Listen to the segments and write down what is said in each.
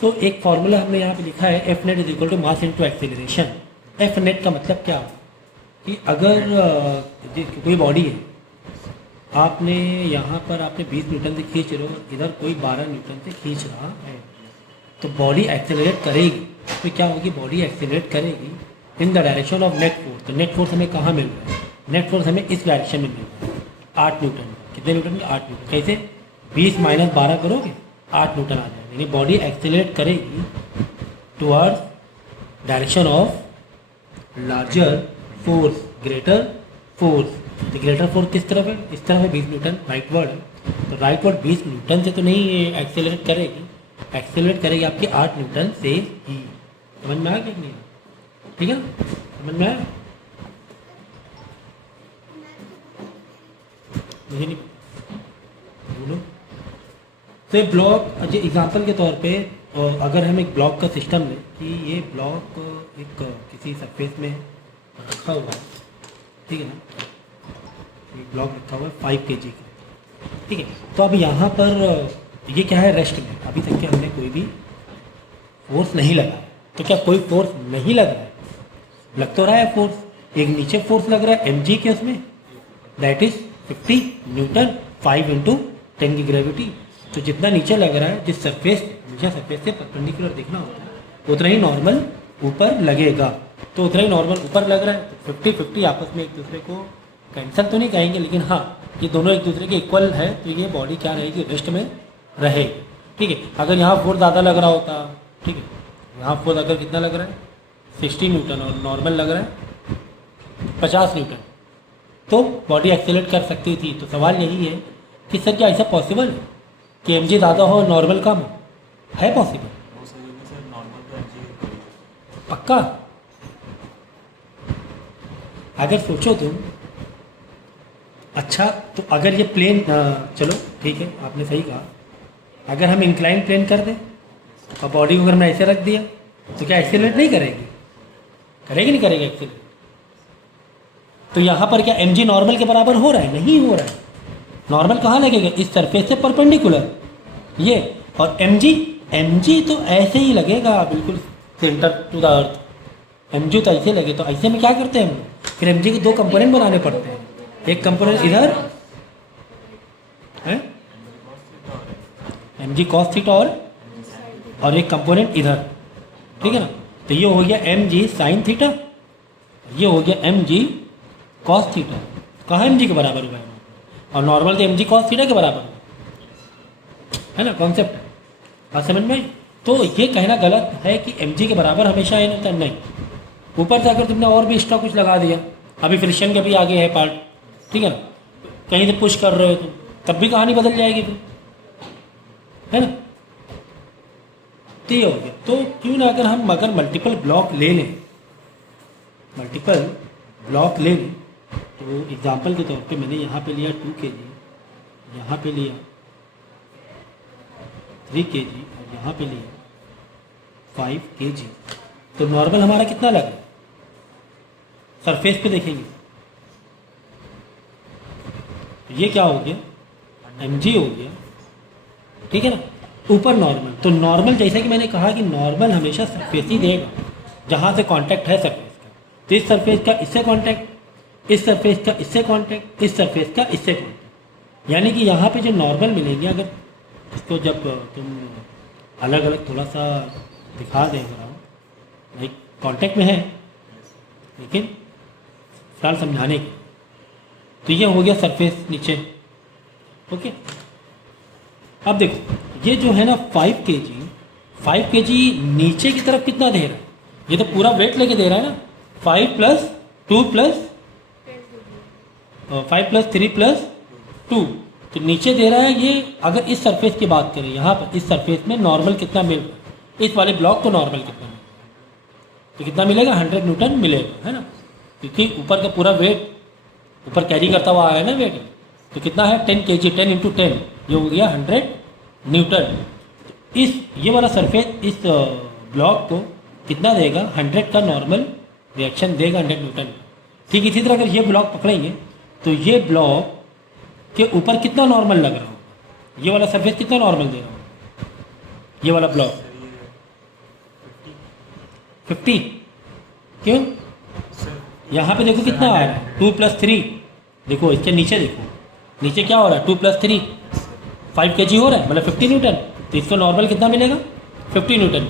सो एक फॉर्मूला हमने यहाँ पे लिखा है F net is equal to mass into acceleration. F net का मतलब क्या कि अगर कोई बॉडी है, आपने यहाँ पर आपने 20 न्यूटन से खींच रहे हो, इधर कोई 12 न्यूटन से खींच रहा है, तो बॉडी एक्सेलरेट करेगी। तो क्या होगी, बॉडी एक्सेलरेट करेगी in the direction of net force. तो नेट फोर्स हमें कहाँ मिल रहा है, नेट फोर्स हमें इस डायरेक्शन में मिल रहा है 8 न्यूटन। कितने न्यूटन? 8 न्यूटन। कैसे? 20 माइनस 12 करोगे 8 न्यूटन आ जाएगा। यानी बॉडी एक्सेलरेट करेगी towards direction of larger force, greater force. तो ग्रेटर फोर्स किस तरफ है? इस तरफ है 20 न्यूटन, राइट वर्ड है। तो राइट वर्ड 20 न्यूटन से तो नहीं एक्सेलरेट करेगी, एक्सेलरेट करेगी आपकी 8 न्यूटन से ही। समझ में आया कि नहीं? ठीक है, समझ में आया? मुझे नहीं बोलो। तो ब्लॉक एग्जाम्पल के तौर पे अगर हम एक ब्लॉक का सिस्टम लें कि ये ब्लॉक एक किसी सरफेस में रखा हुआ है, ठीक है ना, एक ब्लॉक रखा हुआ है 5 kg का, ठीक है। तो अब यहाँ पर ये क्या है, रेस्ट में, अभी तक के हमने कोई भी फोर्स नहीं लगाया। तो क्या कोई फोर्स नहीं लग रहा है? लग तो रहा है फोर्स। एक नीचे फोर्स लग रहा है mg के उसमें, दैट इज 50 न्यूटन, 5 इंटू 10 की ग्रेविटी। तो जितना नीचे लग रहा है, जिस सरफेस, नीचे सरफेस से परपेंडिकुलर दिखना होता है, उतना ही नॉर्मल ऊपर लगेगा। तो उतना ही नॉर्मल ऊपर लग रहा है। तो 50-50 आपस में एक दूसरे को कैंसल तो नहीं कहेंगे, लेकिन हाँ, ये दोनों एक दूसरे के इक्वल है। तो ये बॉडी क्या रहेगी, रेस्ट में रहेगी, ठीक है। अगर यहाँ फोर्स ज़्यादा लग रहा होता, ठीक है, यहाँ फोर्स अगर कितना लग रहा है 60 न्यूटन और नॉर्मल लग रहा है 50 न्यूटन, तो बॉडी एक्सेलरेट कर सकती थी। तो सवाल यही है कि सर क्या ऐसा पॉसिबल है कि एम जी ज़्यादा हो नॉर्मल कम हो? है पॉसिबल? पक्का? अगर सोचो तुम, अच्छा तो अगर ये प्लेन, चलो ठीक है, आपने सही कहा, अगर हम इंक्लाइन प्लेन कर दें और बॉडी को अगर मैं ऐसे रख दिया, तो क्या एक्सेलरेट नहीं करेगी? करेगी नहीं करेगी एक्सेलरेट? तो यहाँ पर क्या एम जी नॉर्मल के बराबर हो रहा है? नहीं हो रहा है। नॉर्मल कहाँ लगेगा? इस सरफेस से परपेंडिकुलर ये, और एम जी तो ऐसे ही लगेगा बिल्कुल centre to the earth. M G तो ऐसे लगे। तो ऐसे में क्या करते हैं हम, फिर एम जी के दो कंपोनेंट बनाने पड़ते हैं। एक कंपोनेंट इधर है एम जी कॉस थीटा, और एक कंपोनेंट इधर, ठीक है ना। तो ये हो गया एम जी साइन थीटा, ये हो गया एम जी कॉस थीटा। कहाँ एम जी के बराबर हुआ है? और नॉर्मल तो एम जी कॉस थीटा के बराबर है ना, कॉन्सेप्ट बात समझ में? तो ये कहना गलत है कि एम जी के बराबर हमेशा एन होता है, नहीं। ऊपर से अगर तुमने और भी एक्स्ट्रा कुछ लगा दिया, अभी फ्रिक्शन का भी आगे है पार्ट, ठीक है ना, कहीं से पुश कर रहे हो तुम, तब भी कहानी बदल जाएगी फिर, है ना। तो ये हो गया। तो क्यों ना अगर मल्टीपल ब्लॉक ले लें, मल्टीपल ब्लॉक ले लें, तो एग्जांपल के तौर पे मैंने यहाँ पे लिया 2 kg, यहाँ पे लिया 3 kg और यहाँ पे लिया 5 kg। तो नॉर्मल हमारा कितना लगा? सरफेस पे देखेंगे तो ये क्या हो गया, mg हो गया, ठीक है ना। ऊपर नॉर्मल, तो नॉर्मल जैसे कि मैंने कहा कि नॉर्मल हमेशा सरफेस ही देगा जहाँ से कांटेक्ट है सरफेस का। तो इस सरफेस का इससे कांटेक्ट, इस सरफेस का इससे कांटेक्ट, इस सरफेस का इससे कांटेक्ट। यानी कि यहाँ पे जो नॉर्मल मिलेंगे, अगर इसको जब तुम अलग अलग थोड़ा सा दिखा दें रहा हूँ, लाइक कांटेक्ट में है लेकिन फिलहाल समझाने के, तो ये हो गया सरफेस नीचे, ओके। अब देखो ये जो है ना 5 kg नीचे की तरफ कितना दे रहा है? ये तो पूरा वेट लेके दे रहा है ना, 5 + 2 + 5 + 3 + 2, तो नीचे दे रहा है ये। अगर इस सरफेस की बात करें, यहाँ पर इस सरफेस में नॉर्मल कितना मिल रहा है, इस वाले ब्लॉक को नॉर्मल कितना मिलेगा? तो कितना मिलेगा? 100 न्यूटन मिलेगा, है ना, क्योंकि ऊपर का पूरा वेट ऊपर कैरी करता हुआ आया है ना वेट। तो कितना है 10 kg, 10 × 10, ये हो गया 100 न्यूटन। इस ये वाला सरफेस इस ब्लॉक को कितना देगा? 100 का नॉर्मल रिएक्शन देगा 100 न्यूटन। ठीक इसी तरह अगर ये ब्लॉक पकड़ेंगे तो ये ब्लॉक के ऊपर कितना नॉर्मल लग रहा होगा? ये वाला सरफेस कितना नॉर्मल दे रहा होगा? ये वाला ब्लॉक 50 क्यों? यहाँ पे देखो कितना आ रहा है 2 + 3, देखो इसके नीचे देखो, नीचे क्या हो रहा है 2 + 3 5 kg हो रहा है, मतलब 50 न्यूटन। तो इसको नॉर्मल कितना मिलेगा 50 न्यूटन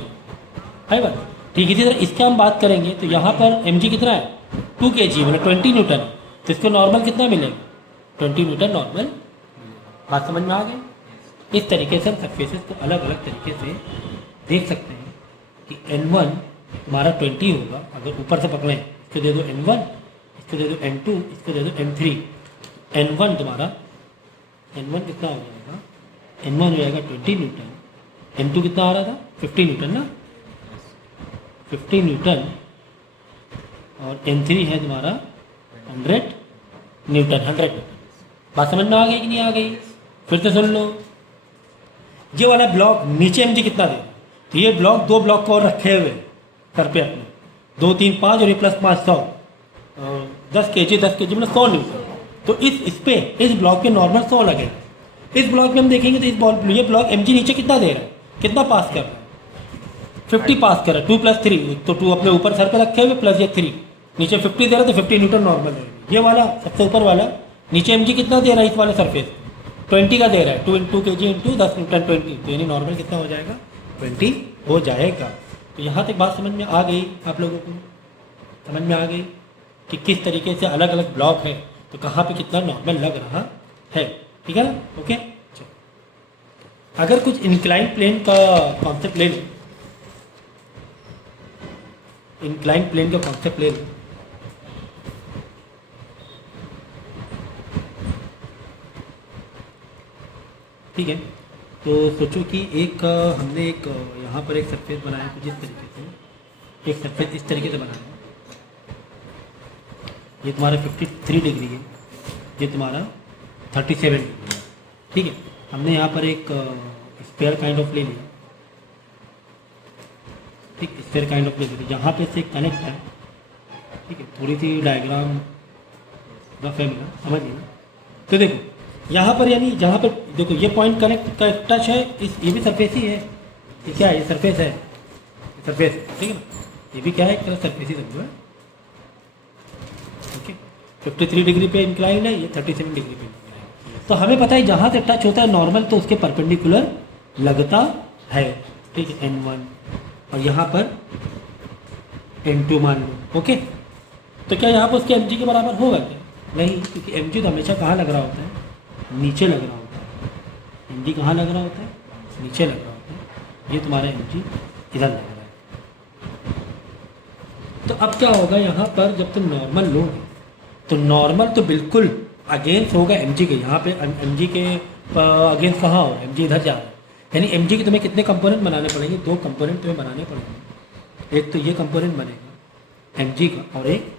है बात। ठीक, इसी तरह इसके हम बात करेंगे तो यहाँ पर mg कितना है 2 kg मतलब 20 न्यूटन। तो इसको नॉर्मल कितना मिलेगा 20 न्यूटन नॉर्मल। बात समझ में आ गई? इस तरीके से हम सरफेसेस को अलग अलग तरीके से देख सकते हैं कि n1 तुम्हारा 20 होगा, अगर ऊपर से पकड़ें इसको दे दो n1, इसको दे दो n2, इसको दे दो n3। n1 तुम्हारा n1 कितना हो जाएगा, n1 हो जाएगा 20 न्यूटन, n2 कितना आ रहा था 50 न्यूटन ना, 50 न्यूटन, और n3 है तुम्हारा 100 न्यूटन, 100 न्यूटन। बात समझ में आ गई कि नहीं आ गई? फिर से सुन लो, ये वाला ब्लॉक नीचे mg कितना दे, तो ये ब्लॉक 2 ब्लॉक को और रखे हुए सर पे अपने 2 3 5 और ये +5 100, 10 kg मतलब 100 न्यूटन। तो इस पे इस ब्लॉक के नॉर्मल 100 लगेगा। इस ब्लॉक में हम देखेंगे तो ये ब्लॉक mg नीचे कितना दे रहा है, कितना पास कर रहा है 50 पास कर रहा है, 2 + 3 तो 2 अपने ऊपर सर पे रखे हुए प्लस ये 3 नीचे 50 दे रहा है, तो 50 न्यूटन नॉर्मल है। ये वाला सबसे ऊपर वाला नीचे mg कितना दे रहा है इस वाले सरफेस 20 का दे रहा है, 2 kg × 10 न्यूटन 20, तो यानी नॉर्मल कितना हो जाएगा 20 हो जाएगा। तो यहाँ तक बात समझ में आ गई आप लोगों को? समझ में आ गई कि किस तरीके से अलग अलग ब्लॉक है तो कहाँ पे कितना नॉर्मल लग रहा है। ठीक है ना? ओके। अगर कुछ इंक्लाइन प्लेन का कॉन्सेप्ट ले लो, इंक्लाइन प्लेन का कॉन्सेप्ट ले लो, ठीक है। तो सोचो कि हमने एक यहाँ पर एक सरफेस बनाया कुछ इस तरीके से, एक सरफेस इस तरीके से बनाया, ये तुम्हारा 53 डिग्री है, ये तुम्हारा 37 डिग्री है। ठीक है, हमने यहाँ पर एक स्फीयर काइंड ऑफ ले लिया, ठीक, स्फीयर काइंड ऑफ ले लिया, यहाँ पे से कनेक्ट है। ठीक है, थोड़ी सी डायग्राम रफ है मेरा, समझिए। तो देखो यहाँ पर, यानी जहाँ पर देखो ये पॉइंट कनेक्ट का टच है, ये भी सरफेस ही है, ये क्या है, ये सरफेस है, सरफेस, ठीक है ना, ये भी क्या है, एक तरह सरफेस ही समझो है। ओके, 53 डिग्री पे इंक्लाइन है, ये 37 डिग्री पे इंक्लाइन है। तो हमें पता है जहाँ से टच होता है नॉर्मल तो उसके परपेंडिकुलर लगता है। ठीक है, n1 और यहाँ पर n2 मान लो। ओके, तो क्या यहाँ पर उसके mg के बराबर होगा क्या? नहीं, क्योंकि mg तो हमेशा कहाँ लग रहा होता है, नीचे लग रहा होता है। mg कहाँ लग रहा होता है, नीचे लग रहा होता है। ये तुम्हारा mg इधर लग रहा है। तो अब क्या होगा यहाँ पर, जब तुम नॉर्मल लोगे तो नॉर्मल तो बिल्कुल अगेंस्ट होगा mg के, यहाँ पे mg के अगेंस्ट कहाँ हो रहा है, mg इधर जा रहा है। यानी mg के तुम्हें कितने कंपोनेंट बनाने पड़ेंगे, 2 कंपोनेंट तुम्हें बनाने पड़ेंगे। एक तो ये कंपोनेंट बनेगा mg का, और एक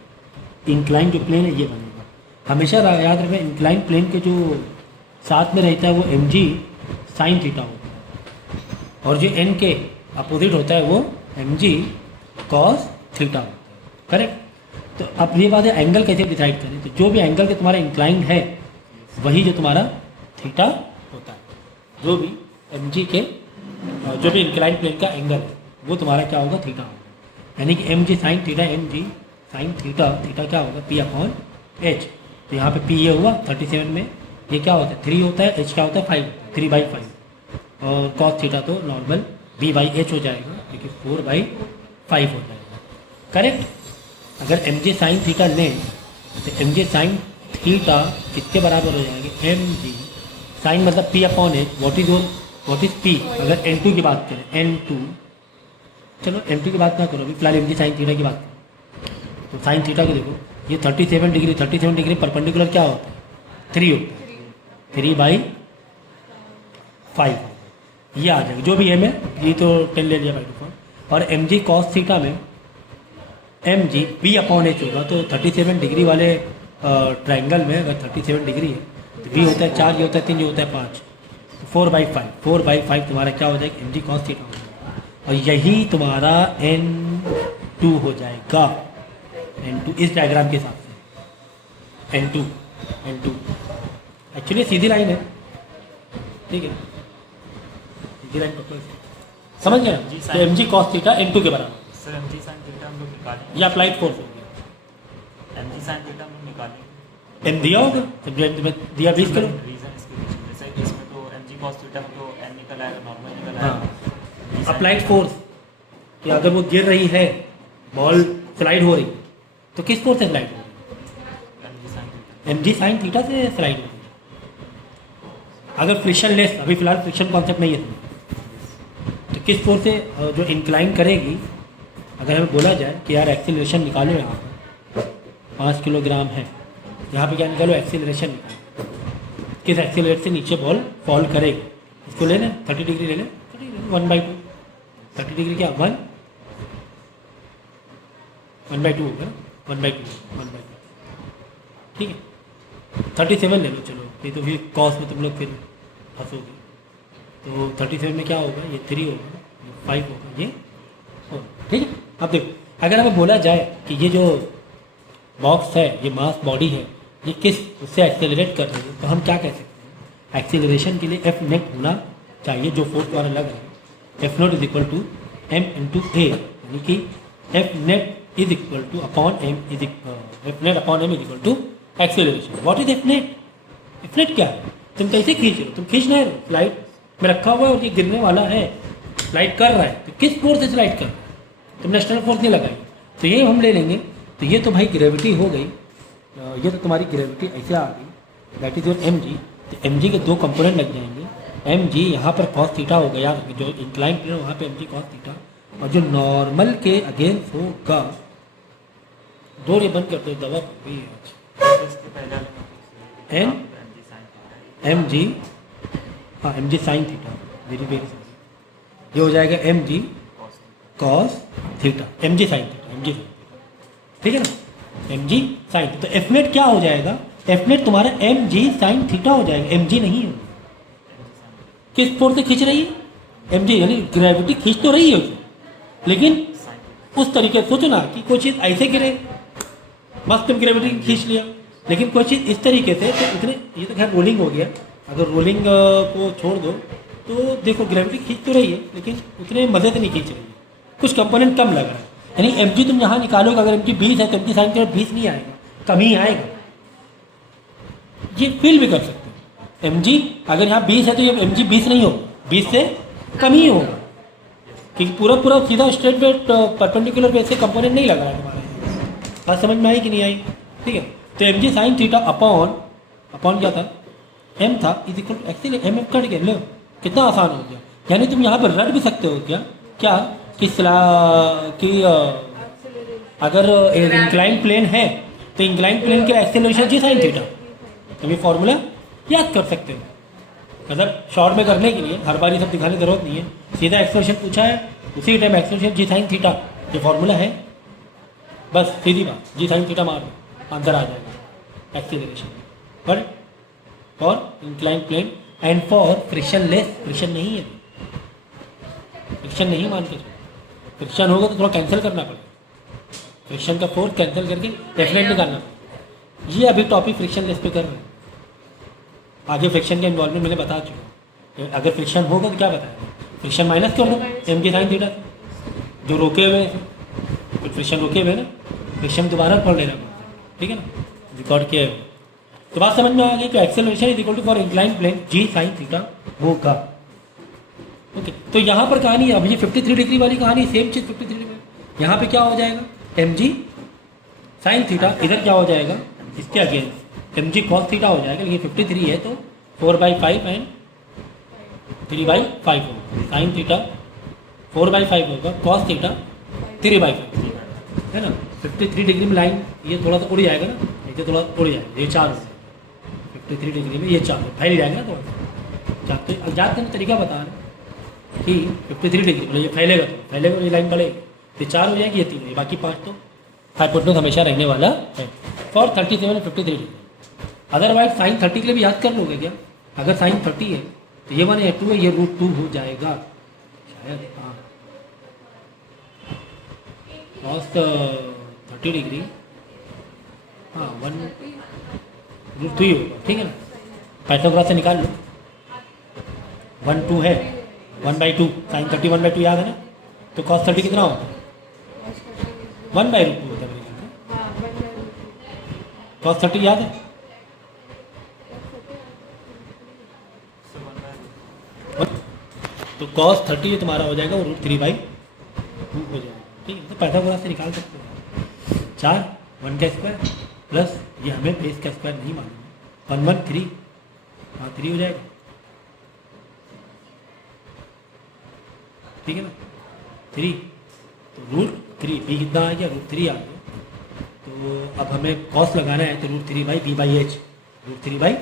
इंक्लाइन जो प्लेन है ये बनेगा। हमेशा याद रखें, इंक्लाइन प्लेन के जो साथ में रहता है वो mg sin थीटा होता है, और जो n के अपोजिट होता है वो mg cos थीटा होता है। करेक्ट? तो अब ये बात है, एंगल कैसे डिसाइड करें, तो जो भी एंगल के तुम्हारा इंक्लाइंड है वही जो तुम्हारा थीटा होता है। जो भी mg के जो भी इंक्लाइन प्लेन का एंगल है वो तुम्हारा क्या होगा, थीटा होगा। यानी कि mg sin theta, mg sin theta, theta क्या होगा p/h। तो यहाँ पे p ये हुआ 37 में, ये क्या होता है 3 होता है, h क्या होता है 5, 3/5, और cos थीटा तो नॉर्मल b/h हो जाएगा, लेकिन 4/5 हो जाएगा। करेक्ट? अगर mg sin थीटा लें तो mg sin थीटा किसके बराबर हो जाएंगे, mg sin मतलब p/h, व्हाट इज p। अगर n2 की बात करें, n2, चलो n2 की बात ना करो अभी, फिलहाल mg sin थीटा की बात करें। तो sin थीटा को देखो, ये 37 डिग्री परपेंडिकुलर क्या होता है 3 होता है, 3/5 ये आ जाएगा। जो भी m है ये तो 10 ले लिया बाई डिफॉल्ट। और mg cos थीटा में mg p/h होगा, तो 37 डिग्री वाले ट्राइंगल में अगर 37 डिग्री है तो b होता है 4, ये होता है 3, ये होता है 5, 4/5 तुम्हारा क्या हो जाएगा, mg cos थीटा हो जाएगा। और यही तुम्हारा n2 हो जाएगा, n2 इस डायग्राम के हिसाब से n2 एक्चुअली सीधी लाइन है। ठीक है, सीधी लाइन पकड़, समझ गए? तो mg cos थीटा n2 के बराबर। Sir M G sine theta हम लोग निकालेंगे, ये अप्लाइड फोर्स हो गया। एम जी साइन थीटा हम लोग निकालेंगे। एम दिया होगा, सब्जेक्ट दिया 20 किलो। रीजन इसके पीछे जैसे कि इसमें तो एम जी कॉस थीटा में तो एन निकल आएगा, नॉर्मल निकल हाँ, आएगा। अप्लाइड फोर्स कि अगर वो गिर रही है, बॉल स्लाइड हो रही है, तो किस फोर्स से स्लाइड हो रही एम जी साइन थीटा। है? एम जी साइन थीटा से स्लाइड हो रही है। अगर फ्रिक्शन लेस, अभी फिलहाल फ्रिक्शन कॉन्सेप्ट नहीं है इसमें, तो किस फोर्स से जो इंक्लाइन करेगी, अगर हमें बोला जाए कि यार एक्सीलरेशन निकालो, यहाँ पर 5 किलोग्राम है, यहाँ पे क्या निकालो, एक्सीलरेशन निकालो, किस एक्सीलरेट से नीचे बॉल फॉल करेगी, इसको ले लें 30 डिग्री ले लें, 1/2, 30 डिग्री क्या 1/2 होगा ना, 1/2, ठीक है। 37 ले लो, चलो ये तो फिर कॉस में तुम लोग फिर फंसोगे, तो 37 में क्या होगा, ये 3 होगा, ये 5 होगा, ये 4, ठीक है। अब देखो, अगर हमें बोला जाए कि ये जो बॉक्स है, ये मास बॉडी है, ये किस उससे एक्सेलरेट कर रही है, तो हम क्या कह सकते हैं, एक्सेलरेशन के लिए एफ नेट होना चाहिए, जो फोर्स द्वारा लग रहा है, F not is equal to M into A, यानी कि F net is equal to upon M is F net upon M is equal to acceleration. What is F net? F net क्या है? तुम कैसे खींच रहे हो, तुम खींच रहे हो, स्लाइड में रखा हुआ है और ये गिरने वाला है, स्लाइड कर रहा है, तो किस फोर्स से स्लाइड कर रहा है? तुमने एक्सटर्नल फोर्स नहीं लगाई, तो ये हम ले लेंगे, तो ये तो भाई ग्रेविटी हो गई, ये तो तुम्हारी ग्रेविटी ऐसे आ गई, that is your M G. तो एम जी के 2 कंपोनेंट लग जाएंगे, एम जी यहाँ पर कॉस थीटा होगा, याद रखिए, जो इंक्लाइन प्लेन वहाँ पे एम जी कॉस थीटा, और जो नॉर्मल के अगेंस्ट होगा, डोर ये बंद करते दवा भी इसके पहले N M G sine theta, M G, हाँ M G sine theta, very very sorry, ये हो जाएगा M G cos cos theta, M G sine theta, M G sine theta, ठीक है ना, एम जी साइन। तो एफ नेट क्या हो जाएगा, एफ नेट तुम्हारा एम जी साइन थीटा हो जाएगा, एम जी नहीं होगा। किस फोर्स से खींच रही है? एम जी, यानी ग्रेविटी खींच तो रही है उसे, लेकिन उस तरीके से सोचो ना कि कोई चीज़ ऐसे गिरे, मस्त तुम ग्रेविटी खींच लिया, लेकिन कोई चीज़ इस तरीके से, तो इतने, ये तो खैर रोलिंग हो गया, अगर रोलिंग को छोड़ दो तो देखो ग्रेविटी खींच तो रही है, लेकिन उतने मज़े से नहीं खींच रही है, कुछ कंपोनेंट कम लग रहा है, यानी एम जी तुम यहाँ निकालोगे, अगर एम जी 20 है तो एम जी साइन थीटा 20 नहीं आएगा, कम ही आएगा। ये फील भी कर सकते हो, एम जी अगर यहाँ 20 है तो ये एम जी 20 नहीं होगा, 20 से कम ही होगा, क्योंकि पूरा पूरा सीधा स्ट्रेट वेट परपेंडिकुलर बेस से कंपोनेंट नहीं लग रहा है हमारे। बात समझ में आई कि नहीं आई? ठीक है, तो M G sine theta upon क्या था, एम था, is equal to actually M cut गया, लो कितना आसान हो गया। यानी तुम यहाँ पर रट भी सकते हो क्या कि अगर इंक्लाइन प्लेन है तो इंक्लाइन प्लेन के एक्सेलरेशन जी साइन थीटा, तुम ये फॉर्मूला याद कर सकते हो। मतलब शॉर्ट में करने के लिए हर बार ये सब दिखाने की जरूरत नहीं है, सीधा एक्सेलरेशन पूछा है, उसी टाइम एक्सेलरेशन जी साइन थीटा, ये फॉर्मूला है, बस सीधी बात, जी साइन थीटा मार दो, आंसर आ जाएगा acceleration. But for incline plane and for frictionless, friction नहीं है, फ्रिक्शन नहीं मान के, फ्रिक्शन होगा तो थोड़ा कैंसिल करना पड़ेगा, फ्रिक्शन का फोर्स कैंसिल करके डेफिनेट निकालना पड़ेगा। ये अभी टॉपिक फ्रिक्शन लेस पे कर रहे हैं, आगे फ्रिक्शन के इन्वॉल्वमेंट मैंने बता चुका हूँ। अगर फ्रिक्शन होगा तो क्या बताया, फ्रिक्शन माइनस कर लो एम जी साइन थीटा, जो रोके हुए हैं फिर फ्रिक्शन रोके हुए ना, फ्रिक्शन दोबारा पढ़ लेना, ठीक है ना, रिकॉर्ड किया है। तो बात समझ में आ गई कि acceleration is equal to for incline plane G sine theta होगा। ओके, तो यहाँ पर कहानी, अब ये 53 डिग्री वाली कहानी सेम चीज़ 53 डिग्री, यहाँ पे क्या हो जाएगा, एम जी साइन थीटा, इधर क्या हो जाएगा, इसके against M G cos theta हो जाएगा, लेकिन 53 है तो 4/5 एंड 3/5 होगा, साइन थीटा 4/5 होगा, कॉस थीटा 3/5 है ना। 53 डिग्री में लाइन ये थोड़ा सा उड़ जाएगा ना, ये थोड़ा उड़ जाएगा, ये 4 हो, 53 डिग्री में ये 4 फैल जाएगा थोड़ा सा, जाते जाते हैं तरीका बता रहे कि 53 डिग्री मतलब ये फैलेगा, तो फैलेगा, ये लाइन बढ़ेगी, ये 4 हो जाएगी, ये 3 हो, बाकी 5 तो हाइपोटेन्यूज हमेशा रहने वाला है for 37 and 53 degree. Otherwise sine 30 के लिए भी याद कर लोगे क्या, अगर साइन 30 है तो ये 1 2 है, ये √2 हो जाएगा शायद, हाँ कॉस 30 डिग्री, हाँ 1√2 ही होगा, ठीक है ना, पाइथागोरस से निकाल लो, 1 2 है, 1/2 साइन 30 1/2 याद है ना, तो कॉस 30 कितना होगा 1 बाई रूट 2 होता है मेरे ख्याल से। हाँ 1/√2। cos 30 याद है? So 1/√2। तो cos 30 जो तुम्हारा हो जाएगा वो √3/2 हो जाएगा। ठीक है, तो पाइथागोरस से निकाल सकते हो। 4 1 का स्क्वायर प्लस ये हमें बेस का स्क्वायर नहीं मालूम है, 1 1 3, हाँ 3 हो जाएगा। ठीक है ना, 3 तो √3 b कितना आ गया, √3 आ गया। तो अब हमें कॉस लगाना है तो √3/b/h, √3/,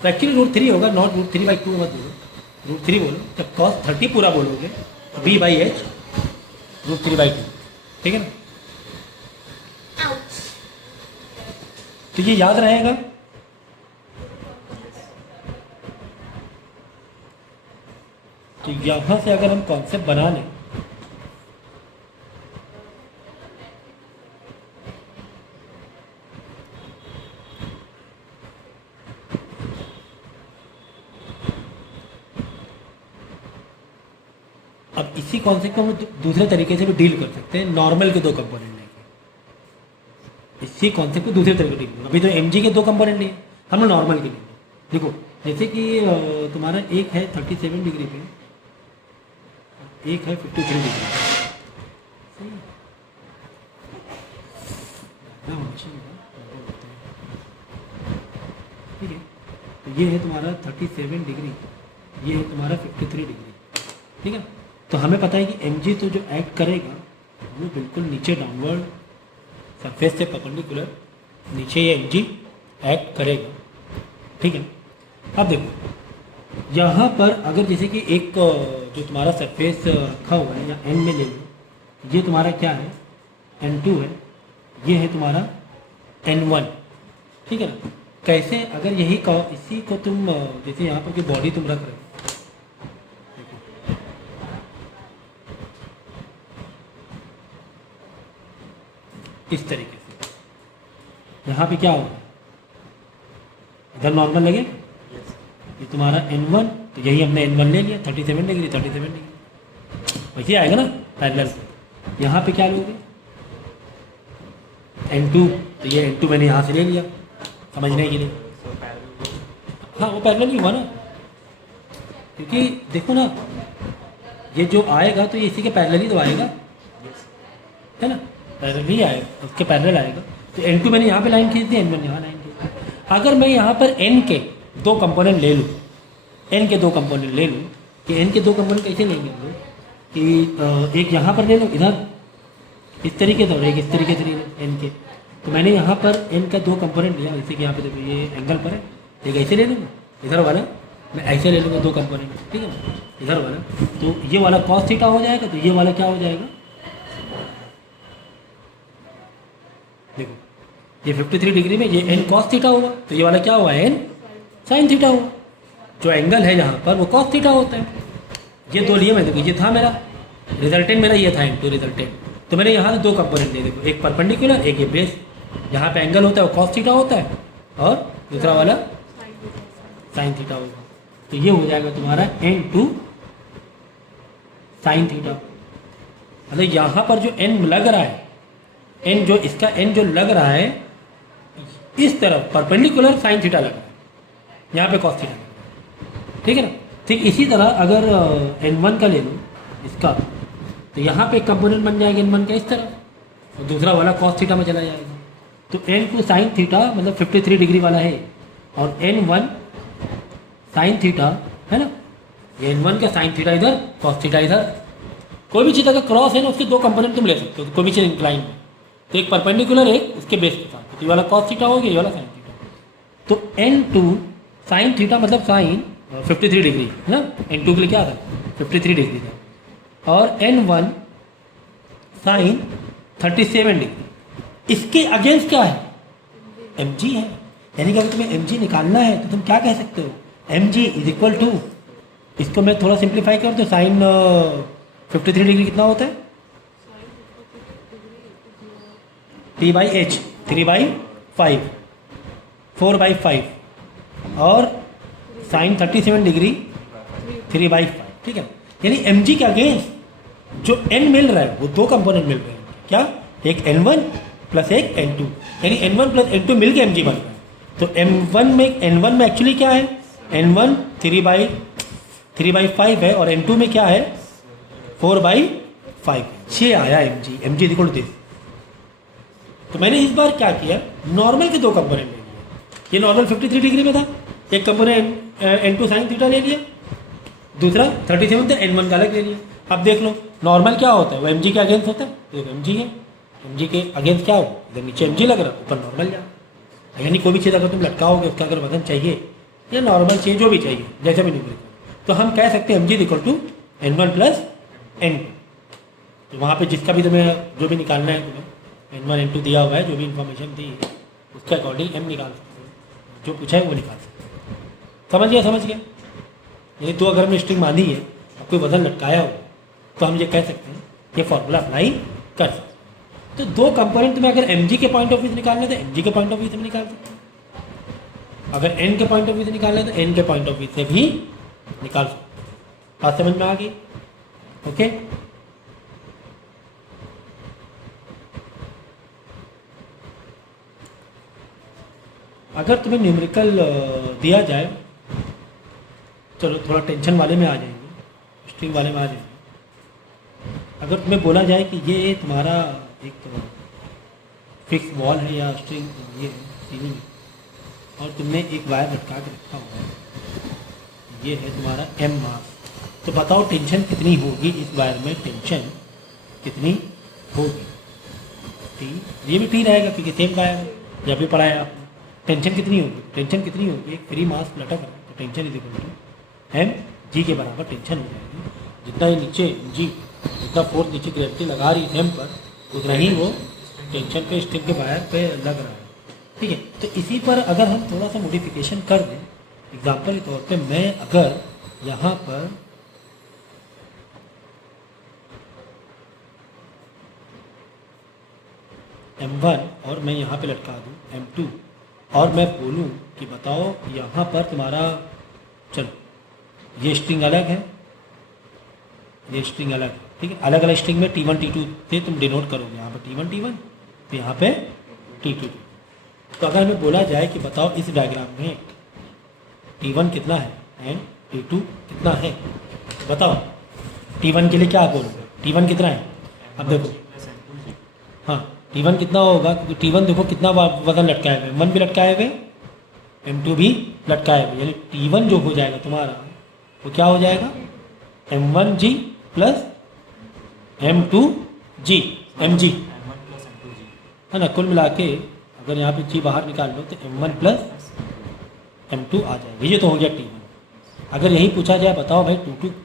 तो एक्चुअली √3 होगा, नॉट √3/2 मत बोलो, √3 बोलो। जब cos 30 पूरा बोलोगे तो b/h √3/2। ठीक है ना, तो ये याद रहेगा। तो यहाँ से अगर हम कॉन्सेप्ट बना लें, अब इसी कॉन्सेप्ट को हम दूसरे तरीके से भी डील कर सकते हैं, नॉर्मल के 2 कंपोनेंट लेके। इसी कॉन्सेप्ट को दूसरे तरीके से डील, अभी तो mg के 2 कंपोनेंट लिए, हम नॉर्मल के लिए। देखो जैसे कि तुम्हारा एक है 37 डिग्री पे, एक है 53 डिग्री। ठीक है, तो ये है तुम्हारा 37 डिग्री, ये है तुम्हारा 53 डिग्री। ठीक है, तो हमें पता है कि mg तो जो एक्ट करेगा वो बिल्कुल नीचे डाउनवर्ड सरफेस से परपेंडिकुलर नीचे ये mg एक्ट करेगा। ठीक है, अब देखो यहाँ पर अगर जैसे कि एक जो तुम्हारा सरफेस रखा हुआ है या n में ले लो, ये तुम्हारा क्या है, n2 है, ये है तुम्हारा n1। ठीक है ना, कैसे अगर यही इसी को तुम जैसे यहाँ पर की बॉडी तुम रख रहे हो, इस तरीके से यहाँ पे क्या होगा, इधर नॉर्मल लगे, ये तुम्हारा n1, तो यही हमने n1 ले लिया 37 डिग्री 37 डिग्री, वैसे आएगा ना पैरेलल। यहाँ पे क्या लोगे, n2, तो ये n2 मैंने यहाँ से ले लिया समझने के लिए। So parallel। हाँ वो पैरेलल ही हुआ ना, क्योंकि देखो ना ये जो आएगा तो ये इसी के पैरेलल ही तो आएगा, है ना, पैरेलल ही आएगा, उसके पैरेलल आएगा। तो n2 मैंने यहाँ पे लाइन खींच दी, n1 यहाँ लाइन खींच दी। अगर मैं यहाँ पर n के 2 कंपोनेंट ले लूँ, n के 2 कंपोनेंट ले लूँ, कि n के 2 कंपोनेंट कैसे लेंगे हम लोग, कि एक यहाँ पर ले लो इधर इस तरीके से और एक इस तरीके से ले लो n के। तो मैंने यहाँ पर n का 2 कंपोनेंट लिया, जैसे कि यहाँ पे देखो ये एंगल पर है, एक ऐसे ले लूँगा, इधर वाला मैं ऐसे ले लूँगा 2 कंपोनेंट। ठीक है ना, इधर वाला, तो ये वाला cos थीटा हो जाएगा, तो ये वाला क्या हो जाएगा, देखो ये 53 डिग्री में ये n cos थीटा हुआ, तो ये वाला क्या हुआ, n sin थीटा हुआ। जो एंगल है यहाँ पर वो cos थीटा होता है। ये 2 लिए मैं, देखो ये था मेरा रिजल्टेंट, मेरा ये था n2 रिजल्टेंट। तो मैंने यहाँ से 2 कंपोनेंट लिए, देखो एक परपेंडिकुलर एक ये बेस, यहाँ पे एंगल होता है वो cos थीटा होता है और दूसरा वाला sin थीटा होगा। तो ये हो जाएगा तुम्हारा n2 sin थीटा। मतलब यहाँ पर जो n लग रहा है, n जो इसका n जो लग रहा है इस तरफ परपेंडिकुलर sin थीटा लग रहा है, यहाँ पे cos थीटा लग रहा है। ठीक है ना, ठीक इसी तरह अगर n1 का ले लो इसका, तो यहाँ पे एक कंपोनेंट बन जाएगा n1 का इस तरफ और दूसरा वाला cos थीटा में चला जाएगा। तो n2 sin थीटा मतलब 53 डिग्री वाला है और n1 sin थीटा है ना, ये n1 का sin थीटा इधर cos थीटा इधर। कोई भी चीज़ अगर क्रॉस है ना उसके 2 कंपोनेंट तुम ले सकते हो, कोई भी चीज़ इंक्लाइन में, तो एक परपेंडिकुलर एक उसके बेस के साथ, तो ये वाला cos थीटा हो गया, ये वाला sin थीटा। तो n2 sin थीटा मतलब sin 53 डिग्री है ना, n2 के लिए क्या था 53 डिग्री था, और n1 sin 37 डिग्री। इसके अगेंस्ट क्या है, mg है। यानी कि अगर तुम्हें mg निकालना है तो तुम क्या कह सकते हो, mg इज इक्वल टू, इसको मैं थोड़ा सिंप्लीफाई कर तो sin 53 डिग्री कितना होता है, p/h 3/5 4/5 और sin 37 डिग्री 3/5। ठीक है, यानी mg के अगेंस्ट जो n मिल रहा है वो 2 कंपोनेंट मिल रहे हैं, क्या एक N1 प्लस एक N2, यानी N1 प्लस N2 मिल के mg बन रहा है। तो N1 में एक्चुअली क्या है, N1 3/5 है और N2 में क्या है 4/5, 6 आया mg इक्वल टू दिस। तो मैंने इस बार क्या किया, नॉर्मल के दो कंपोनेंट ले लिए। ये नॉर्मल 53 डिग्री में था, एक कंपोनेंट N2 साइन थीटा ले लिया, दूसरा 37 था N1 का अलग ले लिया। अब देख लो नॉर्मल क्या होता है, वो mg के अगेंस्ट होता है, तो mg है, mg के अगेंस्ट क्या हो, इधर नीचे mg लग रहा है, ऊपर नॉर्मल जा। यानी कोई भी चीज़ अगर तुम लटकाओगे उसका अगर वजन चाहिए या नॉर्मल चाहिए, जो भी चाहिए, जैसे भी न्यूमेरिकल, तो हम कह सकते हैं mg equal to N1 plus N2। तो वहाँ पे जिसका भी तुम्हें जो भी निकालना है, तुम्हें N1 N2 दिया हुआ है, जो भी इन्फॉर्मेशन दी है उसके अकॉर्डिंग m निकाल सकते हो, जो पूछा है वो निकाल सकते हो। समझ गया। यानी तो अगर हमने स्ट्रिंग बांधी है और कोई वजन लटकाया हो तो हम ये कह सकते हैं, ये फॉर्मूला अप्लाई कर सकते हैं। तो दो कंपोनेंट में अगर mg के पॉइंट ऑफ व्यू से निकालना है तो mg के पॉइंट ऑफ व्यू से भी निकाल सकते हैं, अगर n के पॉइंट ऑफ व्यू से निकालना है तो n के पॉइंट ऑफ व्यू से भी निकाल सकते हैं। बात समझ में आ गई? ओके। अगर तुम्हें न्यूमेरिकल दिया जाए, चलो थोड़ा टेंशन वाले में आ जाएंगे, स्ट्रिंग वाले में आ जाएंगे। अगर तुम्हें बोला जाए कि ये तुम्हारा एक फिक्स वॉल है या स्ट्रिंग ये सीलिंग है और तुमने एक वायर लटका के रखा हुआ है, ये है तुम्हारा m मास, तो बताओ टेंशन कितनी होगी इस वायर में, टेंशन कितनी होगी? T, ये भी T रहेगा क्योंकि सेम वायर है, जब भी पढ़ाया आपने। टेंशन कितनी होगी? एक फ्री मास लटक रहा है तो tension is equal to m g के बराबर टेंशन हो जाएगी। जितना ही नीचे g, जितना फोर्स नीचे ग्रेविटी लगा रही है m पर, उतना ही वो टेंशन पे स्ट्रिंग के वायर पे लग रहा है। ठीक है, तो इसी पर अगर हम थोड़ा सा मॉडिफिकेशन कर दें, एग्जाम्पल के तौर पे मैं अगर यहाँ पर m1 और मैं यहाँ पे लटका दूँ m2 और मैं बोलूँ कि बताओ यहाँ पर तुम्हारा, चलो ये स्ट्रिंग अलग है, ये स्ट्रिंग अलग है, ठीक है, अलग अलग स्ट्रिंग में T1 T2 से तुम डिनोट करोगे, यहाँ पर T1 T1 तो यहाँ पे T2 T2। तो अगर हमें बोला जाए कि बताओ इस डायग्राम में T1 कितना है एंड T2 कितना है, बताओ T1 के लिए क्या बोलोगे, T1 कितना है? अब देखो, हाँ T1 कितना होगा, क्योंकि T1 देखो कितना वजन लटकाए हुए, M1 भी लटकाए हुए, M2 भी लटकाए हुए, यानी T1 जो हो जाएगा तुम्हारा वो क्या हो जाएगा, M1G प्लस M2G, mg है ना। कुल मिला के अगर यहाँ पे G बाहर निकाल लो तो M1 प्लस M2 आ जाएगा, ये तो हो गया T1। अगर यही पूछा जाए बताओ भाई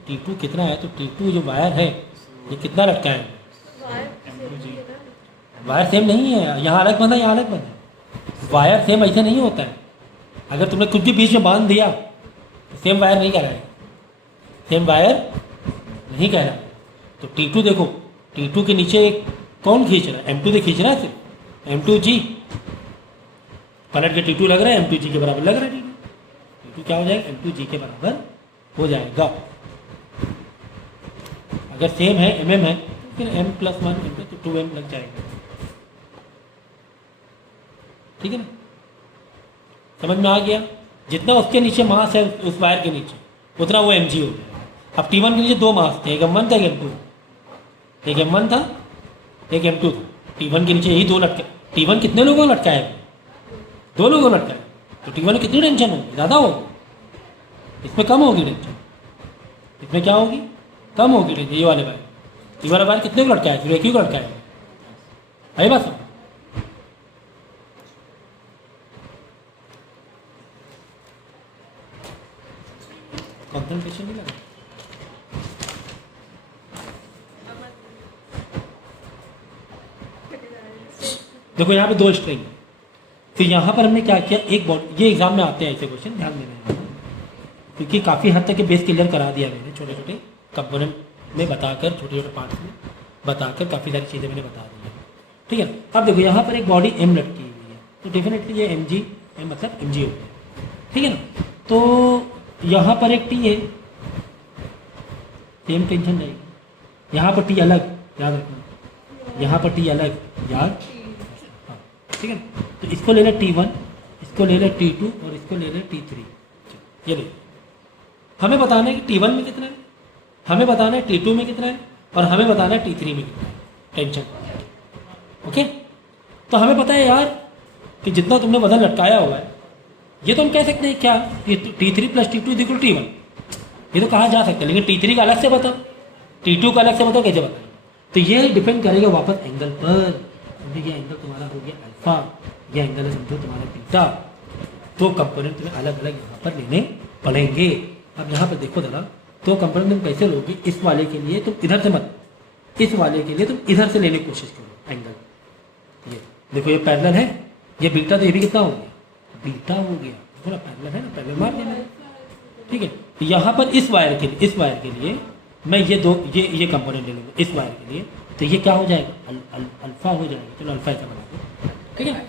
T2 कितना है, तो T2 जो वायर है ये कितना लटकाया है? वायर सेम नहीं है, यहाँ अलग बंधा यहाँ अलग बंधा, वायर सेम ऐसे नहीं होता है। अगर तुमने कुछ भी बीच में बांध दिया तो सेम वायर नहीं कहलाएगा, सेम वायर नहीं कहलाएगा। तो T2 देखो, T2 के नीचे कौन खींच रहा है, M2 से खींच रहा है, सिर्फ M2G पलट के T2 लग रहा है, M2G के बराबर लग रहा है, T2 क्या हो जाएगा, M2G के बराबर हो जाएगा। अगर सेम है mm है फिर m+1 तो 2m लग जाएगा, ठीक है ना। समझ में आ गया? जितना उसके नीचे मास है उस वायर के नीचे उतना वो mg हो गया। अब T1 के नीचे दो मास थे, एक m1 था एक m2, एक m1 था एक m2 था। T1 के नीचे यही दो लटके, T1 कितने लोगों को लटकाया है? दो लोगों को लटकाया, तो T1 में कितनी टेंशन होगी, ज़्यादा होगी, इसमें कम होगी टेंशन, इसमें क्या होगी, कम होगी टेंशन। ये वाले वायर, ये वाला वायर कितने को लटकाया, फिर एक ही को लटकाया है बस। कॉन्सेंट्रेशन नहीं लगा। देखो यहाँ पे दो स्ट्रिंग, फिर यहाँ पर हमने क्या किया, एक बॉडी, ये एग्जाम में आते हैं ऐसे क्वेश्चन, ध्यान देना है, क्योंकि काफ़ी हद तक बेस क्लियर करा दिया मैंने, छोटे छोटे कंपोनेंट में बताकर, छोटे छोटे पार्ट्स में बताकर काफ़ी सारी चीज़ें मैंने बता दी हैं, ठीक है। अब देखो यहाँ पर एक बॉडी m लटकी हुई है, तो डेफिनेटली ये mg मतलब mg हो गया, ठीक है ना। तो यहाँ पर एक t है, सेम टेंशन रहेगी, यहाँ पर t अलग, याद रखना, यहाँ पर टी अलग, याद, हाँ ठीक है ना। तो इसको ले ले T1, इसको ले ले T2 और इसको ले ले T3। ये ले, हमें बताना है कि T1 में कितना है, हमें बताना है T2 में कितना है और हमें बताना है T3 में कितना है। Tension okay. तो हमें पता है यार कि जितना तुमने वजन लटकाया हुआ है, ये तो हम कह सकते हैं क्या, ये T3 + T2 = T1, ये तो कहा जा सकता है। लेकिन T3 का अलग से बताओ, T2 का अलग से बताओ, कैसे बताओ। तो ये डिपेंड करेगा वापस एंगल पर। समझे, ये एंगल तुम्हारा हो गया अल्फा, ये एंगल है समझो तुम्हारा बीटा। दो कंपोनेंट तुम्हें अलग अलग यहाँ पर लेने पड़ेंगे। अब यहाँ पर देखो जरा, दो कंपोनेंट तुम कैसे लोगे, इस वाले के लिए तुम इधर से मत, इस वाले के लिए तुम इधर से लेने की कोशिश करो एंगल। ये देखो ये पैरेलल है, ये बीटा, तो ये भी कितना हो गया, बीटा हो गया। देखो ना पैरेलल है ना, पैरेलल मार देना, ठीक है। तो यहाँ पर इस वायर के लिए, इस वायर के लिए मैं ये दो ये कंपोनेंट ले लूँगा इस वायर के लिए, तो ये क्या हो जाएगा, अल्फा हो जाएगा। चलो अल्फा ऐसा बना दो, ठीक है।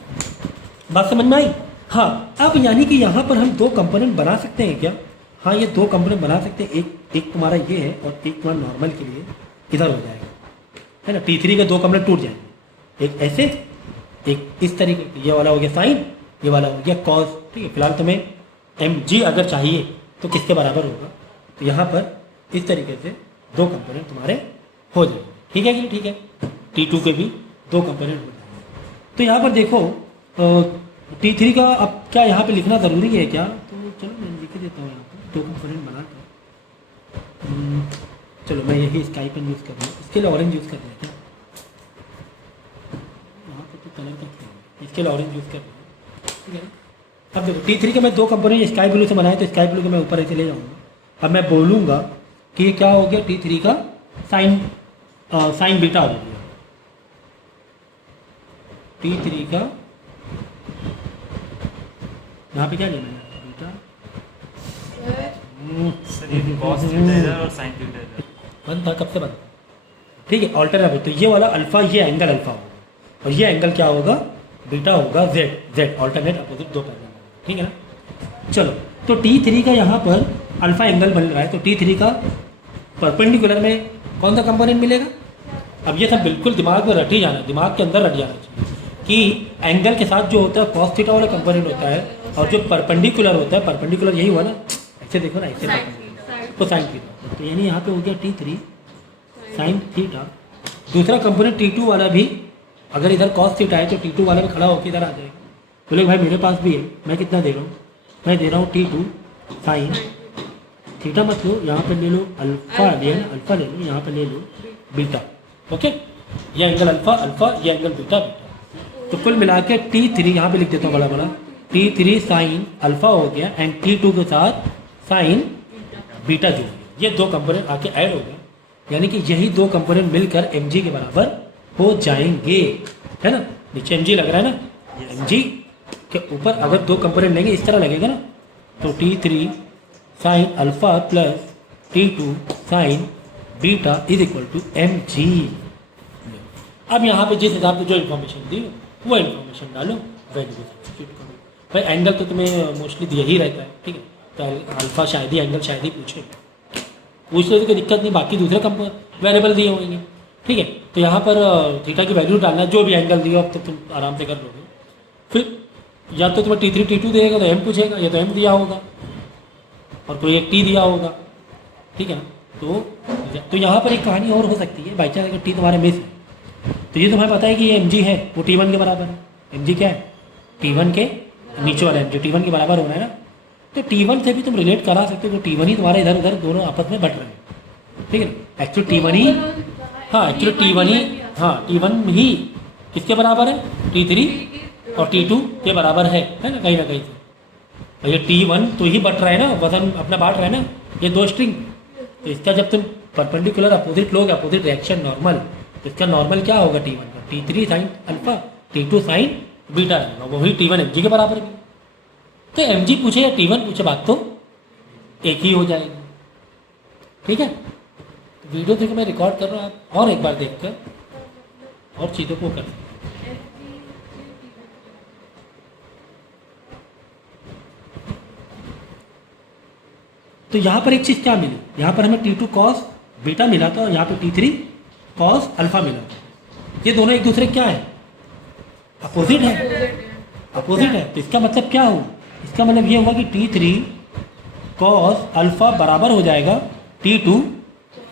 बात समझ में आई? हाँ, अब यानी कि यहाँ पर हम दो कंपोनेंट बना सकते हैं क्या? हाँ, ये दो कंपोनेंट बना सकते हैं। एक तुम्हारा ये है और एक तुम्हारा नॉर्मल के लिए इधर हो जाएगा, है ना। T3 के दो कंपोनेंट टूट जाएंगे, एक ऐसे, एक इस तरीके से। ये वाला हो गया साइन, ये वाला हो गया कॉस, ठीक है। फिलहाल तुम्हें mg अगर चाहिए तो किसके बराबर होगा, तो यहाँ पर इस तरीके से दो कंपोनेंट तुम्हारे हो जाएंगे, ठीक है कि ठीक है। T2 के भी दो कंपोनेंट हो जाएंगे। तो यहाँ पर देखो T3 का अब क्या यहाँ पे लिखना ज़रूरी है क्या? तो चलो मैं लिख देता हूँ यहाँ पर दो कंपोनेंट बना कर। चलो मैं यही स्काई पेन यूज़ कर रहा हूँ, इसके लिए ऑरेंज यूज़ कर रहे हैं क्या? यहाँ पर तो कलर का क्या है, इसके लिए ऑरेंज यूज़ कर रहे हैं, ठीक है। अब देखो T3 के मैं दो कंपोनेंट स्काई ब्लू से बनाए, तो स्काई ब्लू के मैं ऊपर ऐसे ले जाऊँगा। अब मैं बोलूँगा कि ये क्या हो गया, T3 का साइन बीटा हो गया। T3 का यहाँ पे क्या लेना है, बीटा। सर ये cos थीटा इधर और sin थीटा इधर बंद था, कब से बंद? ठीक है, ऑल्टरनेट। तो ये वाला अल्फा, ये एंगल अल्फा होगा और ये एंगल क्या होगा, बीटा होगा। जेड ऑल्टरनेट अपोजिट दो पैरेलल, ठीक है ना। चलो, तो T3 का यहाँ पर अल्फा एंगल बन रहा है, तो T3 का परपेंडिकुलर में कौन सा कंपोनेंट मिलेगा? अब ये सब बिल्कुल दिमाग में रट ही जाना, दिमाग के अंदर रट जाना चाहिए कि एंगल के साथ जो होता है cos थीटा वाला कंपोनेंट होता है, और जो परपेंडिकुलर होता है, परपेंडिकुलर यही हुआ ना, ऐसे देखो ना, ऐसे तो साइन थीटा। तो यानी यहाँ पे हो गया T3 साइन थीटा। दूसरा कंपोनेंट T2 वाला भी अगर इधर cos थीटा है, तो T2 वाला भी खड़ा होकर इधर आ जाएगा। बोले भाई मेरे पास भी है, मैं कितना दे रहा हूँ, मैं दे रहा हूँ T2 साइन थीटा। मत लो, यहाँ पे ले लो अल्फा, ले ना अल्फा ले लो, यहाँ पे ले लो बीटा, ओके। ये एंगल अल्फा अल्फा, ये एंगल बीटा बीटा। तो कुल मिला के T3 यहाँ पे लिख देता हूँ बड़ा बड़ा, T3 साइन अल्फा हो गया एंड T2 के साथ साइन बीटा जो ये दो कंपोनेंट आके ऐड हो गए, यानी कि यही दो कंपोनेंट मिलकर mg के बराबर हो जाएंगे, है ना। नीचे mg लग रहा है ना, mg के ऊपर अगर दो कंपोनेंट लेंगे इस तरह लगेगा ना, तो T3 sine alpha plus T2 sign beta = mg। अब यहाँ पे जिस हिसाब से जो इन्फॉर्मेशन दी वो इन्फॉर्मेशन डालो, वैल्यू को सब्स्टिट्यूट करो। भाई एंगल तो तुम्हें मोस्टली दिया ही रहता है, ठीक है। तो अल्फा शायद ही, एंगल शायद ही पूछ लो तो कोई दिक्कत नहीं, बाकी दूसरे वेरिएबल दिए होंगे, ठीक है। तो यहाँ पर थीटा की वैल्यू डालना, जो भी एंगल दिया अब तो तुम आराम से कर लोगे। फिर या तो तुम्हें T3 T2 देगा तो m पूछेगा, या तो m दिया होगा और कोई एक t दिया होगा, ठीक है ना। तो यहाँ पर एक कहानी और हो सकती है, बाई चांस अगर t तुम्हारे मिस है तो ये तुम्हें पता है कि ये mg है, वो T1 के बराबर है। mg क्या है, T1 के नीचे वाला mg T1 के बराबर होना है ना। तो T1 से भी तुम रिलेट करा सकते हो, तो T1 ही तुम्हारे इधर उधर दोनों आपस में बट रहे हैं, ठीक है ना। एक्चुअली T1 ही, हाँ एक्चुअली T1 ही, हाँ T1 ही किसके बराबर है, T3 और T2 के बराबर है ना, कहीं ना कहीं से। ये T1 तो ही बट रहा है ना, वजन अपना बांट रहा है ना, ये दो स्ट्रिंग। तो इसका जब तुम परपेंडिकुलर अपोजिट लोगे, अपोजिट रिएक्शन नॉर्मल, तो इसका नॉर्मल क्या होगा T1 का, T3 sine alpha T2 sign beta रहेगा, वही T1 mg के बराबर भी। तो mg पूछे या T1 पूछे, बात तो एक ही हो जाएगी, ठीक है। तो वीडियो देखो मैं रिकॉर्ड कर रहा हूँ, आप और एक बार देखकर और चीज़ों को कर सकते। तो यहाँ पर एक चीज़ क्या मिली, यहाँ पर हमें T2 cos बीटा मिला था और यहाँ पे T3 cos अल्फा मिला था। ये दोनों एक दूसरे क्या है, अपोजिट है, अपोजिट है। तो इसका मतलब क्या हुआ, इसका मतलब ये हुआ कि T3 कॉस अल्फा बराबर हो जाएगा T2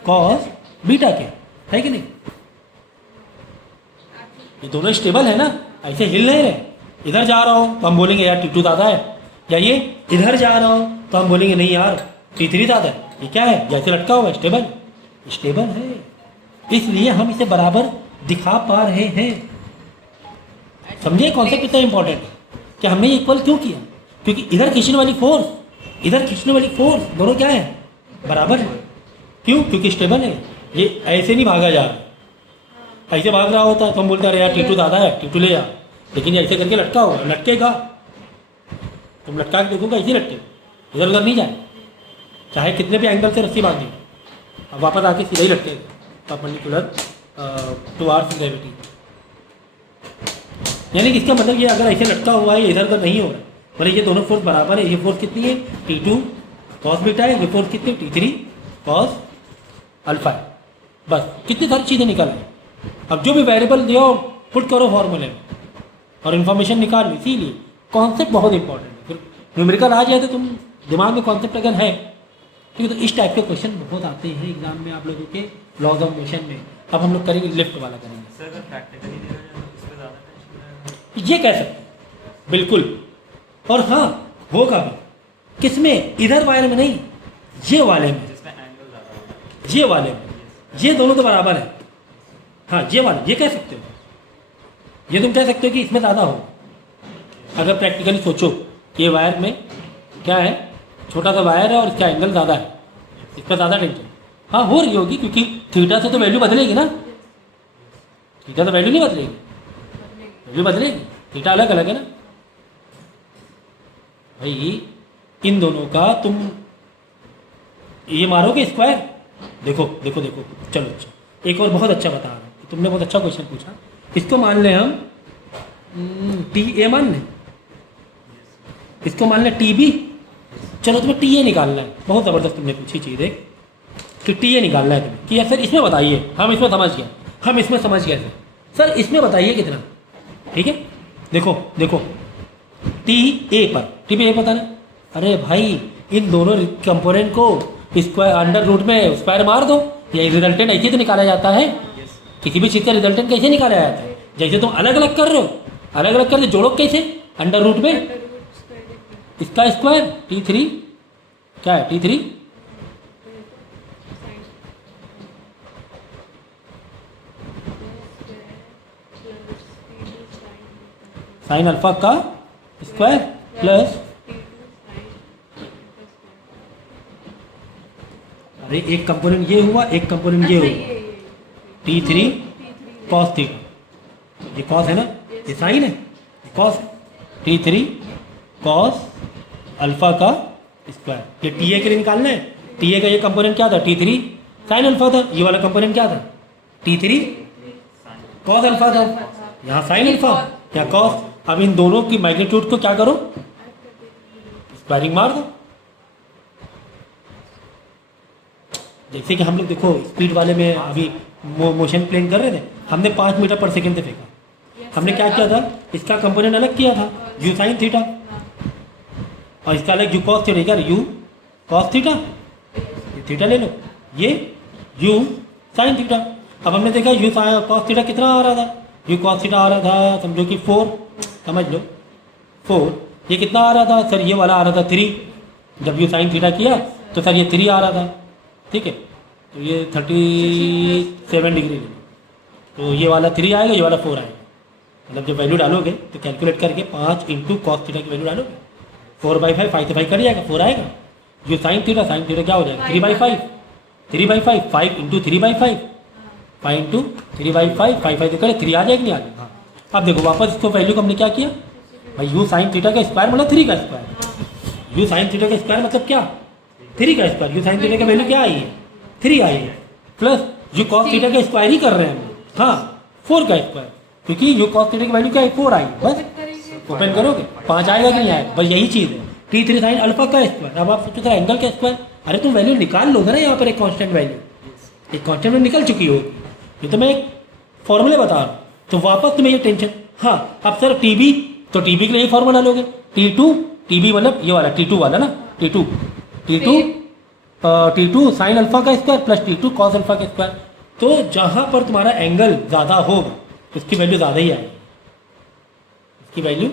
कॉस बीटा के, है कि नहीं? ये दोनों स्टेबल है ना, ऐसे हिल नहीं रहे। इधर जा रहा हूँ तो हम बोलेंगे यार T2 ज़्यादा है, या ये इधर जा रहा हूँ तो हम बोलेंगे नहीं यार T3 ज़्यादा है। ये क्या है, जैसे लटका हुआ है, स्टेबल, स्टेबल है, इसलिए हम इसे बराबर दिखा पा रहे हैं। समझे कॉन्सेप्ट कितना इंपॉर्टेंट है कि हमने ये इक्वल क्यों किया, क्योंकि इधर खींचने वाली फोर्स, इधर खींचने वाली फोर्स दोनों क्या है, बराबर है। क्यों, क्योंकि स्टेबल है। ये ऐसे नहीं भागा जा रहा, ऐसे भाग रहा होता तो हम बोलते अरे यार T2 ज़्यादा है, T2 ले जा, लेकिन ये ऐसे करके लटका होगा, लटकेगा, तुम लटका के देखोगे ऐसे लटके, इधर उधर नहीं जाए, चाहे कितने भी एंगल से रस्सी बांध दी, अब वापस आके सीधा ही लटकेगा, परपेंडिकुलर टू आर्स ग्रेविटी। यानी कि इसका मतलब ये अगर ऐसे लटका हुआ है, ये इधर उधर नहीं हो रहा है, मतलब ये दोनों फोर्स बराबर है। ये फोर्स कितनी है, T2 कॉस बीटा है, ये फोर्स कितनी, T3 कॉस अल्फा है। बस कितनी सारी चीज़ें निकल आई। अब जो भी वेरिएबल दियो पुट करो फॉर्मूले में और इन्फॉर्मेशन निकाल लो। इसीलिए कॉन्सेप्ट बहुत इंपॉर्टेंट है। फिर न्यूमेरिकल आ जाए तो तुम दिमाग में कॉन्सेप्ट अगर है, ठीक है, तो इस टाइप के क्वेश्चन बहुत आते हैं एग्जाम में आप लोगों के लॉज ऑफ मोशन में। अब हम लोग करेंगे लिफ्ट वाला करेंगे। सर अगर प्रैक्टिकली देखा जाए तो इसमें ज़्यादा टेंशन रहेगा। ये कह सकते हैं बिल्कुल, और हाँ होगा भी, किसमें, इधर वाले में नहीं, ये वाले में, जिसमें एंगल ज़्यादा होगा। ये वाले में, ये दोनों तो बराबर है। हाँ ये वाले, ये कह सकते हो, ये तुम कह सकते हो कि इसमें ज़्यादा हो। अगर प्रैक्टिकली सोचो, ये वायर में क्या है, छोटा सा वायर है और इसका एंगल ज़्यादा है, इस पर ज़्यादा टेंशन हाँ हो रही होगी, क्योंकि थीटा से तो वैल्यू बदलेगी ना, थीटा तो वैल्यू नहीं बदलेगी, वैल्यू बदलेगी, थीटा अलग अलग है ना भाई। इन दोनों का तुम ये मारोगे स्क्वायर, देखो देखो देखो, चलो अच्छा एक और बहुत अच्छा बता रहा हूँ, तुमने बहुत अच्छा क्वेश्चन पूछा। इसको मान लें हम TA मान लें, इसको मान लें TB। चलो तुम्हें TA निकालना है, बहुत ज़बरदस्त तुमने पूछी चीज़ है कि TA निकालना है तुम्हें कि यार सर इसमें बताइए, हम इसमें समझ गए, हम इसमें समझ गए सर इसमें बताइए कितना, ठीक है। देखो देखो TA पर, TB पता ना, अरे भाई इन दोनों कंपोनेंट को स्क्वायर अंडर रूट में स्क्वायर मार दो, ये रिजल्टेंट ऐसे तो निकाला जाता है। किसी भी चीज़ का रिजल्टेंट कैसे निकाला जाता है, जैसे तुम अलग अलग कर रहे हो, अलग अलग कर रहे, जोड़ो कैसे, अंडर रूट में इसका स्क्वायर, T3 क्या है, T3 साइन अल्फा का स्क्वायर प्लस, अरे एक कंपोनेंट ये हुआ, एक कंपोनेंट ये हुआ, T3 कॉस थीटा, ये कॉस है ना, ये साइन है, ये कॉस है, T3 कॉस अल्फा का स्क्वायर। ये TA के लिए निकालना है, TA का ये कंपोनेंट क्या था, T3 साइन अल्फा था, ये वाला कंपोनेंट क्या था, T3 कॉस अल्फा था, यहाँ साइन अल्फा, यहाँ कॉस। अब इन दोनों की मैग्नीट्यूड को क्या करो, स्क्वायरिंग मार दो। जैसे कि हम लोग देखो स्पीड वाले में अभी मोशन प्लेन कर रहे थे, हमने 5 मीटर पर सेकंड से फेंका, हमने क्या किया था, इसका कंपोनेंट अलग किया था u साइन थीटा, और इसका अलग u कॉस थीटा, क्या u कॉस थीटा, ये थीटा ले लो, ये u साइन थीटा। अब हमने देखा u कॉस थीटा कितना आ रहा था, u कॉस थीटा आ रहा था समझो कि 4, समझ लो 4, ये कितना आ रहा था सर, ये वाला आ रहा था 3, जब u साइन थीटा किया तो सर ये 3 आ रहा था, ठीक है, तो ये 37 डिग्री, तो ये वाला 3 आएगा, ये वाला 4 आएगा। मतलब जब वैल्यू डालोगे तो कैलकुलेट करके 5 इंटू कॉस थीटा की वैल्यू डालोगे, 4/5, 5 से 5 कट जाएगा, 4 आएगा। जो साइन थीटा क्या हो जाएगा, 3/5, 3/5, 5 इंटू 3/5, 5 इंटू 3/5, 5 से करे 3 आ जाएगा, नहीं आ जाएगा। हाँ अब देखो वापस इसको वैल्यू को हमने क्या किया भाई, u साइन थीटा का स्क्वायर मतलब 3 का स्क्वायर, u साइन थीटा का स्क्वायर मतलब क्या, 3 का स्क्वायर, u साइन थीटा का वैल्यू क्या आई है, 3 आई है, प्लस u कॉस थीटा का स्क्वायर ही कर रहे हैं हम, हाँ 4 का स्क्वायर, क्योंकि u कॉस थीटा की वैल्यू क्या है, 4 आई है। बस ओपन करोगे 5 आएगा कि नहीं आएगा, बस यही चीज़ है, T3 साइन अल्फा का स्क्वायर। अब आप सोचो सर एंगल का स्क्वायर, अरे तुम वैल्यू निकाल लो ना, यहाँ पर एक कांस्टेंट वैल्यू, एक कांस्टेंट वैल्यू निकल चुकी होगी, ये तो मैं एक फॉर्मूले बता रहा हूँ, तो वापस तुम्हें ये टेंशन। हाँ अब सर टीबी, तो टीबी के लिए ये फॉर्मूला लोगे, T2 टीबी मतलब ये वाला T2 वाला ना, T2 साइन अल्फा का square plus T2 cos alpha का स्क्वायर। तो जहाँ पर तुम्हारा एंगल ज़्यादा होगा उसकी वैल्यू ज़्यादा ही आएगी, उसकी वैल्यू,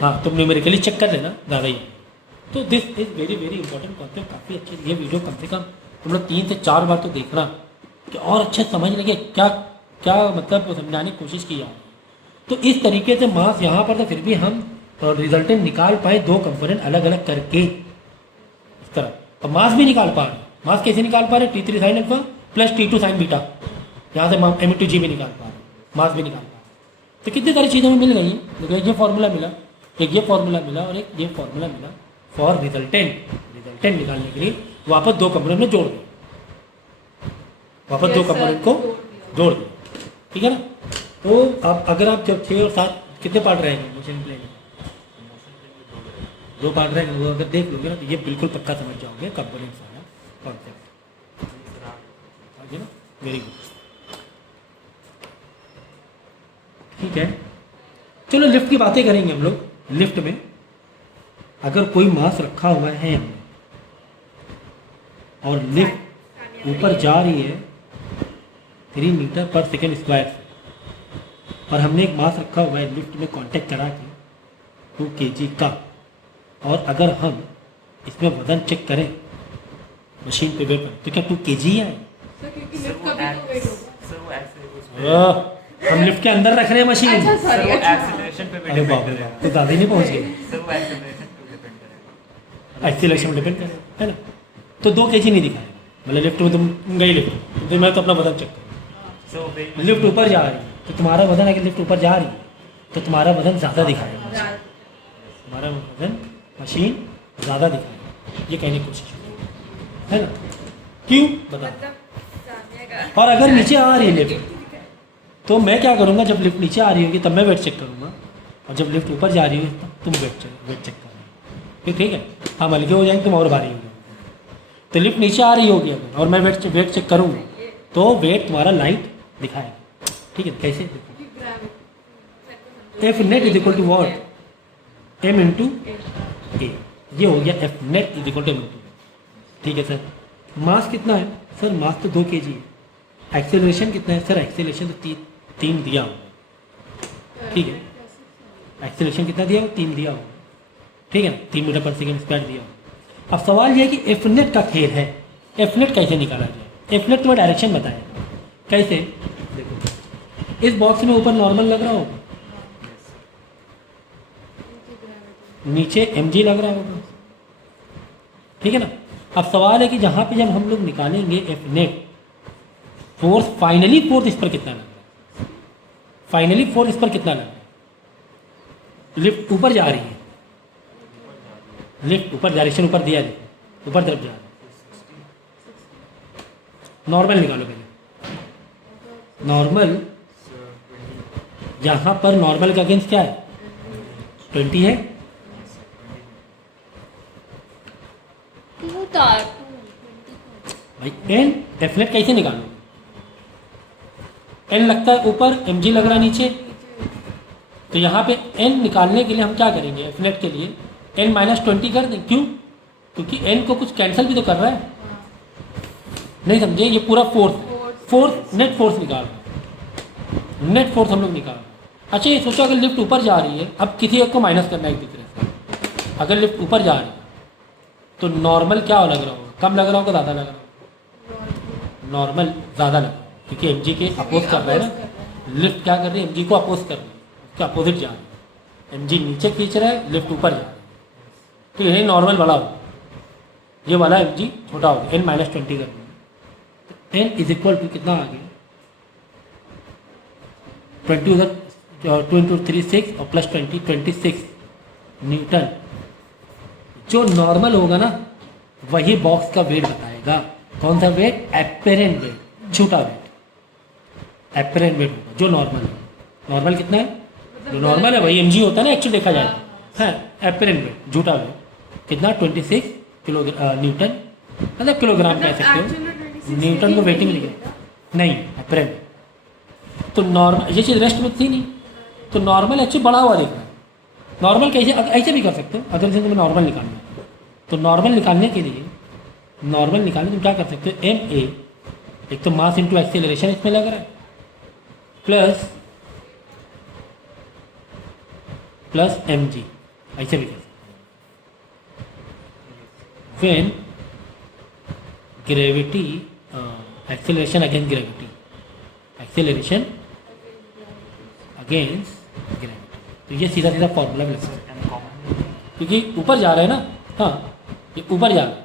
हाँ तुम न्यूमेरिकली चेक कर लेना, ज़्यादा ही आएगी। तो this is very very important concept, काफ़ी अच्छे। ये वीडियो कम से कम तुम लोग 3 से 4 बार तो देखना कि और अच्छे समझ लगे क्या क्या मतलब समझाने की कोशिश की है। तो इस तरीके से मास यहाँ पर तो फिर भी हम रिजल्टेंट निकाल पाए 2 कंपोनेंट अलग अलग करके इस तरह। अब मास भी निकाल पा रहे, मास कैसे निकाल पा रहे, T3 sine alpha plus T2 sign beta, यहाँ से M/G भी निकाल पा रहे, मास भी निकाल पा रहे। तो कितनी सारी चीज़ें हमें मिल गई हैं। देखो एक ये फॉर्मूला मिला, एक ये फॉर्मूला मिला और एक ये फॉर्मूला मिला फॉर रिजल्टेंट निकालने के लिए वापस 2 कंपोनेंट में जोड़ दें, वापस 2 कंपोनेंट को जोड़ दें, ठीक है ना। तो अब अगर आप जब 6 और 7 कितने पार्ट रहेंगे मोशन प्लेन में, 2 पार्ट रहेंगे, वो अगर देख लोगे ना तो ये बिल्कुल पक्का समझ जाओगे कंपोनेंट्स वाला कॉन्सेप्ट, है ना। वेरी गुड, ठीक है। चलो लिफ्ट की बातें करेंगे हम लोग। लिफ्ट में अगर कोई मास रखा हुआ है और लिफ्ट ऊपर जा रही है 3 मीटर पर सेकेंड स्क्वायर से, और हमने एक मास रखा हुआ है लिफ्ट में कांटेक्ट करा के 2 kg का, और अगर हम इसमें वजन चेक करें मशीन पे वेट तो क्या 2 kg ही आए। सर क्योंकि लिफ्ट का भी तो वेट होगा। सर वो एक्सेलरेशन, हम लिफ्ट के अंदर रख रहे हैं मशीन। अच्छा सर सॉरी, वो अच्छा एक्सेलरेशन पे अरे बाप रे, तो ज़्यादा ही नहीं पहुंच गए। सर वो एक्सेलरेशन पे डिपेंड करेगा, एक्सीलरेशन डिपेंड करेगा, है ना। तो 2 kg नहीं दिखाएगा, मतलब लिफ्ट में तुम गई लिफ्ट तो मैं तो अपना वजन चेक करूँ, सो वे लिफ्ट ऊपर जा रही है तो तुम्हारा वजन, अगर लिफ्ट ऊपर जा रही है तो तुम्हारा वजन ज़्यादा दिखाएगा, तुम्हारा वजन मशीन ज़्यादा दिखाएगा, ये कहने की कोशिश है ना। क्यों बता। मतलब सामने का और अगर नीचे आ रही है लिफ्ट तो मैं क्या करूँगा, जब लिफ्ट नीचे आ रही होगी तब मैं वेट चेक करूँगा, और जब लिफ्ट ऊपर जा रही होगी तब तुम वेट चेक करना, ठीक है। हम हल्के हो जाएंगे, तुम और भारी हो जाओगे। तो लिफ्ट नीचे आ रही होगी अगर और मैं वेट चेक करूँगा तो वेट तुम्हारा लाइट दिखाएगा, ठीक है। कैसे देखो, F net is equal to what, M into A, ये हो गया F net is equal to M into, ठीक है सर। मास कितना है सर, मास तो 2 kg है। एक्सेलरेशन कितना है सर, एक्सेलरेशन तो 3 दिया होगा, ठीक है। एक्सेलरेशन कितना दिया हो, 3 दिया होगा, ठीक है ना, 3 मीटर पर सेकेंड स्क्वायर दिया होगा। अब सवाल यह है कि एफ नेट का खेल है, एफ नेट कैसे निकाला जाए। एफ नेट तुम्हें डायरेक्शन बताया कैसे, देखो इस बॉक्स में ऊपर नॉर्मल लग रहा होगा, नीचे mg लग रहा होगा, ठीक है ना। अब सवाल है कि जहाँ पे जब हम लोग निकालेंगे F net, force finally force इस पर कितना लग रहा है, फाइनली फोर्स इस पर कितना लग रहा है। लिफ्ट ऊपर जा रही है, लिफ्ट ऊपर डायरेक्शन ऊपर दिया है, ऊपर तरफ जा रहा है। नॉर्मल निकालो पहले, नॉर्मल यहाँ पर नॉर्मल का अगेंस्ट क्या है, 20 है। भाई एन एफ नेट कैसे निकालो, एन लगता है ऊपर, mg लग रहा है नीचे, तो यहाँ पे n निकालने के लिए हम क्या करेंगे, एफ नेट के लिए n-20 कर दें। क्यों, क्योंकि n को कुछ कैंसिल भी तो कर रहा है, नहीं समझे। ये पूरा फोर्स नेट फोर्स निकाल रहा है, नेट फोर्स हम लोग निकाल रहे हैं। अच्छा ये सोचो अगर लिफ्ट ऊपर जा रही है, अब किसी एक को माइनस करना है एक दूसरे से। अगर लिफ्ट ऊपर जा रही है तो नॉर्मल क्या लग रहा होगा, कम लग रहा होगा, ज़्यादा लग रहा होगा, नॉर्मल ज़्यादा लग रहा है, क्योंकि mg के अपोज कर रहे हैं ना। लिफ्ट क्या कर रही है, mg को अपोज कर रही है, उसके अपोजिट जा रही है। mg नीचे खींच रहा है, लिफ्ट ऊपर जा रहा है, तो यही नॉर्मल वाला होगा, ये वाला mg छोटा होगा, n-20 कर दिया। n इज इक्वल टू कितना आ गया, 20 उधर 2 इंटू 3 6 और प्लस 20 26 न्यूटन। जो नॉर्मल होगा ना वही बॉक्स का वेट बताएगा। कौन सा वेट, एपरेंट वेट, झूठा वेट, एपरेंट वेट होगा जो नॉर्मल है। नॉर्मल कितना है, जो नॉर्मल है वही mg होता है ना, एक्चुअली देखा जाए है। एपरेंट वेट, झूठा वेट कितना, 26 किलोग्राम न्यूटन, मतलब किलोग्राम कह सकते हो, न्यूटन को वेटिंग लिखे नहीं, एपरेंट। तो नॉर्मल ये चीज़ रेस्ट में थी नहीं, तो नॉर्मल एक्चुअली बड़ा हुआ दिख रहा है। नॉर्मल कैसे, ऐसे भी कर सकते हो, अगर जैसे तुम्हें नॉर्मल निकालना है तो नॉर्मल निकालने के लिए, नॉर्मल निकालने तुम क्या कर सकते हो, एम ए, एक तो मास इंटू एक्सेलरेशन इसमें लग रहा है, प्लस एम जी, ऐसे भी कर सकते हो। When gravity acceleration against gravity, acceleration against gravity, तो ये सीधा सीधा फॉर्मूला भी लग सकता है, एम कॉमन क्योंकि ऊपर जा रहा है ना। हाँ, ये ऊपर जा रहा है,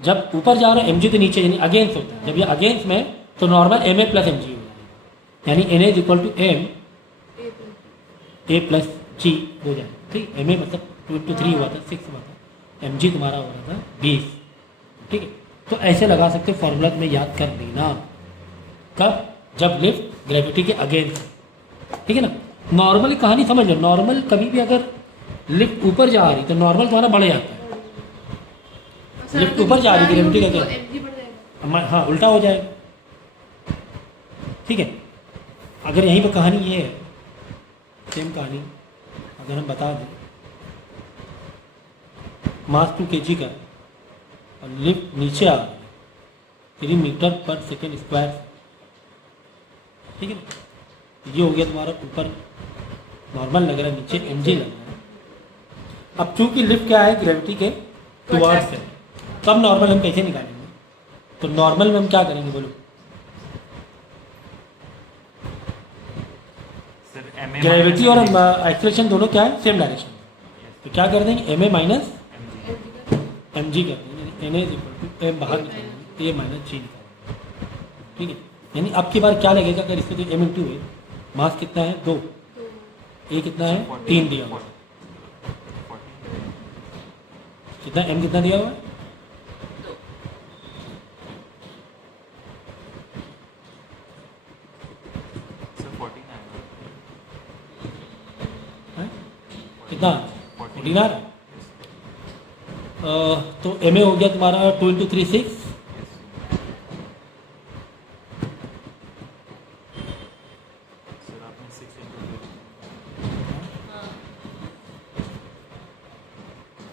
जब ऊपर जा रहा है एम जी तो नीचे यानी अगेंस्ट होता है, जब ये अगेंस्ट में तो normal M A plus M G हो जाएगा, यानी N A is equal to M A plus G हो जाएगा। ठीक, एम ए मतलब 2 × 3 हुआ था, 6 हुआ था, एम जी तुम्हारा हो रहा था 20। ठीक है, तो ऐसे लगा सकते हो फॉर्मूला तुम्हें याद कर लेना, कब, जब लिफ्ट ग्रेविटी के अगेंस्ट। ठीक है ना, नॉर्मल कहानी समझ लो, नॉर्मल कभी भी अगर लिफ्ट ऊपर जा रही तो नॉर्मल तुम्हारा बढ़ जाता है, लिफ्ट ऊपर जा रही है ग्रेविटी का क्या, हाँ उल्टा हो जाएगा। ठीक है, अगर यहीं पर कहानी ये है, सेम कहानी अगर हम बता दें, मास 2 kg का और लिफ्ट नीचे आ रहा है 3 मीटर पर सेकेंड स्क्वायर, ठीक है ना, ये हो गया तुम्हारा ऊपर नॉर्मल लग रहा है, नीचे एम जी लग रहा है। अब चूंकि लिफ्ट क्या है ग्रेविटी के टुवर्ड्स है, तब नॉर्मल हम कैसे निकालेंगे, तो नॉर्मल में हम क्या करेंगे बोलो, सर एम ए ग्रेविटी और एक्सेलरेशन दोनों क्या है, सेम डायरेक्शन में, तो क्या कर देंगे, M A minus M G कर देंगे, N A is equal to M बाहर निकालेंगे, ए माइनस जी निकालेंगे। ठीक है, यानी अब की बार क्या लगेगा, अगर इसको तो एम इंटू है, मास कितना है 2, ए कितना है 3 दिया हुआ, कितना एम कितना दिया हुआ है, सर 14 आएगा, कितना 14 आ रहा है। तो एम ए हो गया तुम्हारा 2 × 3 6, सर आपने 6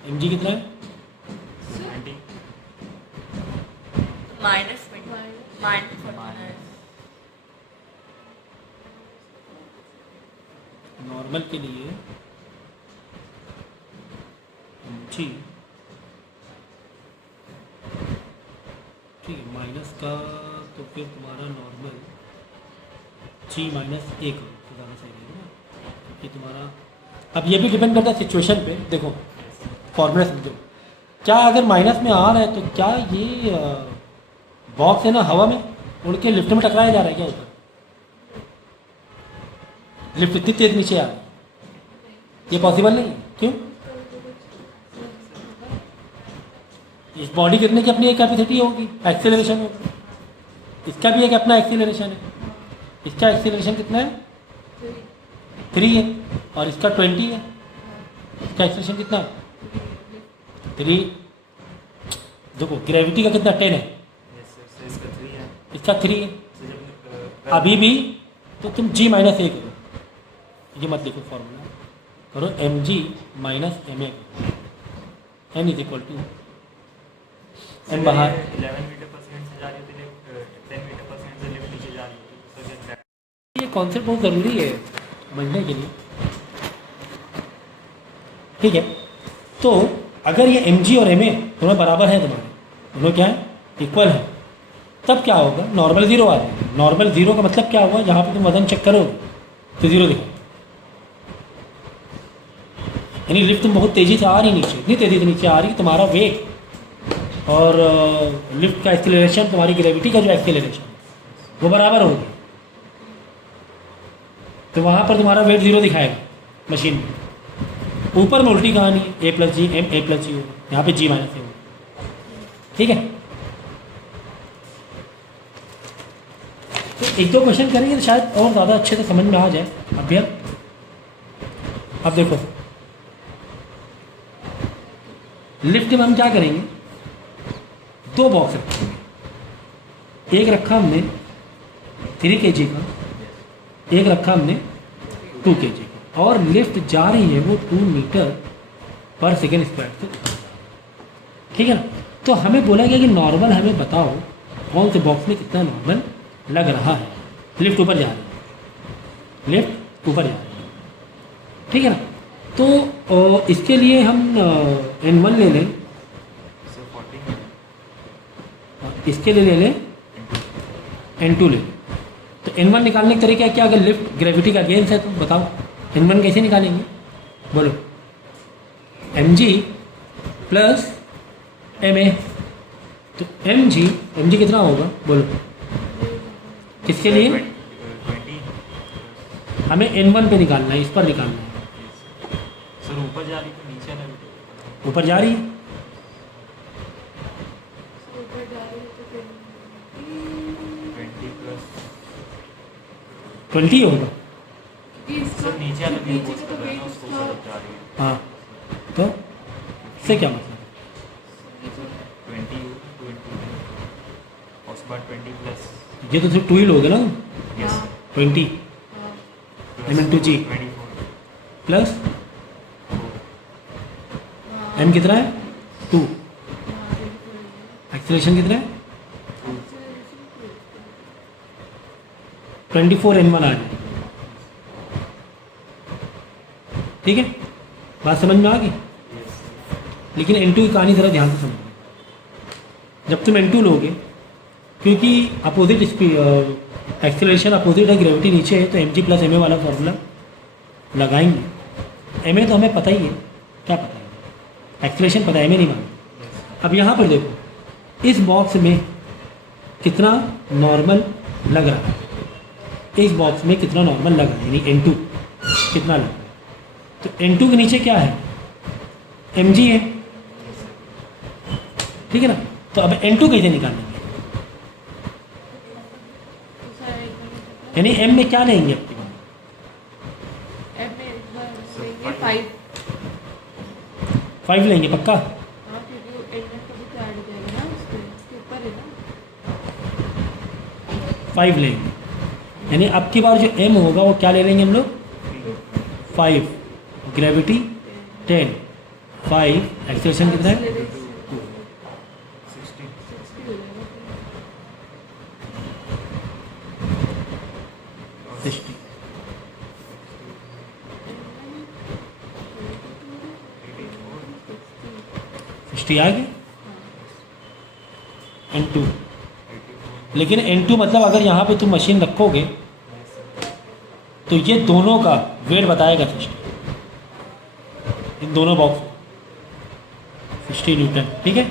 एम जी कितना है, × 20 माइनस 49। नॉर्मल के लिए जी, ठीक है, माइनस का तो फिर तुम्हारा नॉर्मल जी माइनस 1 तो ज़्यादा सही रहेगा ना, कि तुम्हारा, अब ये भी डिपेंड करता है सिचुएशन पे। देखो फॉर्मूला समझो, क्या अगर माइनस में आ रहा है तो क्या ये बॉक्स है ना हवा में उड़ के लिफ्ट में टकराया जा रहा है क्या ऊपर, लिफ्ट इतनी तेज नीचे आ रही है, ये पॉसिबल नहीं है। क्यों, इस बॉडी गिरने की अपनी एक कैपेसिटी होगी, एक्सेलरेशन होगी, इसका भी एक अपना एक्सेलरेशन है, इसका एक्सेलरेशन कितना है 3 है और इसका 20 है, इसका एक्सेलरेशन कितना है 3, देखो ग्रेविटी का कितना 10 है, यस सर इसका 3 है, इसका 3 है, सर जब अभी भी तो तुम g माइनस ए करो, ये मत लिखो फॉर्मूला, करो M G minus M A, N is equal to M बाहर 11 मीटर पर सेकंड से जा रही है, 10 मीटर पर सेकंड से लिफ्ट नीचे जा रही है, तो सर ये कॉन्सेप्ट बहुत ज़रूरी है समझने के लिए। ठीक है, तो अगर ये एम जी और एम ए दोनों बराबर हैं, तुम्हारे दोनों क्या है इक्वल है, तब क्या होगा, नॉर्मल 0 आ जाएगा। नॉर्मल 0 का मतलब क्या हुआ, जहाँ पे तुम वजन चेक करोगे तो 0 दिखाओ, यानी लिफ्ट तुम बहुत तेज़ी से आ रही नीचे, इतनी तेज़ी से नीचे आ रही, तुम्हारा वेग और लिफ्ट का एक्सेलरेशन, तुम्हारी ग्रेविटी का जो एक्सेलरेशन वो बराबर होगी, तो वहाँ पर तुम्हारा वेट 0 दिखाएगा मशीन में। ऊपर में उल्टी कहानी है, A plus G M A plus G होगा, यहाँ पे जी माइनस ए होगा। ठीक है, तो 1-2 क्वेश्चन करेंगे तो शायद और ज़्यादा अच्छे से समझ में आ जाए। अब देखो लिफ्ट में हम क्या करेंगे, 2 बॉक्स रखेंगे, एक रखा हमने 3 kg का एक रखा हमने 2 kg और लिफ्ट जा रही है वो 2 मीटर पर सेकेंड स्क्वायर से, ठीक है ना। तो हमें बोला गया कि नॉर्मल हमें बताओ कौन से बॉक्स में कितना नॉर्मल लग रहा है। लिफ्ट ऊपर जा रही है, लिफ्ट ऊपर जा रही है, ठीक है ना। तो इसके लिए हम N1 ले लें, सो 40 इसके लिए ले लें N2 ले लें। तो N1 निकालने का तरीका क्या? अगर लिफ्ट ग्रेविटी का अगेंस्ट है तो बताओ N1 कैसे निकालेंगे, बोलो। mg प्लस ma, तो mg कितना होगा बोलो, किसके लिए? 20 हमें N1 पे निकालना है, इस पर निकालना है। सर ऊपर जा रही तो नीचे ना बेटे, ऊपर जा रही है, ऊपर जा रही है तो 20 प्लस 20 होगा। सर नीचे वाला भी पोस्ट कर रहा है ना, उसको ऊपर जा रही है। हाँ, तो इससे क्या मतलब? 20 और उसके बाद 20 प्लस ये तो सिर्फ 2 ही लोगे ना, यस 20 M/G 24 प्लस m कितना है 2, एक्सेलरेशन कितना है 24 N1 आ जाए, ठीक है। बात समझ में आ गई। लेकिन N2 की कहानी ज़रा ध्यान से समझो। जब तुम N2 लोगे, क्योंकि अपोजिट एक्सेलरेशन अपोजिट है, ग्रेविटी नीचे है, तो mg प्लस ma वाला फॉर्मूला लगाएंगे। ma तो हमें पता ही है, क्या पता है, एक्सेलरेशन पता है, ma नहीं मालूम। अब यहाँ पर देखो, इस बॉक्स में कितना नॉर्मल लग रहा है, इस बॉक्स में कितना नॉर्मल लग रहा है, यानी N2 कितना लग रहा है। तो N2 के नीचे क्या है, mg है, ठीक है ना। तो अब N2 कैसे निकालेंगे, यानी m में क्या लेंगे अपने को? 5 लेंगे पक्का। 5 लेंगे, यानी अब की बार जो m होगा वो क्या ले लेंगे हम लोग, 5, ग्रेविटी 10, 5, एक्सेलरेशन कितना है 60। 60 आ गया N2। लेकिन N2 मतलब अगर यहाँ पे तुम मशीन रखोगे तो ये दोनों का वेट बताएगा 60, इन दोनों बॉक्स 60 न्यूटन, ठीक है।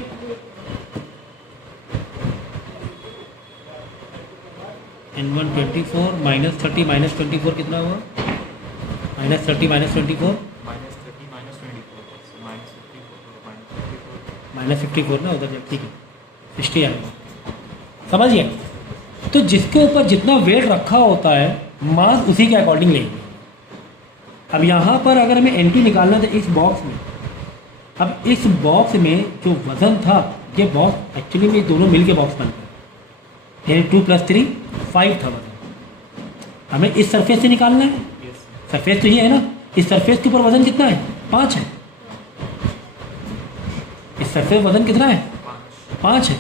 N1 24 माइनस 30 माइनस 24 कितना हुआ, minus 30 minus 24 minus 30 minus 24 minus 54 minus 54 ना उधर जब, ठीक है 60 आएगा, समझ गए। तो जिसके ऊपर जितना वेट रखा होता है मास उसी के अकॉर्डिंग लेंगे। अब यहाँ पर अगर हमें N2 निकालना था इस बॉक्स में, अब इस बॉक्स में जो वज़न था, ये बॉक्स एक्चुअली में दोनों मिल के बॉक्स बन गए, यानी 2 + 3 5 था वज़न। हमें इस सरफेस से निकालना है, सरफेस तो ये है ना, इस सरफेस के ऊपर वज़न कितना है 5 है, इस सरफेस वज़न कितना है 5 है,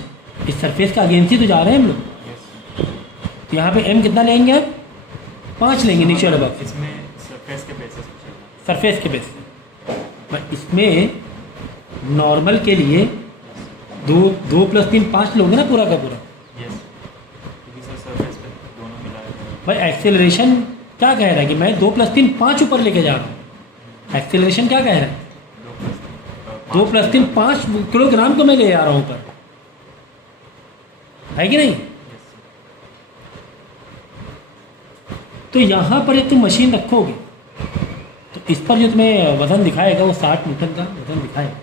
इस सरफेस का अगेंस्ट ही तो जा रहे हैं हम लोग। तो यहाँ पे m कितना लेंगे, अब 5 लेंगे नीचे वाला बॉक्स, इसमें सरफेस के बेसिस पे चलता सरफेस के बेस पर। इसमें नॉर्मल के लिए 2 + 3 5 लोगे ना पूरा का पूरा। है। यस क्योंकि सर सरफेस पे दोनों मिला है। भाई एक्सेलरेशन क्या कह रहा है कि मैं 2 + 3 5 ऊपर लेके जा रहा हूँ। एक्सेलरेशन क्या कह रहा है, 2 + 3 5 किलोग्राम को मैं ले जा रहा हूँ ऊपर, है कि नहीं। तो यहाँ पर एक तुम मशीन रखोगे तो इस पर जो तुम्हें वज़न दिखाएगा वो 60 न्यूटन का वज़न दिखाएगा,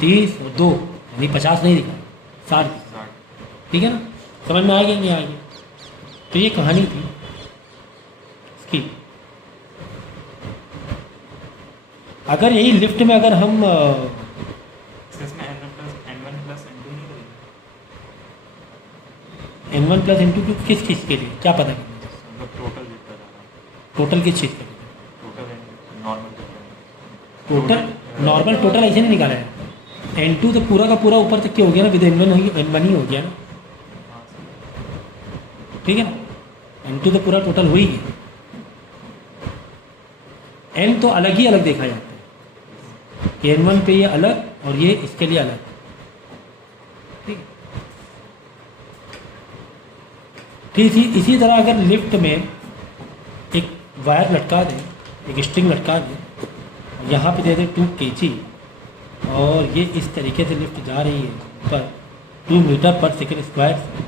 30 और 2 यानी 50 नहीं दिखाएगा, 60, ठीक है ना। समझ में आ गया नहीं आ गया। तो ये कहानी थी इसकी। अगर यही लिफ्ट में अगर हम इसमें N1 प्लस N2 नहीं करेंगे, N1 + N2 किस चीज़ के लिए क्या पता करना, मतलब टोटल जितना जाना टोटल किस चीज़ का? Total normal total normal total ऐसे नहीं निकाला है। N2 तो पूरा का पूरा ऊपर तक के हो गया ना, विद N1 ही हो गया ना, हाँ सर। ठीक है ना। N2 तो पूरा टोटल हो ही गया। N तो अलग ही अलग देखा जाता है कि N1 पे ये अलग और ये इसके लिए अलग, ठीक है। ठीक इसी तरह अगर लिफ्ट में एक वायर लटका दें, एक स्ट्रिंग लटका दें, यहाँ पे दे दें 2 kg और ये इस तरीके से लिफ्ट जा रही है ऊपर 2 मीटर पर सेकेंड स्क्वायर से,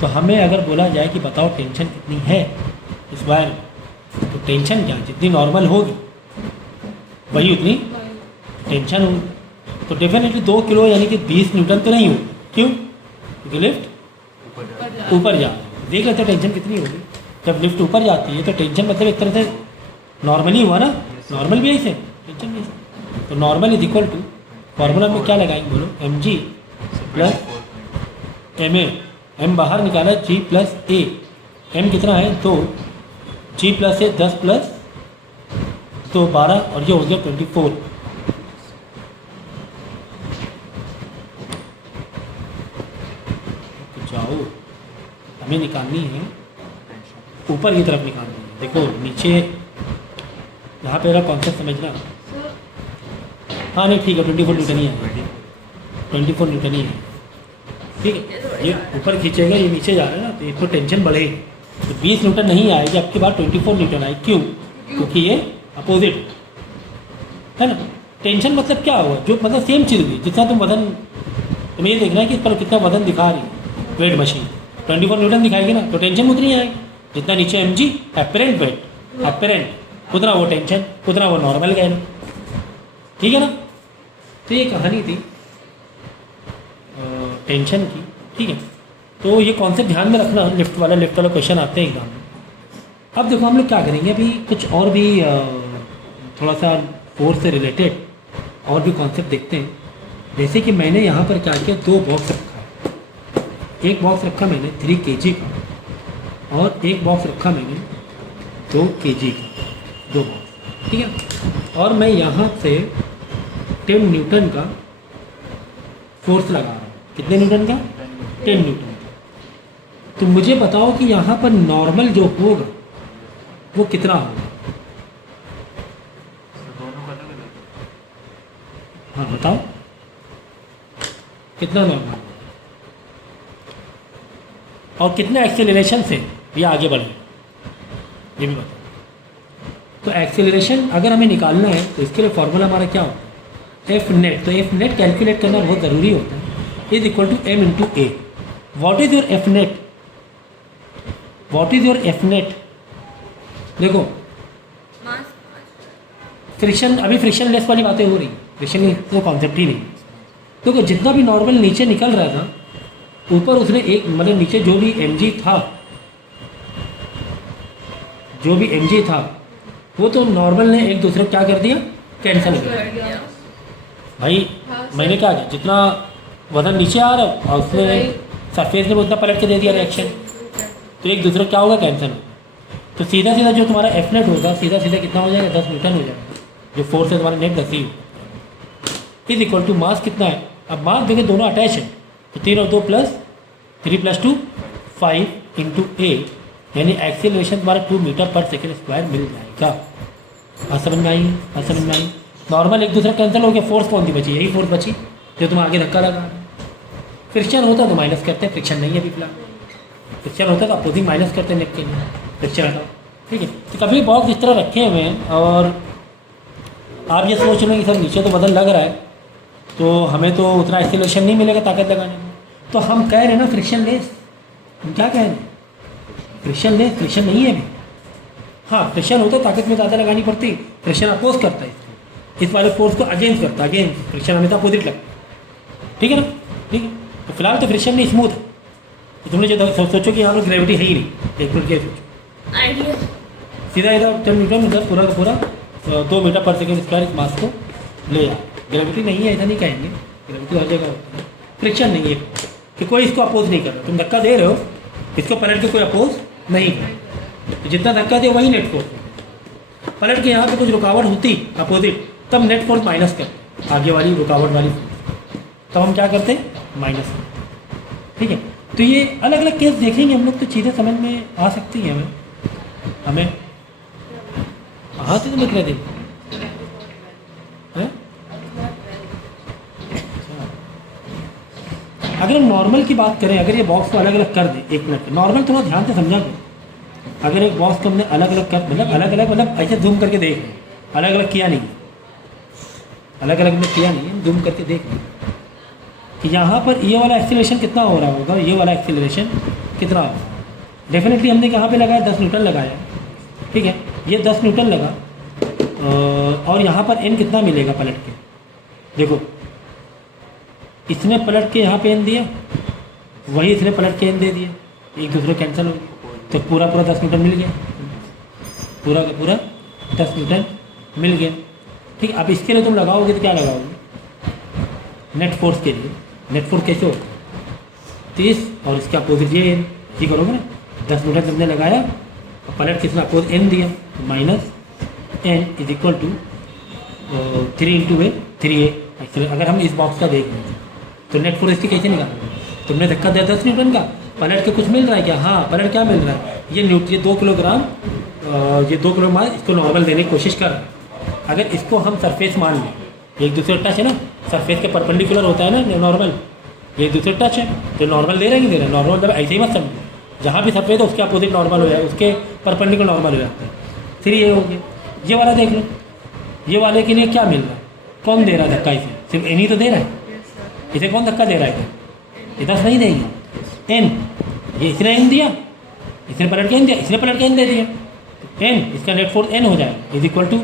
तो हमें अगर बोला जाए कि बताओ टेंशन कितनी है इस वायर में, तो टेंशन क्या, जितनी नॉर्मल होगी वही उतनी टेंशन होगी। तो डेफिनेटली 2 किलो यानी कि 20 न्यूटन तो नहीं होगी। क्यों? क्योंकि लिफ्ट ऊपर जा रहा है। ऊपर जा रही है। देख लेते हैं टेंशन कितनी होगी। जब लिफ्ट ऊपर जाती है तो टेंशन मतलब एक तरह से नॉर्मली हुआ ना, नॉर्मल भी ऐसे टेंशन भी ऐसे। तो normal is equal to, formula में क्या लगाएंगे बोलो, mg प्लस 24.9। ma, m बाहर निकाला g प्लस a, m कितना है 2, g प्लस a 10 प्लस 2 12 और ये हो गया 24। तो जाओ हमें निकालनी है टेंशन ऊपर की तरफ निकालनी है। देखो नीचे यहाँ पे मेरा कॉन्सेप्ट समझना। सर हाँ नहीं ठीक है, 24 न्यूटन ही है, 24 न्यूटन ही है, ठीक है। ये ऊपर खींचेगा, ये नीचे जा रहा है ना, तो इसको टेंशन बढ़ेगी। तो 20 न्यूटन नहीं आएगी, आपके पास 24 न्यूटन आए। क्यों? क्योंकि ये अपोजिट है ना। टेंशन मतलब क्या हुआ, जो मतलब सेम चीज़ हुई, जितना तुम वजन, तुम्हें ये देखना है कि इस पर कितना वजन दिखा रही है वेट मशीन, 24 न्यूटन दिखाएगी ना, तो टेंशन उतनी आएगी जितना नीचे mg एपरेंट वेट, एपरेंट उतना वो टेंशन, उतना वो नॉर्मल गया, ठीक है ना। तो ये कहानी थी टेंशन की, ठीक है। तो ये कॉन्सेप्ट ध्यान में रखना, लिफ्ट वाला क्वेश्चन आते हैं एग्जाम में। अब देखो हम लोग क्या करेंगे, अभी कुछ और भी थोड़ा सा फोर्स से रिलेटेड और भी कॉन्सेप्ट देखते हैं। जैसे कि मैंने यहाँ पर क्या किया, 2 बॉक्स रखा है। एक बॉक्स रखा मैंने 3 kg का और एक बॉक्स रखा मैंने 2 kg का, 2 बॉक्स, ठीक है। और मैं यहाँ से 10 न्यूटन का फोर्स लगा रहा हूँ। कितने न्यूटन का? 10 न्यूटन का। तो मुझे बताओ कि यहाँ पर नॉर्मल जो होगा वो कितना होगा? तो दोनों का अलग अलग। हाँ बताओ कितना नॉर्मल होगा और कितने एक्सेलरेशन से ये आगे बढ़ेगा, ये भी बताओ। तो एक्सेलरेशन अगर हमें निकालना है तो इसके लिए फॉर्मूला हमारा क्या होता है, एफ नेट। तो एफ नेट कैलकुलेट करना बहुत ज़रूरी होता है, is equal to m into A. What is your F net? What is your F net? देखो फ्रिक्शन, अभी फ्रिक्शन लेस वाली बातें हो रही, फ्रिक्शन लेस तो कॉन्सेप्ट ही नहीं। देखो जितना भी नॉर्मल नीचे निकल रहा था, ऊपर उसने एक मतलब नीचे जो भी mg था, जो भी mg था वो तो नॉर्मल ने एक दूसरे को क्या कर दिया, कैंसिल कर दिया। भाई हाँ, मैंने क्या किया, जितना वजन नीचे आ रहा है और उसने सरफेस ने उतना पलट के दे दिया रिएक्शन, तो एक दूसरे को क्या होगा, कैंसिल होगा। तो सीधा सीधा जो तुम्हारा एफ नेट होगा, सीधा सीधा कितना हो जाएगा, 10 न्यूटन हो जाएगा। जो फोर्स है तुम्हारा नेट 10 ही होगा। इज इक्वल टू मास कितना है, अब मास देखिए दोनों अटैच है, तो 3 और 2 प्लस 3 प्लस 2 5 इंटू ए, यानी एक्सेलरेशन तुम्हारा 2 मीटर पर सेकेंड स्क्वायर मिल जाएगा। हाँ समझ में आई, हाँ समझ में आई। नॉर्मल एक दूसरा कैंसिल हो गया, फोर्स कौन सी बची, यही फोर्स बची जो तुम आगे धक्का लगा। फ्रिक्शन होता तो माइनस करते हैं, फ्रिक्शन नहीं है अभी फिलहाल। फ्रिक्शन होता तो अपोजिंग माइनस करते हैं नेट के लिए, फ्रिक्शन हटाओ, ठीक है। तो कभी बॉक्स इस तरह रखे हुए हैं और आप ये सोच रहे हैं कि सर नीचे तो बदल लग रहा है, तो हमें तो उतना एक्सेलरेशन नहीं मिलेगा ताकत लगाने में। तो हम कह रहे हैं ना फ्रिक्शन लेस, हम क्या कह रहे हैं, फ्रिक्शन लेस, फ्रिक्शन नहीं है अभी। हाँ फ्रिक्शन होता ताकत में ज़्यादा लगानी पड़ती, फ्रिक्शन अपोज करता है इसको, इस वाले फोर्स को अगेंस्ट करता है, अगेंस्ट फ्रिक्शन हमेशा अपोजिट लगता है, ठीक है ना, ठीक है। तो फिलहाल तो फ्रिक्शन नहीं, स्मूथ है। तो तुमने जो सोचो कि यहाँ पर ग्रेविटी है ही नहीं, एक मिनट के सोचो, आइडिया सीधा इधर 10 न्यूटन इधर पूरा का पूरा 2 मीटर पर सेकेंड स्क्वायर इस मास को ले जाए। ग्रेविटी नहीं है ऐसा नहीं कहेंगे, ग्रेविटी हर जगह होती है। फ्रिक्शन नहीं है कि कोई इसको अपोज नहीं कर रहा, तुम धक्का दे रहे हो, इसको पलट के कोई अपोज नहीं कर रहा, तो जितना धक्का दे वही नेट फोर्स, पलट के यहाँ पे कुछ रुकावट होती अपोजिट, तब नेट फोर्स माइनस करते, आगे वाली रुकावट वाली फोर्स, तब हम क्या करते हैं माइनस करते। ठीक है, तो ये अलग अलग केस देखेंगे हम लोग तो चीज़ें समझ में आ सकती हैं हमें। हाँ तो लिख रहे थे हैं? अगर हम नॉर्मल की बात करें, अगर ये बॉक्स को अलग अलग कर दें, एक मिनट नॉर्मल थोड़ा ध्यान से समझा दो। अगर एक बॉक्स को हमने अलग अलग कर, मतलब अलग अलग मतलब ऐसे जूम करके देख लें, अलग अलग किया नहीं, अलग अलग हमने किया नहीं, जूम करके देख लें कि यहाँ पर ये वाला एक्सीलरेशन कितना हो रहा होगा, ये वाला एक्सीलरेशन कितना होगा। डेफिनेटली हमने कहाँ पे लगाया, 10 न्यूटन लगाया। ठीक है, ये 10 न्यूटन लगा और यहाँ पर एन कितना मिलेगा पलट के, देखो इसने पलट के यहाँ पे एन दिया, वही इसने पलट के एन दे दिया, एक दूसरे कैंसिल हो गया, तो पूरा 10 न्यूटन मिल गया, पूरा का पूरा 10 न्यूटन मिल गया। ठीक, अब इसके लिए तुम लगाओगे तो क्या लगाओगे, नेट फोर्स के लिए। नेट फोर्स कैसे होगा, 30 और इसके अपोजिट ये एन, ये करोगे ना, 10 न्यूटन तुमने लगाया और पलट कितना अपोजिट एन दिया, minus N is equal to 3 into A 3a। Actually अगर हम इस बॉक्स का देख लें तो नेट फोर्स इसकी कैसे निकालोगे, तुमने धक्का दिया 10 न्यूटन का, पलट के कुछ मिल रहा है क्या, हाँ पलट क्या मिल रहा है, ये 2 किलोग्राम, ये 2 किलोग्राम, इसको नॉर्मल देने की कोशिश कर रहा है। अगर इसको हम सरफेस मान लें, एक दूसरे टच है ना, सरफेस के परपेंडिकुलर होता है ना नॉर्मल, ये एक दूसरे टच है तो नॉर्मल दे रहा है कि दे रहा है, नॉर्मल मतलब ऐसे ही मत समझो, जहाँ भी सफ़ेद है उसके अपोजिट नॉर्मल हो जाए, उसके परपेंडिकुलर नॉर्मल हो जाता है। फिर ये हो गया, ये वाला देख लो, ये वाले के लिए क्या मिल रहा है, कौन दे रहा है धक्का, इसे सिर्फ एन ही तो दे रहा है, इसे कौन धक्का दे रहा है, ये 10 नहीं देंगे, एन, ये इसने एन दिया, इसने पलट के एन दिया, इसने पलट के एन दे दिया, एन इसका नेट फोर्स एन हो जाएगा is equal to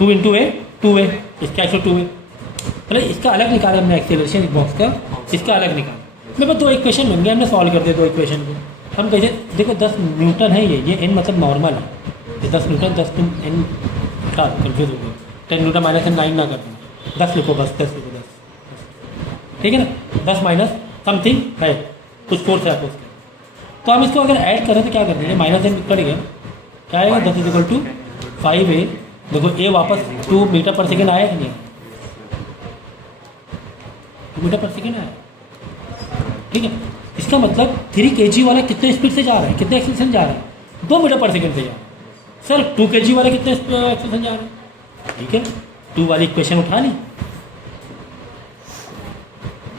2 into A 2a, इसका 102a। मतलब इसका अलग निकाला हमने एक्सेलरेशन बॉक्स का, इसका अलग निकाला। मेरे पास 2 इक्वेशन बन गया, हमने सॉल्व कर दिया 2 इक्वेशन को। हम कैसे, देखो 10 न्यूटन है ये एन मतलब नॉर्मल है, ये 10 न्यूटन 10 तुम एन का कन्फ्यूज हो गए, 10 न्यूटन माइनस एन 9 ना कर देना, 10 लिखो बस, 10 लिखो 10, ठीक है ना, 10 माइनस समथिंग है, कुछ फोर्स है आपको। तो हम इसको अगर ऐड करें तो क्या कर देंगे, माइनस एन कट गया, क्या आएगा 10 इज इक्वल टू 5a। देखो ए वापस 2 मीटर पर सेकेंड आया कि नहीं, 2 मीटर पर सेकेंड आया। ठीक है, इसका मतलब 3 kg वाला कितने स्पीड से जा रहा है, कितने एक्सेलरेशन जा रहा है, 2 मीटर पर सेकेंड से जा रहा है। सर 2 kg वाले कितने एक्सेलरेशन जा रहे हैं, ठीक है 2 वाली इक्वेशन उठा ली,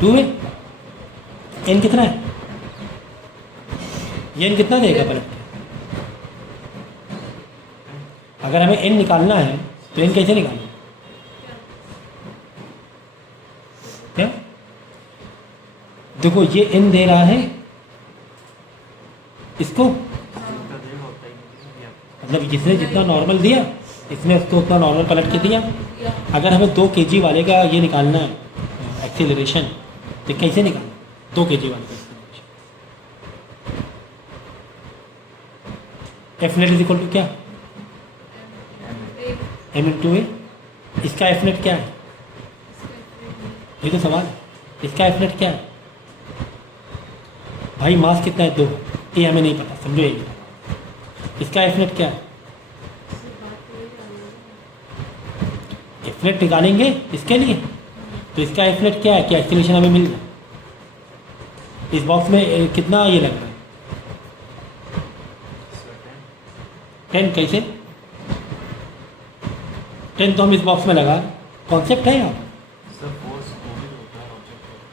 2 है, एन कितना है, ये एन कितना देगा पलट के, अगर हमें एन निकालना है तो एन कैसे निकालना, क्या देखो ये एन दे रहा है इसको, मतलब जिसने जितना नॉर्मल दिया इसने उसको उतना नॉर्मल पलट के दिया। अगर हमें 2 kg वाले का ये निकालना है एक्सीलरेशन, तो कैसे निकालना 2 kg वाले का acceleration, F net is equal to क्या, एम इंटू ए। इसका एफ नेट क्या है, ये तो सवाल है, इसका एफ नेट क्या है भाई, मास कितना है 2, ये हमें नहीं पता, समझो ये, इसका एफ नेट क्या है, एफ नेट निकालेंगे इसके लिए, तो इसका एफ नेट क्या है कि एक्सीलरेशन हमें मिल रहा है। इस बॉक्स में कितना ये लग रहा है 10, कैसे 10 तो हम इस बॉक्स में लगा, कॉन्सेप्ट है यहाँ,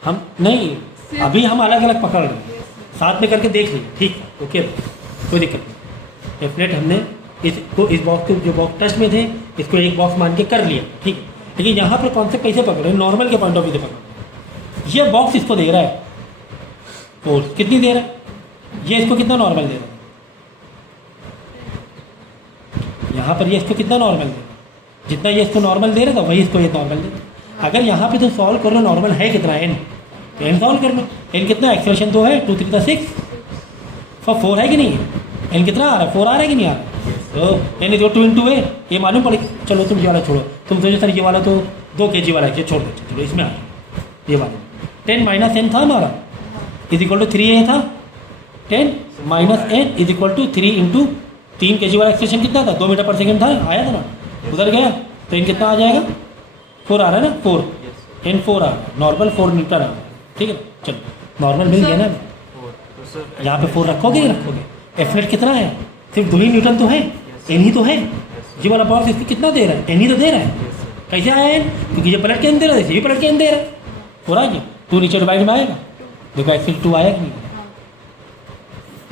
हम नहीं अभी हम अलग अलग पकड़ रहे हैं, साथ में करके देख लीजिए, ठीक ओके कोई दिक्कत नहीं। एफ नेट हमने इसको इस बॉक्स के जो बॉक्स टच में थे इसको एक बॉक्स मान के कर लिया, ठीक, लेकिन यहाँ पर कॉन्सेप्ट कैसे पकड़े, नॉर्मल के पॉइंट ऑफ व्यू से पकड़े। ये बॉक्स इसको दे रहा है फोर्स कितनी दे रहा है, ये इसको कितना नॉर्मल दे रहा है, यहाँ पर ये इसको कितना नॉर्मल दे रहा है, जितना ये इसको नॉर्मल दे रहा था वही इसको ये नॉर्मल दे रहा है। अगर यहाँ पे तो सॉल्व कर लो नॉर्मल है कितना एन, तो एन सॉल्व कर लो, एन कितना एक्सेलरेशन 2 है, 2 3 6 4 है कि नहीं है, एन कितना आ रहा है 4 आ रहा है कि नहीं आ रहा है, तो एन इज 2 इंटू ए, ये मालूम पड़े। चलो तुम ये वाला छोड़ो, तुम सोचो सर ये वाला तो 2 kg वाला है, ये छोड़ दो, चलो इसमें आ रहा ये वाला 10 माइनस एन था हमारा इज इक्वल टू 3a था, 10 minus N is equal to 3 into 3 kg वाला एक्सटेंशन कितना था, 2 मीटर पर सेकेंड था, आया था ना, उधर गया तो इन कितना आ जाएगा, 4 आ रहा है ना, 4 इन 4 आ रहा है, नॉर्मल 4 न्यूटन आ रहा है, ठीक है ना। चलो नॉर्मल मिल गया ना, तो सर यहाँ पे 4 रखोगे ही रखोगे। एफ नेट कितना है, सिर्फ 2 ही न्यूटन तो है, एन ही तो है, ये वाला बॉक्स इसकी कितना दे रहा है, एन ही तो दे रहा है। कैसे आया एन, क्योंकि ये पलट के एन दे रहा है, ये पलट के एन दे रहा है, पूरा जी 2 नीचे डिवाइड में आएगा, देखो एक्सिल 2 आया कि नहीं,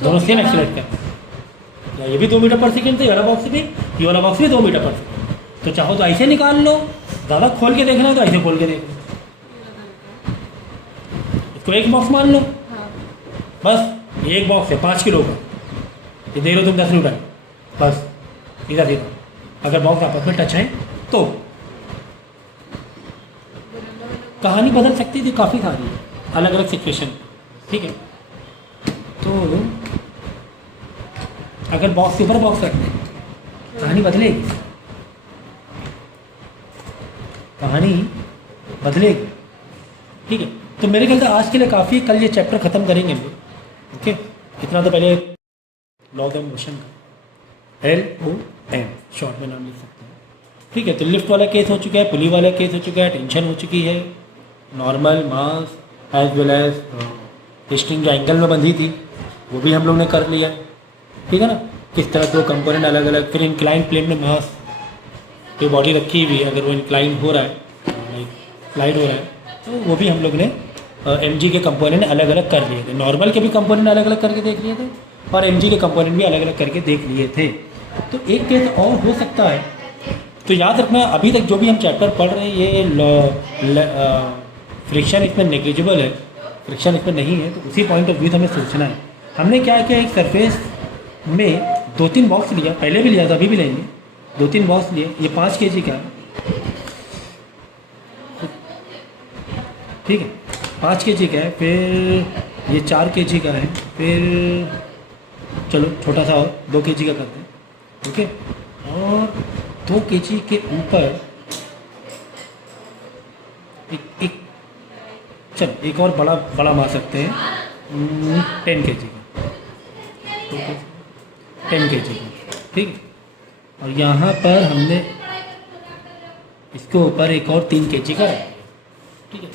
दोनों सेम एक्सीलरेट करते हैं। ये भी 2 मीटर पर सेकेंड था, ये वाला बॉक्स भी, ये वाला बॉक्स भी 2 मीटर पर सेकेंड। तो चाहो तो ऐसे निकाल लो, ज़्यादा खोल के देखना है तो ऐसे खोल के देख लो, इसको एक बॉक्स मान लो, बस ये एक बॉक्स है 5 किलो का, ये दे रहे हो तुम 10 न्यूटन, बस सीधा सीधा। अगर बॉक्स आपस में टच है तो कहानी बदल सकती थी, काफ़ी सारी अलग अलग सिचुएशन, ठीक है। तो अगर बॉक्स के ऊपर बॉक्स रखते हैं कहानी बदलेगी, कहानी बदलेगी, ठीक है। तो मेरे ख्याल से आज के लिए काफ़ी, कल ये चैप्टर ख़त्म करेंगे हम लोग, ओके। इतना तो पहले लॉ ऑफ मोशन का LOM शॉर्ट में नाम लिख सकते हैं, ठीक है। तो लिफ्ट वाला केस हो चुका है, पुली वाला केस हो चुका है, टेंशन हो चुकी है, normal mass as well as string जो एंगल में बंधी थी वो भी हम लोग ने कर लिया, ठीक है ना। किस तरह 2 कंपोनेंट अलग अलग, फिर इंक्लाइन प्लेन में मास पे बॉडी रखी हुई है, अगर वो इंक्लाइन हो रहा है, स्लाइड हो रहा है, तो वो भी हम लोग ने mg के कंपोनेंट अलग अलग कर लिए थे, नॉर्मल के भी कंपोनेंट अलग अलग करके देख लिए थे, और mg के कंपोनेंट भी अलग अलग करके देख लिए थे। तो एक केस और हो सकता है, तो याद रखना अभी तक जो भी हम चैप्टर पढ़ रहे हैं ये फ्रिक्शन इसमें नेग्लिजिबल है, फ्रिक्शन इसमें नहीं है, तो उसी पॉइंट ऑफ व्यू से हमें सोचना है। हमने क्या किया, एक सरफेस में 2-3 बॉक्स लिया, पहले भी लिया था, अभी भी लेंगे, 2-3 बॉक्स लिए, ये 5 kg का है, ठीक है, 5 kg का है, फिर ये 4 kg का है, फिर चलो छोटा सा और 2 kg का करते हैं, ओके। और 2 kg के ऊपर एक चलो एक और बड़ा मार सकते हैं, 10 kg का, 10 kg का, ठीक है। और यहाँ पर हमने इसके ऊपर एक और 3 kg का रखा, ठीक है,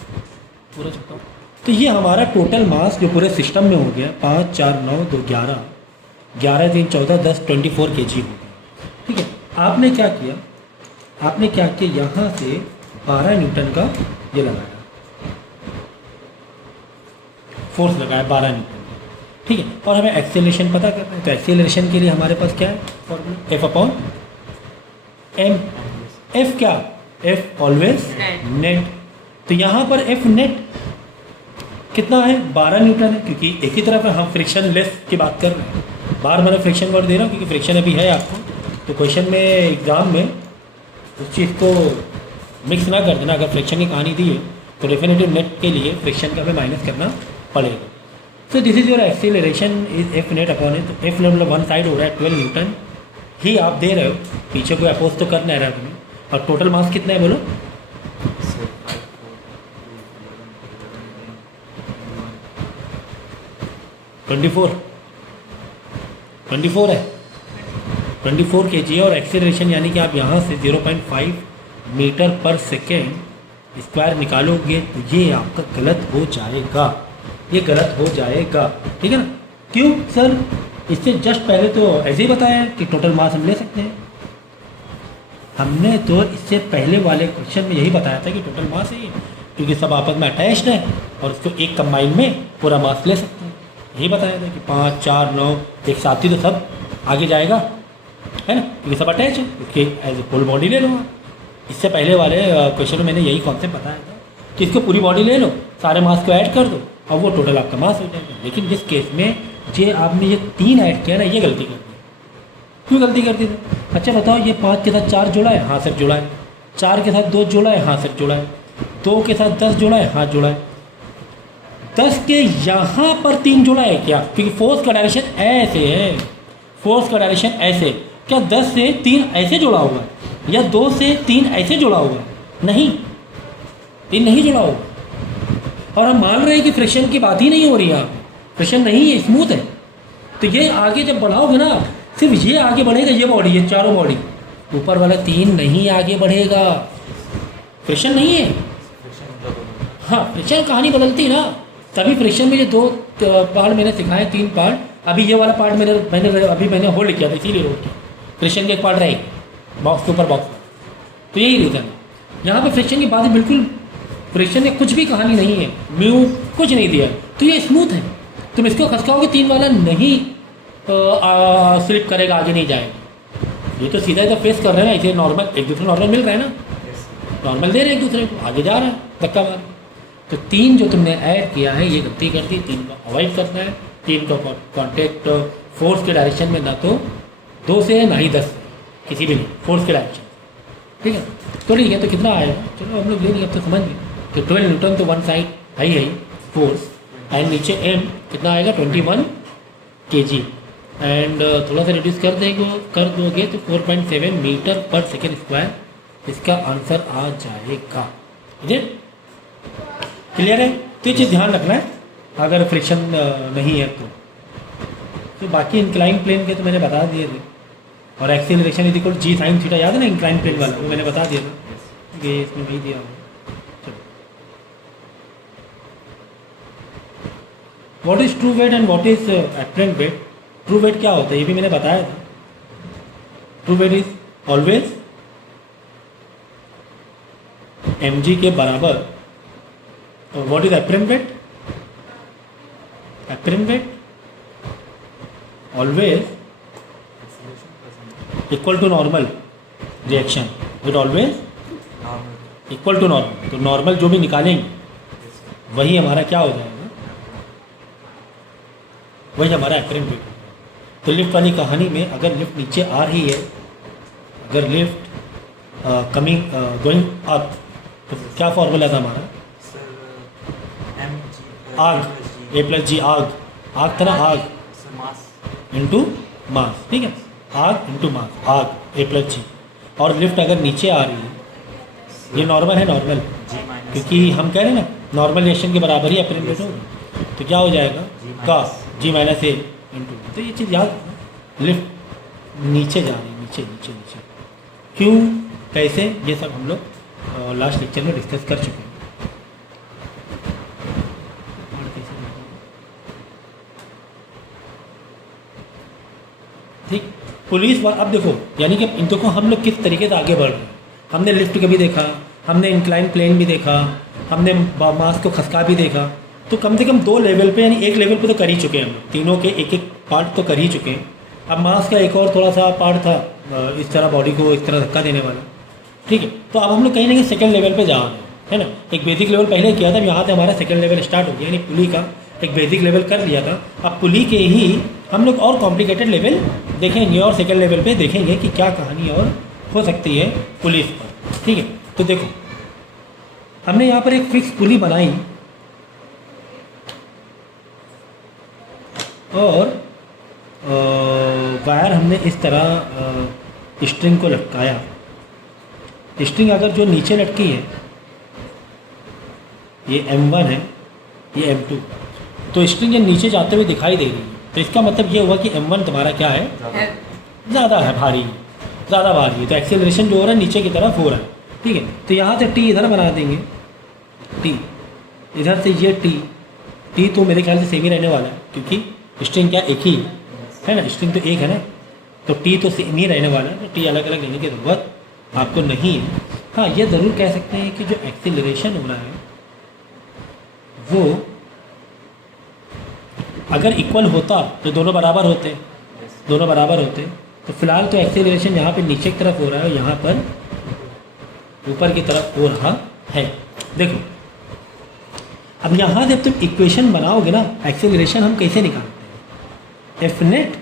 पूरा चुका। तो ये हमारा टोटल मास जो पूरे सिस्टम में हो गया 5, 4, 9, 2, 11, 11, 3, 14, 10, 24 kg हो गया, ठीक है। आपने क्या किया, आपने क्या किया, यहाँ से 12 न्यूटन का ये लगाया, फोर्स लगाया 12 न्यूटन, ठीक है। और हमें एक्सेलरेशन पता करना है, तो एक्सेलरेशन के लिए हमारे पास क्या है फॉर्मूला, F/m। F क्या, F ऑलवेज नेट। तो यहाँ पर F नेट कितना है, 12 न्यूटन है, क्योंकि एक ही तरफ हम फ्रिक्शन लेस की बात कर रहे हैं, बार मैंने फ्रिक्शन वर्ड दे रहा हूँ क्योंकि फ्रिक्शन अभी है आपको, तो क्वेश्चन में एग्ज़ाम में उस चीज़ को मिक्स ना कर देना। अगर फ्रिक्शन की कहानी दी है तो डेफिनेटिव नेट के लिए फ्रिक्शन का हमें माइनस करना पड़ेगा। So this is your acceleration is F net upon है, तो एफ नेट मतलब वन साइड हो रहा है 12 न्यूटन ही आप दे रहे हो, पीछे कोई अपोज तो कर नहीं रहा है तुम्हें। और टोटल मास कितना है बोलो, ट्वेंटी फोर है, 24 kg है। और एक्सीलरेशन यानी कि आप यहाँ से 0.5 मीटर पर सेकेंड स्क्वायर निकालोगे तो ये आपका गलत हो जाएगा, ये गलत हो जाएगा, ठीक है ना। क्यों सर, इससे जस्ट पहले तो ऐसे ही बताया कि टोटल मास हम ले सकते हैं, हमने तो इससे पहले वाले क्वेश्चन में यही बताया था कि टोटल मास है ये, क्योंकि सब आपस में अटैच्ड है और उसको एक कंबाइन में पूरा मास ले सकते हैं। यही बताया था कि 5, 4, 9 एक साथ ही तो सब आगे जाएगा, है ना, क्योंकि सब अटैच है, उसके एज ए फुल बॉडी ले लो आप। इससे पहले वाले क्वेश्चन में मैंने यही कॉन्सेप्ट बताया था कि इसको पूरी बॉडी ले लो, सारे मास को ऐड कर दो और वो टोटल आपका मास हो जाएगा। लेकिन जिस केस में ये आपने ये 3 ऐड किया ना, ये गलती कर दी। क्यों गलती कर दी थी? अच्छा बताओ, ये 5 के साथ 4 जोड़ा है, हाँ सर जोड़ा है, 4 के साथ 2 जोड़ा है, हाँ सर जोड़ा है, 2 के साथ 10 जोड़ा है, हाँ जोड़ा है, 10 के यहाँ पर 3 जोड़ा है क्या, क्योंकि फोर्स का डायरेक्शन ऐसे है, फोर्स का डायरेक्शन ऐसे, क्या 10 से 3 ऐसे जुड़ा हुआ है या 2 से 3 ऐसे जुड़ा हुआ है? नहीं, 3 नहीं जुड़ा हुआ। और हम मान रहे हैं कि फ्रिक्शन की बात ही नहीं हो रही है, यहाँ फ्रिक्शन नहीं है, स्मूथ है। तो ये आगे जब बढ़ाओगे ना, सिर्फ ये आगे बढ़ेगा, ये बॉडी, ये चारों बॉडी, ऊपर वाला 3 नहीं आगे बढ़ेगा। फ्रिक्शन नहीं है। हाँ, फ्रिक्शन कहानी बदलती है ना, तभी फ्रिक्शन में ये 2 पार्ट मैंने सिखाए, 3 पार्ट। अभी ये वाला पार्ट मैंने होल्ड किया था, इसीलिए रोक किया। फ्रिक्शन के एक पार्ट रहेगा बॉक्स के ऊपर बॉक्स, तो यही रीज़न है। यहाँ पे फ्रिक्शन की बात है, बिल्कुल फ्रिक्शन में कुछ भी कहानी नहीं है, म्यू कुछ नहीं दिया, तो ये स्मूथ है। तुम इसको खसकाओगे 3 वाला नहीं स्लिप करेगा, आगे नहीं जाएगा। ये तो सीधा इधर फेस कर रहे हैं ना, इसे नॉर्मल एक दूसरे नॉर्मल मिल रहा है ना, नॉर्मल दे रहे हैं एक दूसरे को, आगे जा रहा है धक्का मार। तो 3 जो तुमने ऐड किया है ये गलती कर दी। 3 को अवॉइड करना है। 3 को कॉन्टेक्ट फोर्स के डायरेक्शन में, ना तो 2 से ना ही 10 से, किसी भी नहीं, फोर्स के डायरेक्शन। ठीक है, तो ठीक है, तो कितना आएगा, चलो हम लोग ले लेंगे, अब तो समझ गए। तो 12 न्यूटन तो वन साइड है ही फोर्स, एंड नीचे एम कितना आएगा 21 kg, एंड थोड़ा सा रिड्यूस कर दोगे तो 4.7 मीटर पर सेकेंड स्क्वायर इसका आंसर आ जाएगा। ठीक है, क्लियर है। तो ये चीज़ ध्यान रखना है अगर फ्रिक्शन नहीं है तो बाकी इंक्लाइन प्लेन के तो मैंने बता दिए थे, और acceleration is equal G sine theta, याद है ना इंक्लाइन प्लेन वाला, वो मैंने बता दिया था, ये इसमें नहीं दिया हुआ। What is true weight and what is apparent weight. True weight क्या होता है ये भी मैंने बताया था। True weight is always mg के बराबर। और what is apparent weight, apparent weight always equal to normal reaction, it always equal to normal. तो नॉर्मल जो भी निकालेंगे वही हमारा क्या हो जाएगा, वही हमारा एपरेंट वेट। तो लिफ्ट वाली कहानी में अगर लिफ्ट नीचे आ रही है, अगर लिफ्ट कमिंग गोइंग अप, तो क्या फॉर्मूला था हमारा, आग, A+G आग, आग था ना, आग इंटू मास। ठीक है, आग इंटू मास, आग A+G। और लिफ्ट अगर नीचे आ रही है, ये नॉर्मल है, नॉर्मल, क्योंकि हम कह रहे हैं ना नॉर्मल रिएक्शन के बराबर ही एपरेंट वेट होगा, तो क्या हो जाएगा का G-A इंटू। तो ये चीज़ याद रखना, लिफ्ट नीचे जा रही है, नीचे नीचे नीचे, क्यों, कैसे, ये सब हम लोग लास्ट लेक्चर में डिस्कस कर चुके हैं। ठीक, पुलिस अब देखो, यानी कि इन को हम लोग किस तरीके से आगे बढ़ रहे हैं। हमने लिफ्ट का भी देखा, हमने इंक्लाइन प्लेन भी देखा, हमने मास को खसका भी देखा, तो कम से कम 2 लेवल पे, यानी एक लेवल पे तो कर ही चुके हैं हम, तीनों के एक एक पार्ट तो कर ही चुके हैं। अब मास का एक और थोड़ा सा पार्ट था, इस तरह बॉडी को इस तरह धक्का देने वाला। ठीक है, तो अब हम लोग कहीं ना कहीं सेकेंड लेवल पे जा रहे हैं, है ना। एक बेसिक लेवल पहले किया था, अब यहाँ से हमारा सेकेंड लेवल स्टार्ट हो गया, यानी पुली का एक बेसिक लेवल कर लिया था। अब पुली के ही हम लोग और कॉम्प्लिकेटेड लेवल देखेंगे, और सेकेंड लेवल पे देखेंगे कि क्या कहानी और हो सकती है पुलिस पर। ठीक है, तो देखो हमने यहाँ पर एक फिक्स पुली बनाई, और वायर हमने इस तरह स्ट्रिंग को लटकाया। स्ट्रिंग अगर जो नीचे लटकी है, ये M1 है, ये M2, तो स्ट्रिंग जब नीचे जाते हुए दिखाई दे रही है, तो इसका मतलब ये हुआ कि M1 तुम्हारा क्या है, ज़्यादा है, भारी, ज़्यादा भारी है, तो एक्सेलरेशन जो हो रहा है नीचे की तरफ हो रहा है। ठीक है, तो यहाँ से T इधर बना देंगे, T इधर से ये T तो मेरे ख्याल से सेम ही रहने वाला है, क्योंकि स्ट्रिंग क्या एक ही है ना, स्ट्रिंग तो एक है ना, तो T तो सेम ही रहने वाला है, तो T अलग अलग लेने की ज़रूरत आपको नहीं है। हाँ, ये ज़रूर कह सकते हैं कि जो एक्सेलरेशन हो रहा है वो अगर इक्वल होता तो दोनों बराबर होते, दोनों बराबर होते। तो फिलहाल तो एक्सेलरेशन यहाँ पे नीचे की तरफ हो रहा है, यहाँ पर ऊपर की तरफ हो रहा है। देखो अब यहाँ जब तुम इक्वेशन बनाओगे ना, एक्सेलरेशन हम कैसे निकालते हैं, एफ नेट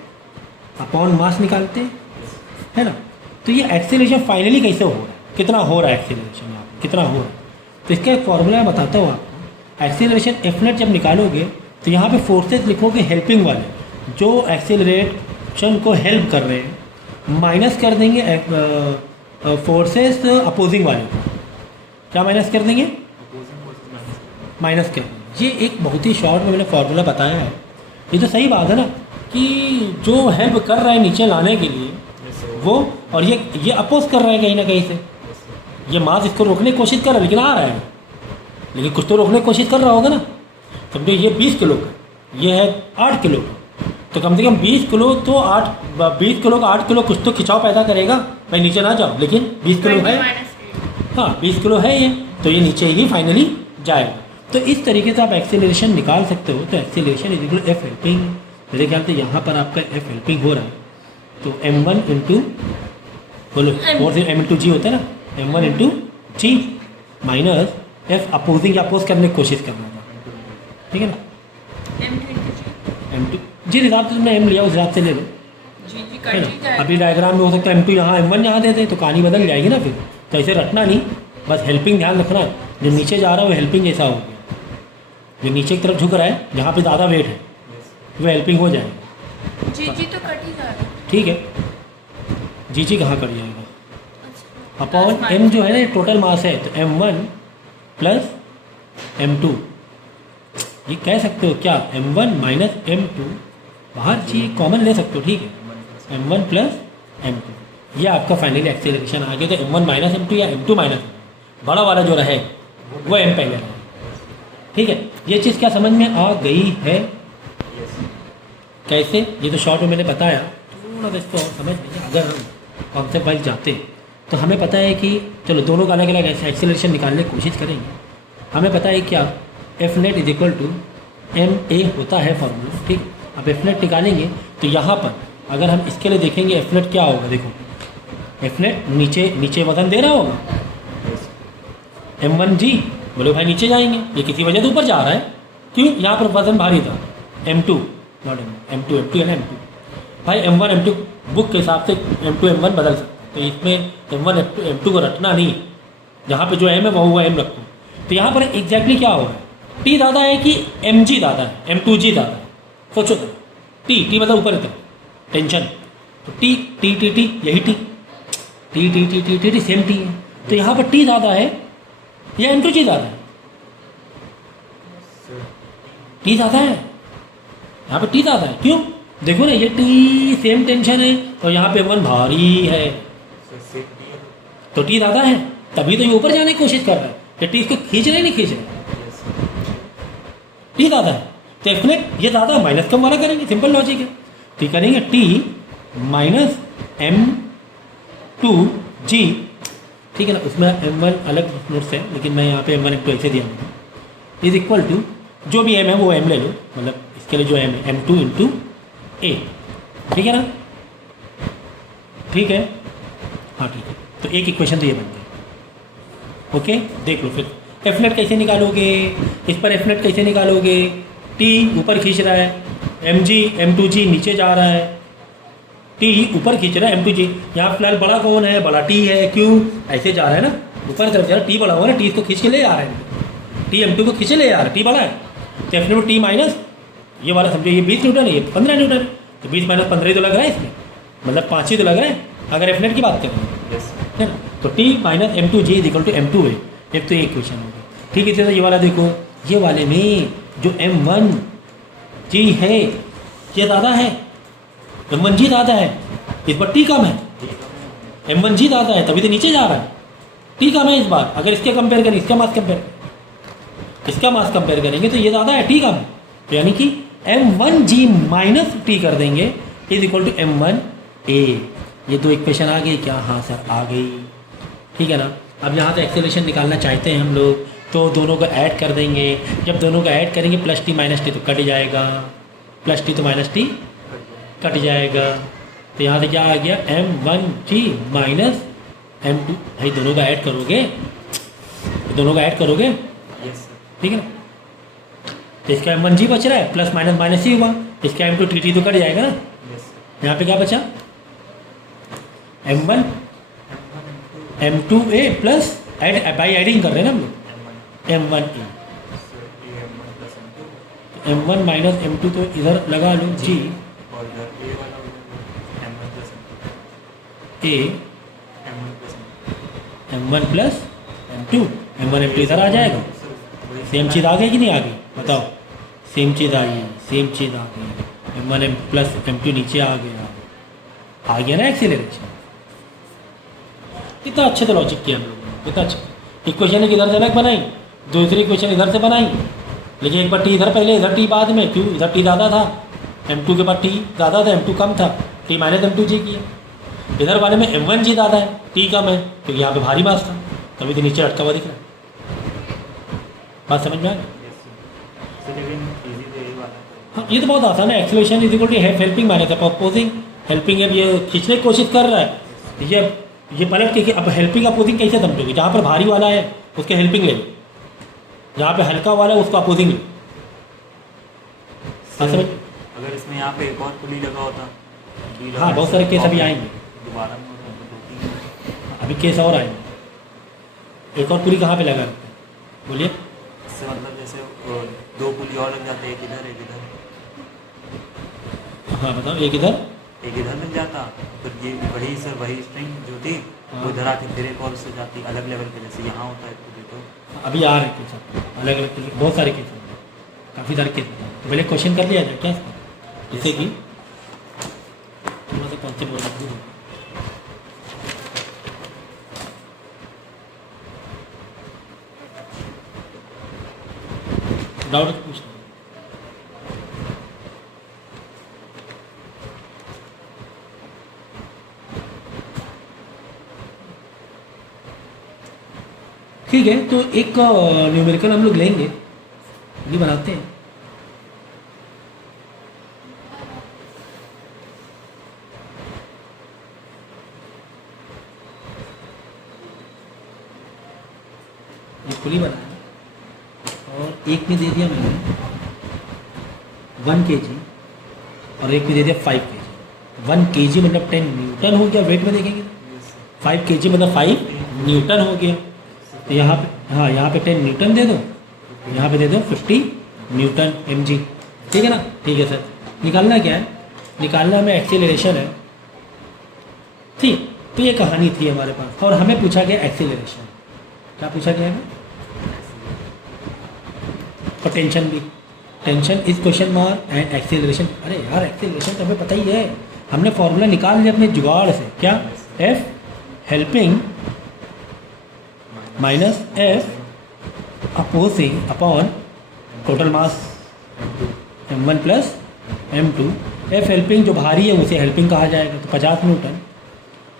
अपॉन मास निकालते हैं, है ना। तो ये एक्सेलरेशन फाइनली कैसे हो रहा है, कितना हो रहा है एक्सेलरेशन, यहाँ पर कितना हो रहा है, तो इसका एक फॉर्मूला मैं बताता हूँ आपको। एक्सेलरेशन एफ नेट जब निकालोगे तो यहाँ पे फोर्सेस लिखोगे हेल्पिंग वाले, जो एक्सेलरेशन को हेल्प कर रहे हैं, माइनस कर देंगे फोर्सेस अपोजिंग वाले को। क्या माइनस कर देंगे, माइनस कर देंगे। ये एक बहुत ही शॉर्ट में मैंने फार्मूला बताया है, ये तो सही बात है ना। कि जो हेल्प कर रहा है नीचे लाने के लिए Yes, sir. वो, और ये अपोज कर रहा है कहीं ना कहीं से, Yes, sir. ये मास इसको रोकने की कोशिश कर रहा है लेकिन आ रहा है, लेकिन कुछ तो रोकने की कोशिश कर रहा होगा ना। समझो ये 20 किलो का, ये है 8 किलो का, तो कम से कम 20 किलो तो 20 किलो का 8 किलो कुछ तो खिंचाव पैदा करेगा, भाई नीचे ना जाओ, लेकिन 20 किलो 20 है, minus 8. हाँ 20 किलो है ये, तो ये नीचे ही फाइनली जाएगा। तो इस तरीके से आप एक्सेलरेशन निकाल सकते हो। तो acceleration is equal F helping, मेरे ख्याल से यहाँ पर आपका एफ हेल्पिंग हो रहा है, तो m1 इंटू बोलो और फिर m इंटू जी होता है ना, m1 इंटू जी माइनस एफ अपोजिंग या अपोज करने की कोशिश करना था, ठीक है ना। M2 into G. m2 जिस हिसाब से तुमने m लिया उस हिसाब से ले लो, G है कट ही ना। जाएगा. अभी डायग्राम में हो सकता है m2 यहाँ m1 यहाँ दे दे तो कहानी बदल जाएगी ना फिर, तो ऐसे रटना नहीं, बस हेल्पिंग ध्यान रखना है। जो नीचे जा रहा है वो हेल्पिंग जैसा हो गया, जो नीचे की तरफ झुक रहा है जहाँ पे ज़्यादा वेट है Yes. वो हेल्पिंग हो जाएगा, G तो कट ही जा रहा है. ठीक है। जी कहाँ कर जाएगा, अच्छा. अपॉन Plus m जो है ना टोटल मास है, तो m1 प्लस m2, ये कह सकते हो क्या m1 माइनस m2, बाहर चाहिए कॉमन ले सकते हो, ठीक है, m1 प्लस m2, ये आपका फाइनली एक्सेलरेशन आ गया। तो m1 माइनस m2 या m2 माइनस m2, बड़ा वाला जो रहे वो m पहले रहे, ठीक है। ये चीज़ क्या समझ में आ गई है, Yes. कैसे, ये तो शॉर्ट में मैंने बताया, थोड़ा सा इसको और समझ लीजिए। अगर हम कॉन्सेप्ट वाइज जाते तो हमें पता है कि चलो दोनों का अलग अलग एक्सेलरेशन निकालने की कोशिश करेंगे। हमें पता है क्या, F net is equal to M A होता है फॉर्मूला, ठीक। अब एफ नेट निकालेंगे तो यहाँ पर अगर हम इसके लिए देखेंगे एफ नेट क्या होगा, देखो एफ नेट नीचे वजन दे रहा होगा, m1 जी, बोलो भाई नीचे जाएंगे, ये किसी वजह से ऊपर जा रहा है, क्यों, यहाँ पर वजन भारी था, m2 नॉट m2 है ना m2, भाई m1 m2 बुक के हिसाब से m2 m1 बदल सकते हैं, तो इसमें m1 m2 को रखना नहीं, जहाँ पे जो m है वो m रखो। तो यहाँ पर एग्जैक्टली क्या हो रहा है, t ज़्यादा है कि mg ज़्यादा है, m2g ज़्यादा है, सोचो तो, t मतलब ऊपर की तरफ टेंशन, तो t यही t सेम t है, तो यहाँ पर t ज़्यादा है या m2g ज़्यादा है, Sir. t ज़्यादा है, यहाँ पे t ज़्यादा है, क्यों, देखो ना ये t सेम टेंशन है और यहाँ पे m1 भारी है, So safety. तो t ज़्यादा है, तभी तो ये ऊपर जाने की कोशिश कर रहा है, कि t इसको खींच रहा है नहीं खींच रहा है, Yes. t ज़्यादा है, तो डेफिनेट ये ज़्यादा माइनस कम वाला करेंगे, सिंपल लॉजिक है। तो ये करेंगे t माइनस m2g, ठीक है ना, उसमें m1 अलग नोट्स है, लेकिन मैं यहाँ पे m1 m2 ऐसे दिया हूँ, इज इक्वल टू जो भी m है वो m ले लो, मतलब इसके लिए जो m है m2 इंटू a, ठीक है ना, ठीक है, हाँ ठीक है। तो एक इक्वेशन तो ये बन गई, ओके। देख लो फिर एफ नेट कैसे निकालोगे, इस पर एफ नेट कैसे निकालोगे, टी ऊपर खींच रहा है, m2g नीचे जा रहा है, टी ऊपर खींच रहा है m2g, यहाँ फिलहाल बड़ा कौन है, बड़ा टी है, क्यों, ऐसे जा रहा है ना ऊपर तरफ जा रहा है, टी बड़ा हुआ ना, टी इसको खींच के ले आ रहा है, टी m2 को खींच ले आ रहा है, टी बड़ा है, तो एफ नेट टी माइनस ये वाला समझो, ये 20 न्यूटन है, ये 15 न्यूटन है, तो 20 माइनस 15 ही तो लग रहा है इसमें, मतलब 5 ही तो लग रहा है अगर एफ नेट की बात करें, Yes. है ना। तो t minus m2g is equal to m2 है, एक तो ये इक्वेशन होगी, ठीक है। इसी तरह ये वाला देखो, ये वाले में जो m1g है ये ज़्यादा है, m1g ज़्यादा है, इस बार t कम है, m1g ज़्यादा है तभी तो नीचे जा रहा है, t कम है इस बार, अगर इसके कंपेयर करें, इसका मास कंपेयर करेंगे तो ये ज़्यादा है, t कम है, तो यानी कि m1g माइनस t कर देंगे इज इक्वल टू m1a। ये दो इक्वेशन आ गई क्या, हाँ सर आ गई, ठीक है ना। अब यहाँ से एक्सेलरेशन निकालना चाहते हैं हम लोग, तो दोनों को ऐड कर देंगे, जब दोनों को ऐड करेंगे प्लस टी माइनस टी तो कट जाएगा, प्लस टी तो माइनस टी कट जाएगा, तो यहाँ से क्या आ गया m1g माइनस m2, भाई दोनों का ऐड करोगे, दोनों का ऐड करोगे, Yes, sir. ठीक है ना, तो इसका m1g बच रहा है, प्लस माइनस माइनस ही हुआ, इसका m2 टी तो कट जाएगा ना, Yes, sir. यहाँ पे क्या बचा m1 M1 into m2a plus add by adding कर रहे हैं ना हम लोग M1. m1a, So ये M1 plus M2 m1 minus m2 तो इधर लगा लो g और इधर A वाला उधर M1 plus M2 a M1 plus M2 m1 plus m2, m1 m2 इधर आ जाएगा, So वही सेम चीज़ आ गई कि नहीं आ गई, बताओ, सेम चीज़ आई, सेम चीज़ आ गई, m1 m प्लस m2 नीचे आ गया ना एक्सीलरेशन। कितना अच्छे से लॉजिक किया हम लोगों ने, कितना अच्छा। इक्वेशन एक इधर से अलग बनाई, दूसरी इक्वेशन इधर से बनाई, लेकिन एक बार टी इधर पहले इधर टी बाद में, क्यों इधर टी ज़्यादा था, m2 के बाद टी ज़्यादा था, m2 कम था, t माइनस m2g किया। इधर वाले में m1g ज़्यादा है, t कम है, क्योंकि यहाँ पे भारी मास था, तभी तो नीचे अटका हुआ दिख रहा है। बात समझ में आ गई? लेकिन इजी तो यही वाला है। हाँ, ये तो बहुत आसान है। Acceleration is equal to helping minus opposing. Helping है, ये खींचने की कोशिश कर रहा है, ये पलट के, अब हेल्पिंग अपोजिंग कैसे समझोगे? जहाँ पर भारी वाला है उसके हेल्पिंग ले लो, जहाँ पे हल्का वाला है उसको अपोजिंग लो। हाँ समझ? अगर इसमें यहाँ पे एक और पुली लगा होता, हाँ, बहुत सारे केस अभी आएंगे, दोबारा में होता तो 2-3 अभी केस और आएंगे। एक और पूरी कहाँ पे लगा रखते हैं, बोलिए? इससे मतलब जैसे 2 पुली और लग जाते, एक इधर एक इधर, हाँ बताओ, एक इधर एक इधर लग जाता, फिर ये वही सर वही स्ट्रिंग जो थी वो इधर आके फिर एक और उससे जाती अलग लेवल पे, जैसे यहाँ होता है तो देखो। अभी आ रहे हैं केस, अलग अलग बहुत सारे केस होंगे, काफ़ी सारे केस होंगे। तो पहले क्वेश्चन कर लिया जाए क्या इसका, जैसे कि थोड़ा सा कॉन्सेप्ट बोल रहा हूँ। डाउट पूछना। ठीक है, तो एक न्यूमेरिकल हम लोग लेंगे, ये बनाते हैं। ये पुली बनाया और एक में दे दिया मैंने 1 kg और एक में दे दिया 5 kg। 1 kg मतलब 10 न्यूटन हो गया, वेट में देखेंगे 5 kg मतलब 5 न्यूटन हो गया। तो यहाँ पे, हाँ यहाँ पे 10 न्यूटन दे दो, यहाँ पे दे दो 50 न्यूटन mg, ठीक है ना? ठीक है सर, निकालना क्या है? निकालना में एक्सेलरेशन है, ठीक। तो ये कहानी थी हमारे पास और हमें पूछा गया एक्सेलरेशन। क्या पूछा गया है? और टेंशन भी, tension is question mark and acceleration. अरे यार एक्सेलरेशन तो हमें पता ही है, हमने फॉर्मूला निकाल लिया अपने जुगाड़ से। क्या? F helping minus F opposing upon total mass m1 plus m2। F helping जो भारी है उसे हेल्पिंग कहा जाएगा, तो 50 न्यूटन,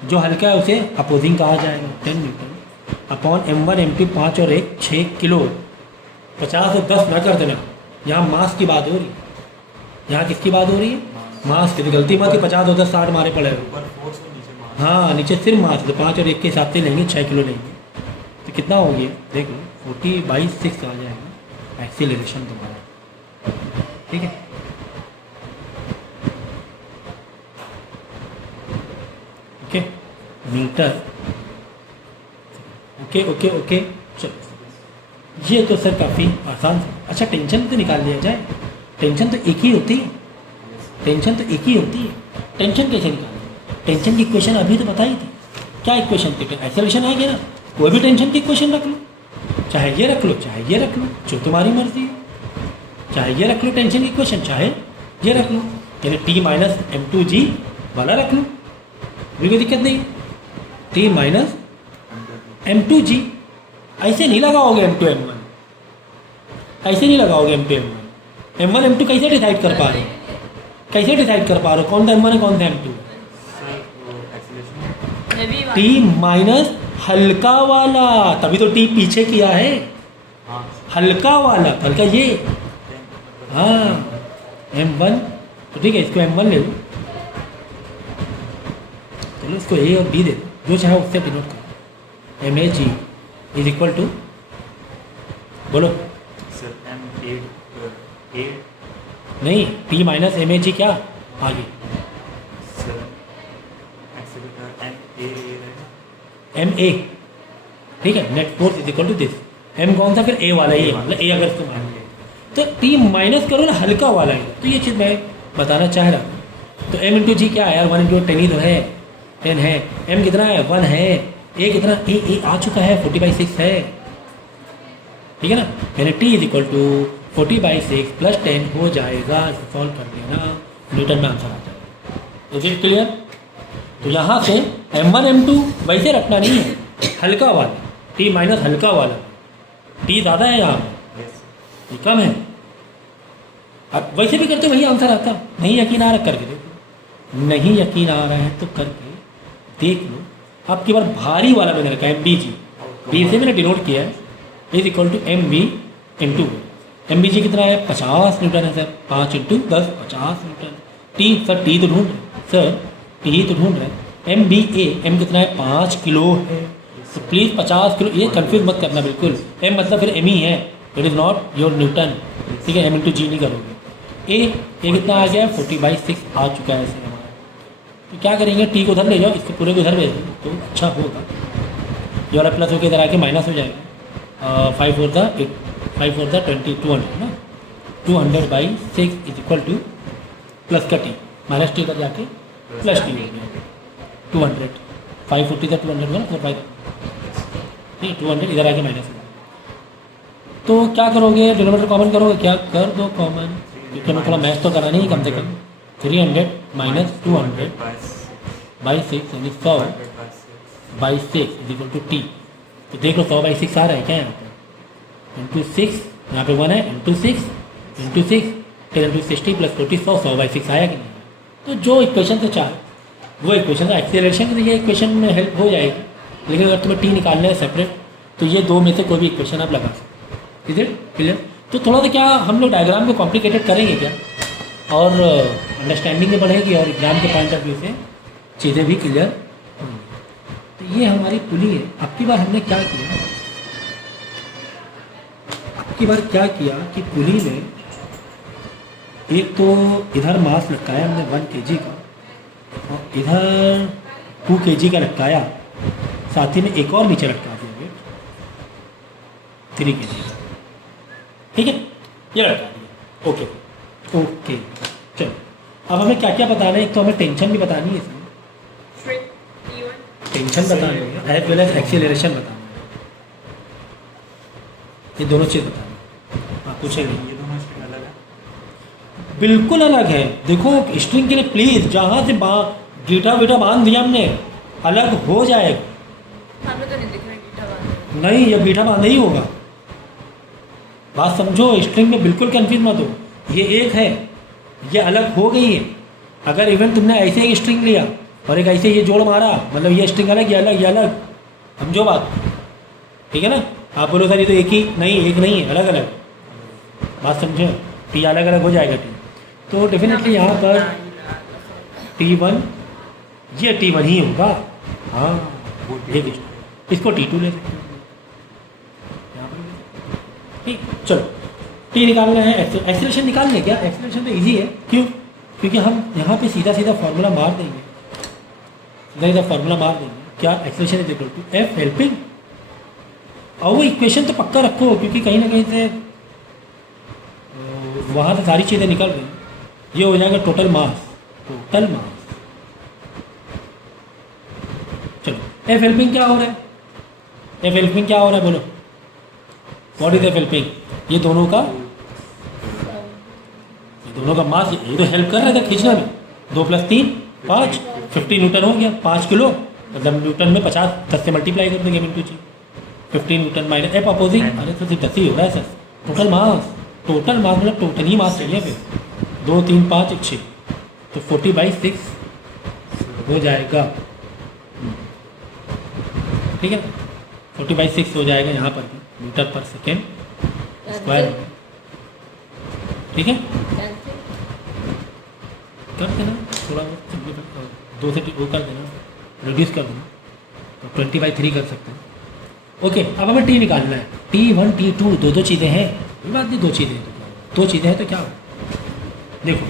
जो हल्का है उसे अपोजिंग कहा जाएगा 10 न्यूटन, अपॉन m1 m2 5 और 1 6 किलो। 50 और 10 ना कर देना, यहाँ मास की बात हो रही है, यहाँ किसकी बात हो रही है? मास की। तो गलती मत कि 50 और 10 60 मारे पड़े। ऊपर फोर्स के नीचे मास। हाँ, नीचे सिर्फ मास, तो 5 और 1 के हिसाब से लेंगे, 6 किलो लेंगे, तो कितना हो गया देख लो, 40/6 आ जाएगा एक्सीलरेशन तुम्हारा, ठीक है? Okay metre, okay okay okay, चलो ये तो सर काफ़ी आसान था। अच्छा टेंशन तो निकाल लिया जाए, टेंशन तो एक ही होती है, टेंशन तो एक ही होती है। टेंशन कैसे निकालें? टेंशन की इक्वेशन अभी तो बताई थी, क्या इक्वेशन थी? एक्सेलरेशन आ गया ना, कोई भी टेंशन की इक्वेशन रख लो, चाहे ये रख लो चाहे ये रख लो, जो तुम्हारी मर्जी है, चाहे ये रख लो टेंशन की इक्वेशन, चाहे ये रख लो, यानी t माइनस m2g वाला रख लो, भी कोई दिक्कत नहीं। t माइनस m2g, ऐसे नहीं लगाओगे m2 m1, ऐसे नहीं लगाओगे m2 m1। m1 m2 कैसे डिसाइड कर पा रहे हो? कैसे डिसाइड कर पा रहे हो कौन सा m1 है कौन सा m2 है? सर वो एक्सीलरेशन हेवी t माइनस हल्का वाला, तभी तो t पीछे किया है, हाँ हल्का वाला, हल्का ये, हाँ m1, तो ठीक है इसको m1 ले लो, चलो इसको a और b दे दो, जो चाहे उससे डिनोट करो। mag इज इक्वल टू, बोलो सर m8 नहीं, p माइनस mag क्या आगे? सर एक्सीलरेटर ma रहेगा, ma, ठीक है, net force is equal to this, m कौन सा? फिर a वाला, ये मतलब a अगर इसको मान लिया तो t माइनस करो ना, हल्का वाला है, तो ये चीज़ मैं बताना चाह रहा हूँ। तो m इंटू जी क्या है यार? 1 इंटू 10 ही तो है, 10 है, m कितना है? 1 है, a कितना? a आ चुका है, 40/6 है, ठीक है ना? यानी t is equal to 40/6 plus 10 हो जाएगा, इसे सॉल्व कर लेना, न्यूटन में आंसर आ जाएगा। Is it clear? तो यहाँ से m1 m2 वैसे रखना नहीं है, हल्का वाला t माइनस हल्का वाला, t ज़्यादा है यहाँ पे, ये कम है। अब वैसे भी करते वही आंसर आता। नहीं यकीन आ रहा करके देखो, नहीं यकीन आ रहा है तो करके देख लो। आपकी बार भारी वाला मैंने रखा है MBG, बी से मैंने डिनोट किया है, is equal to MV into MBG कितना है 50 न्यूटन है sir, 5 into 10 50 newton. T sir T तो ढूंढ रहे सर, टी तो ढूंढ रहे हैं। MBA M कितना है 5 किलो है, तो प्लीज़ 50 किलो, ये कन्फ्यूज मत करना बिल्कुल। M मतलब फिर M ही है, it is not your Newton, ठीक है। M इंटू जी नहीं करोगे। ए कितना आ गया 40/6 आ चुका है ऐसे हमारा। तो क्या करेंगे, टी को उधर ले जाओ, इसको पूरे को इधर भेज दो तो अच्छा होगा। ये वाला प्लस होकर इधर आके माइनस हो जाएगा। 5 4 द 20 200 ना, 200/6 इज इक्वल टू प्लस का टी माइनस टी इधर जाके प्लस टी हो गया 200। 540 था 200 वन 4 5 नहीं 200 इधर आके माइनस हो गया। तो क्या करोगे, डिनोमिनेटर कॉमन करोगे, क्या कर दो कॉमन, क्योंकि हमें थोड़ा मैथ तो करानी ही कम से कम। 300 माइनस 200/6 यानी 100/6 इज इक्वल टू टी। तो देख लो 100/6 आ रहा है क्या यहाँ पे, इंटू 6 यहाँ पे 1 है, इंटू 6 10 इंटू 60 प्लस 40 100/6 आया कि नहीं। तो जो इक्वेशन से चाहे वो इक्वेशन एक्सेलरेशन की ये इक्वेशन में हेल्प हो जाएगी, लेकिन अगर तुम्हें टी निकालना है सेपरेट तो ये दो में से कोई भी इक्वेशन आप लगा सकते। Is it clear? तो थोड़ा सा क्या हम लोग डायग्राम को कॉम्प्लिकेटेड करेंगे क्या, और अंडरस्टैंडिंग भी बढ़ेगी और एग्जाम के पॉइंट ऑफ व्यू से चीज़ें भी क्लियर होंगी। तो ये हमारी पुली है। अब की बार हमने क्या किया, अब की बार क्या किया कि पुली में एक तो इधर मास लटकाया हमने 1 kg का, और इधर 2 kg का लटकाया, साथ ही में एक और नीचे लटका दिया वेट 3 kg का, ठीक है, ये लटका दिया। ओके ओके चलो, अब हमें क्या क्या बताना है। एक तो हमें टेंशन भी बतानी है इसमें, टेंशन बतानी है एज वेल एज एक्सीलरेशन बताना है, ये दोनों चीज़ बताना है। हाँ कुछ है नहीं, ये दोनों स्ट्रिंग अलग है, बिल्कुल अलग है। देखो स्ट्रिंग के लिए प्लीज़ जहाँ से गीटा वीटा बांध दिया हमने अलग हो जाएगा। हमें तो नहीं दिख रहा गीठा बांध। नहीं ये गीठा बांधा ही होगा, बात समझो। स्ट्रिंग में बिल्कुल कंफ्यूज मत हो, ये एक है ये अलग हो गई है। अगर इवन तुमने ऐसे एक स्ट्रिंग लिया और एक ऐसे ये जोड़ मारा, मतलब ये स्ट्रिंग अलग ये अलग ये अलग, समझो बात, ठीक है ना। आप बोलो सर ये तो एक ही, नहीं एक नहीं है, अलग अलग, बात समझो। टी अलग अलग हो जाएगा टी, तो डेफिनेटली यहाँ पर T1 ये T1 ही होगा। हाँ ये इसको T2 ले सकते हैं यहाँ पर, ठीक। चलो टी निकालना है, एक्सेलरेशन निकालना है क्या, एक्सेलरेशन तो इजी है। क्यों? क्योंकि हम यहाँ पे सीधा सीधा फार्मूला मार देंगे, सीधा फार्मूला मार देंगे। क्या acceleration is equal to F helping, और वो इक्वेशन तो पक्का रखो, क्योंकि कहीं ना कहीं से वहाँ से सारी चीज़ें निकल रही हैं। ये हो जाएगा टोटल मास, टोटल मास। चलो एफ हेल्पिंग क्या हो रहा है, एफ हेल्पिंग क्या हो रहा है बोलो, व्हाट इज एफ हेल्पिंग? ये दोनों का मास, ये तो हेल्प कर रहा था खींचने में। 2 + 3 5 50 न्यूटन हो गया, 5 किलो, मतलब न्यूटन में 50 10 से मल्टीप्लाई कर देंगे इंटू जी 15 न्यूटन माइनस एफ अपोजिंग, अरे तो सिर्फ 10 ही हो रहा है सर। टोटल मास मतलब टोटल ही मास चाहिए फिर, 2 3 5 1 6, तो 40/6 हो जाएगा, ठीक है। 40/6 हो जाएगा यहाँ पर भी, मीटर पर सेकेंड स्क्वायर, ठीक है। कर देना थोड़ा, 2 से वो कर देना, रिड्यूस कर देना, तो 20/3 कर सकते हैं। ओके अब हमें टी निकालना है, T1 T2 दो चीज़ें हैं, कोई बात नहीं, 2 चीज़ें हैं, 2 चीज़ें हैं तो क्या हो। देखो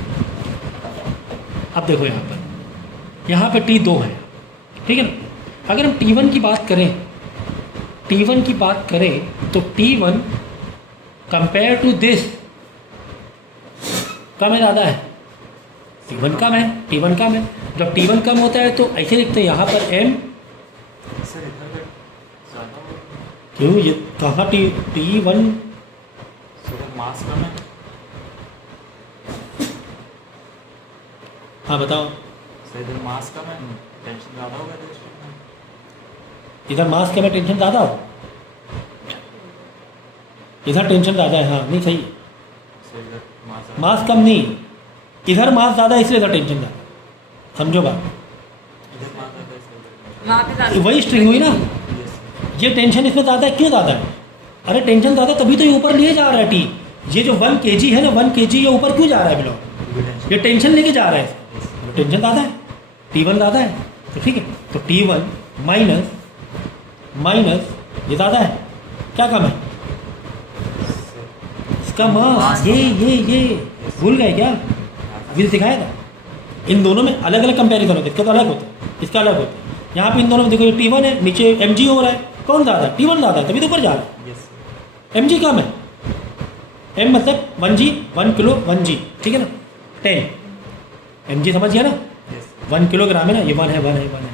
अब देखो यहाँ पर T2 है, ठीक है ना। अगर हम T1 की बात करें, तो T1 compare to this come है ज़्यादा है, T1 कम है। जब T1 कम होता है तो ऐसे लिखते हैं यहाँ पर M, सर इधर का ज़्यादा हो, क्यों ये कहाँ T1 सर मास कम है, हाँ बताओ। सर इधर मास कम है, टेंशन ज़्यादा होगा इधर स्ट्रिंग में। इधर मास के में टेंशन ज़्यादा हो, इधर टेंशन ज़्यादा है। हाँ नहीं सही है। सर इधर मास मास कम नहीं, इधर मास ज़्यादा है इसलिए इधर टेंशन ज़्यादा। समझो बात, इधर मास ज़्यादा है सर। वहाँ पे ज़्यादा वही स्ट्रिंग हुई ना। यस ये टेंशन इसमें ज़्यादा है, क्यों ज़्यादा है? अरे टेंशन ज़्यादा तभी तो ये ऊपर लिए जा रहा है टी। ये जो 1 kg है ना, 1 kg ये ऊपर क्यों जा रहा है ब्लॉक? ये टेंशन लेके जा रहा है, टेंशन ज़्यादा है, T1 ज़्यादा है। तो ठीक है, तो T1 माइनस माइनस ये ज़्यादा है, क्या कम है? इसका मास ये भूल गए क्या? अभी तो सिखाया था। इन दोनों में अलग अलग कंपैरिजन होते हैं, इसका तो अलग होता है, इसका अलग होता है। यहाँ पे इन दोनों में देखो, ये T1 है, नीचे mg हो रहा है, कौन ज़्यादा है? T1 ज़्यादा है, तभी तो ऊपर जा रहा है। Yes sir. mg कम है, m मतलब 1g 1 किलो 1g, ठीक है ना। 10 mg समझ गया ना, यस 1 किलोग्राम है ना, ये 1 है 1 है 1 है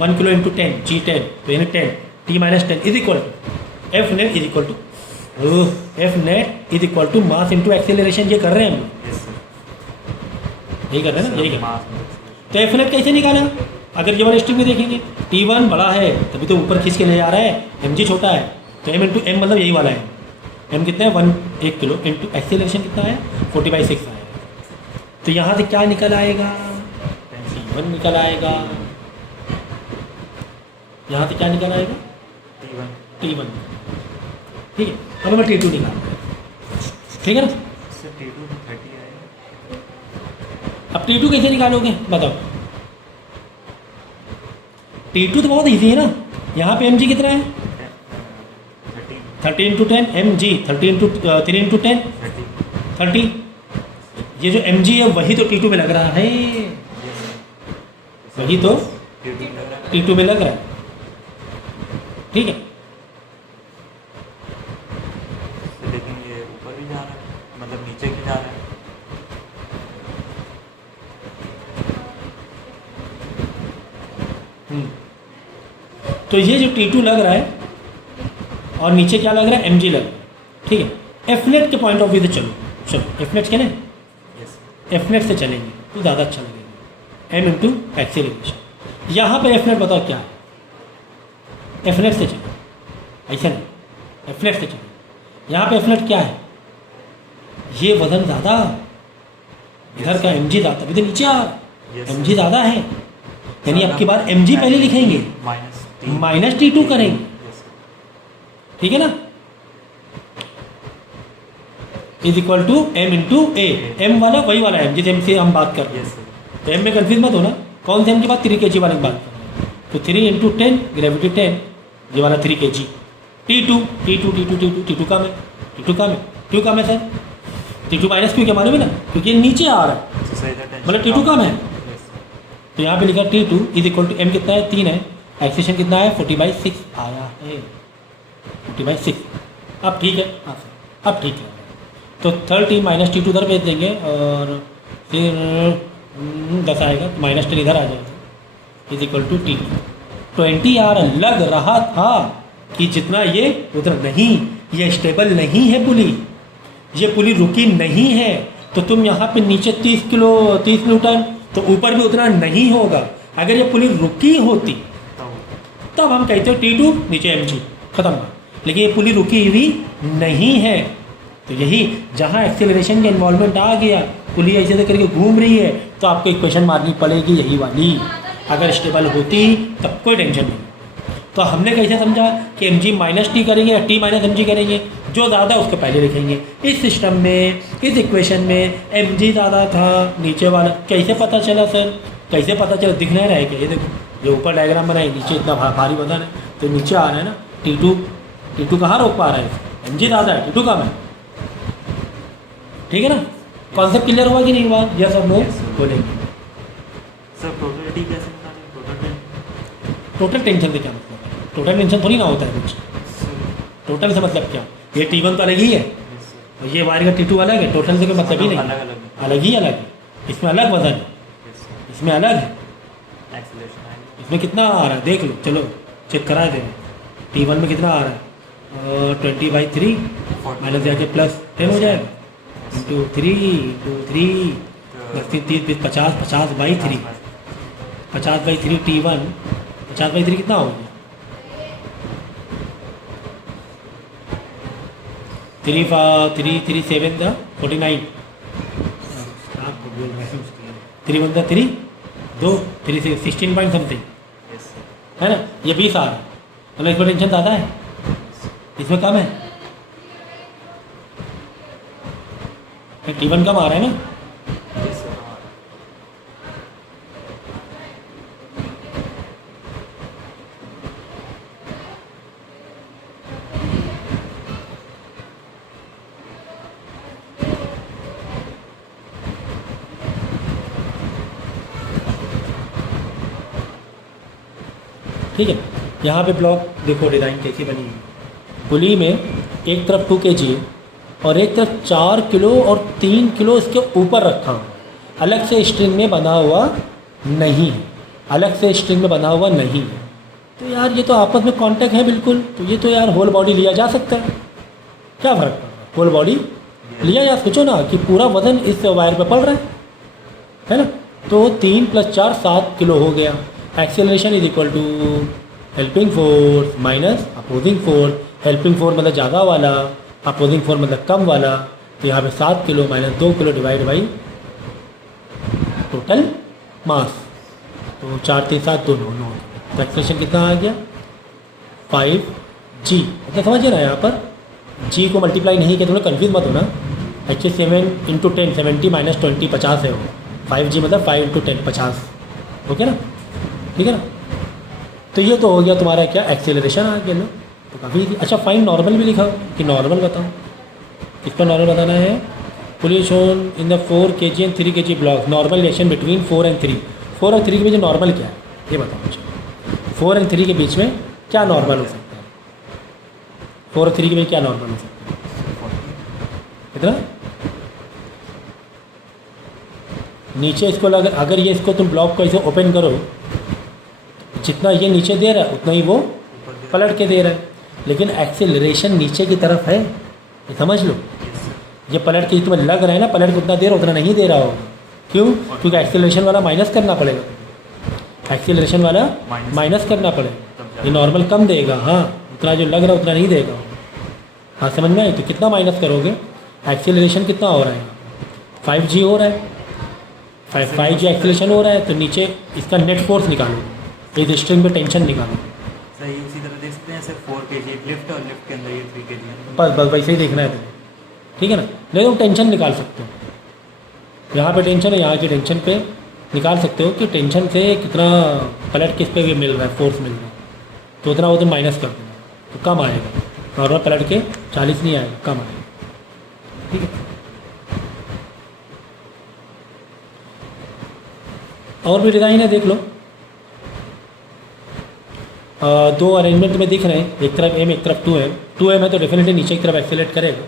1 किलो इंटू 10 g 10, तो यानी 10 t minus 10 is equal to F net is equal to F net is equal to mass into acceleration. ये कर रहे हैं हम, यस सर। यही कर रहे हैं ना, यही कर रहे हैं। मास में तो एफ नेट कैसे निकाला? अगर ये वाले स्ट्रिंग में देखेंगे, T1 बड़ा है तभी तो ऊपर खींच के ले जा रहा है, mg छोटा है, तो m इंटू एम मतलब यही वाला है। m कितना है? 1 किलो इंटू एक्सेलरेशन कितना है? 40/6 आएगा। तो यहाँ से क्या निकल आएगा? T1 निकल आएगा। यहाँ से क्या निकल आएगा? T1। ठीक है, अब हमें T2 निकालना है, ठीक है ना। सर T2 30 आएगा। अब T2 कैसे निकालोगे बताओ? T2 तो बहुत इजी है ना, यहाँ पे mg कितना है? 30 इंटू 10 mg, 30 इंटू 3 इंटू 10 30। ये जो mg है वही तो T2 में लग रहा है, वही तो T2 लग रहा है। T2 में लग रहा है, ठीक है। लेकिन ये ऊपर भी जा रहा है, मतलब नीचे भी जा रहा है। तो ये जो T2 लग रहा है और नीचे क्या लग रहा है? mg लग रहा है, ठीक है। एफ नेट के पॉइंट ऑफ व्यू से चलो एफ नेट के ना, यस एफ नेट से चलेंगे तो ज़्यादा अच्छा लगेगा। m इंटू एक्सेलरेशन, यहाँ पे एफ नेट बताओ क्या है? एफ नेट से चलो, ऐसा नहीं, एफ नेट से चलो। यहाँ पे एफ नेट क्या है? ये वजन ज़्यादा, इधर का mg ज़्यादा, अभी तो नीचे आ Yes. mg ज़्यादा है, यानी अब की बार mg पहले लिखेंगे, माइनस T2 करेंगे, यस ठीक है ना। Is equal to m into a, M वाला वही वाला है जिस m से हम बात कर रहे हैं। Yes sir. तो m में कन्फ्यूज मत होना, कौन से m की बात? 3 kg वाले की बात कर रहे हैं। तो 3 इंटू 10 ग्रेविटी 10, ये वाला 3 kg। T2 कम है, T2 कम है, क्यों कम है सर? T2 माइनस क्यों, क्या मालूम है ना, क्योंकि ये नीचे आ रहा है, तो सर इधर टेंशन मतलब T2 कम है। यस तो यहाँ पे लिखा T2 is equal to m कितना है? 3 है, एक्सेशन कितना है? 40/6 आया है, 40/6। अब ठीक है, हाँ सर अब ठीक है। तो 30 माइनस T2 उधर भेज देंगे और फिर 10 आएगा, तो माइनस 10 इधर आ जाएगा, इज इक्वल टू T2 20। यार लग रहा था कि जितना ये उधर नहीं, ये स्टेबल नहीं है पुली, ये पुली रुकी नहीं है, तो तुम यहाँ पे नीचे 30 न्यूटन, तो ऊपर भी उतना नहीं होगा। अगर ये पुली रुकी होती तब हम कहते हो T2 नीचे mg, खत्म बात। लेकिन ये पुली रुकी हुई नहीं है, तो यही जहाँ एक्सेलरेशन का इन्वॉल्वमेंट आ गया, पुली ऐसे ऐसे करके घूम रही है, तो आपको इक्वेशन मारनी पड़ेगी यही वाली। अगर स्टेबल होती तब कोई टेंशन नहीं। तो हमने कैसे समझा कि mg माइनस टी करेंगे या t माइनस mg करेंगे, जो ज़्यादा उसको पहले लिखेंगे। इस सिस्टम में, इस इक्वेशन में mg ज़्यादा था, नीचे वाला कैसे पता चला सर? कैसे पता चला? दिख नहीं रहा है क्या? ये देखो, जो ऊपर डायग्राम बनाए, नीचे इतना भारी वजन है तो नीचे आ रहा है ना T2 कहाँ रोक पा रहा है? mg ज़्यादा है, T2 कम है, ठीक है ना। कॉन्सेप्ट क्लियर हुआ कि नहीं हुआ? यस और नो बोलेंगे। सर टोटलिटी कैसे निकालें? टोटल टेंशन से क्या मतलब है? टोटल टेंशन थोड़ी ना होता है कुछ, टोटल से मतलब क्या? ये T1 तो अलग ही है, और ये वायर का T2 अलग है, टोटल से कोई मतलब ही नहीं, अलग अलग अलग ही अलग है। इसमें अलग वजन है, इसमें अलग है, एक्सेलरेशन आएगा। इसमें कितना आ रहा है देख लो, चलो चेक करा दे। T1 में कितना आ रहा है? 20/3 माइनस जाके प्लस 10 हो जाएगा, इंटू 3 इंटू 3 10 3 20 50 50/3 50/3 T1 50/3 कितना हो गया 3 7 49 आपको बोल रहा है 3 1 3 2 3 से 16 पॉइंट समथिंग यस सर। है ना, ये 20 आ रहा है, मतलब इसमें टेंशन ज़्यादा है, इसमें कम है, T1 कम आ रहा है ना। यस सर, हाँ। ठीक है, यहाँ पे ब्लॉक देखो डिज़ाइन कैसी बनी हुई है। पुली में एक तरफ 2 kg है और एक तरफ 4 किलो और 3 किलो इसके ऊपर रखा हूँ, अलग से स्ट्रिंग में बंधा हुआ नहीं है, अलग से स्ट्रिंग में बंधा हुआ नहीं है। तो यार ये तो आपस में कांटेक्ट है बिल्कुल, तो ये तो यार होल बॉडी लिया जा सकता है, क्या फ़र्क पड़ रहा है, होल बॉडी लिया जा, सोचो ना कि पूरा वजन इस वायर पे पड़ रहा है ना। तो 3 + 4 7 किलो हो गया। Acceleration is equal to helping force minus opposing force, helping force मतलब ज़्यादा वाला, अपोजिंग फोर्स मतलब कम वाला। तो यहाँ पे 7 kilo minus 2 kilo divide by total mass, तो 4 3 7 2 9 9। तो एक्सेलरेशन कितना आ गया 5g। मतलब समझिए ना, यहाँ पर g को मल्टीप्लाई नहीं किया, थोड़ा कन्फ्यूज मत होना। एक्चुअली 7 × 10 70 - 20 50 है वो, 5g मतलब 5 × 10 50, ओके ना, ठीक है ना। तो ये तो हो गया तुम्हारा क्या एक्सेलरेशन आ गया लो, तो काफ़ी। अच्छा फाइन नॉर्मल भी लिखा कि नॉर्मल बताओ, किसका नॉर्मल बताना है। Pulley shown in the 4 kg and 3 kg block, normal reaction between 4 और 3। 4 और 3 के बीच नॉर्मल क्या है ये बताओ मुझे, 4 और 3 के बीच में क्या नॉर्मल हो सकता है, 4 और 3 के बीच क्या नॉर्मल हो सकता है, कितना नीचे इसको अगर ये इसको तुम ब्लॉक को ऐसे ओपन करो, जितना ये नीचे दे रहा है उतना ही वो पलट के दे रहा है, लेकिन एक्सेलरेशन नीचे की तरफ है, ये समझ लो। ये पलट के तुम्हें लग रहा है ना, पलट के उतना दे रहा उतना नहीं दे रहा होगा, क्यों, क्योंकि एक्सेलरेशन वाला माइनस करना पड़ेगा, एक्सेलरेशन वाला माइनस करना पड़ेगा, ये नॉर्मल कम देगा, हाँ उतना जो लग रहा है उतना नहीं देगा। हाँ समझ में आई, तो कितना माइनस करोगे, एक्सेलरेशन कितना हो रहा है 5g हो रहा है, 5g एक्सेलरेशन हो रहा है, तो नीचे इसका नेट फोर्स निकालो, इस स्ट्रिंग पे टेंशन निकालो। सही उसी तरह देख सकते हैं, ऐसे 4 kg लिफ्ट और लिफ्ट के अंदर ये 3 kg है। बस वैसे ही देखना है तुम्हें, ठीक है ना। नहीं तुम टेंशन निकाल सकते हो, यहाँ पे टेंशन है, यहाँ की टेंशन पे निकाल सकते हो कि टेंशन से कितना पलट किस पे भी मिल रहा है, फोर्स मिल रहा है, तो उतना वो तुम माइनस कर देना, तो कम आएगा, नॉर्मल पलट के 40 नहीं आएगा, कम आएगा, ठीक है। और भी डिज़ाइन है देख लो, 2 अरेंजमेंट में दिख रहे हैं, एक तरफ m एक तरफ 2m, 2m है तो डेफिनेटली नीचे की तरफ एक्सेलरेट करेगा।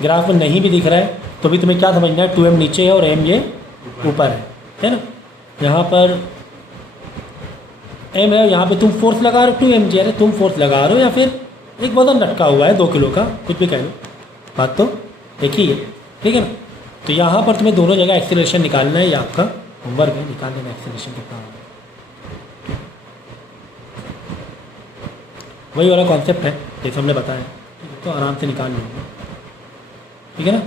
ग्राफ में नहीं भी दिख रहा है तो भी तुम्हें क्या समझना है, 2m नीचे है और m ये ऊपर है ना। यहाँ पर m है, यहाँ पे तुम फोर्स लगा रहे हो 2mg, अरे तुम फोर्स लगा रहे हो या फिर एक वजन लटका हुआ है 2 किलो का, कुछ भी कह लो, बात तो एक ही है, ठीक है ना। तो यहाँ पर तुम्हें दोनों जगह एक्सेलरेशन निकालना है, ये आपका होमवर्क है, निकाल लेना एक्सेलरेशन कितना होगा, वही वाला कॉन्सेप्ट है जैसे हमने बताया, तो आराम से निकाल लेंगे, ठीक है ना।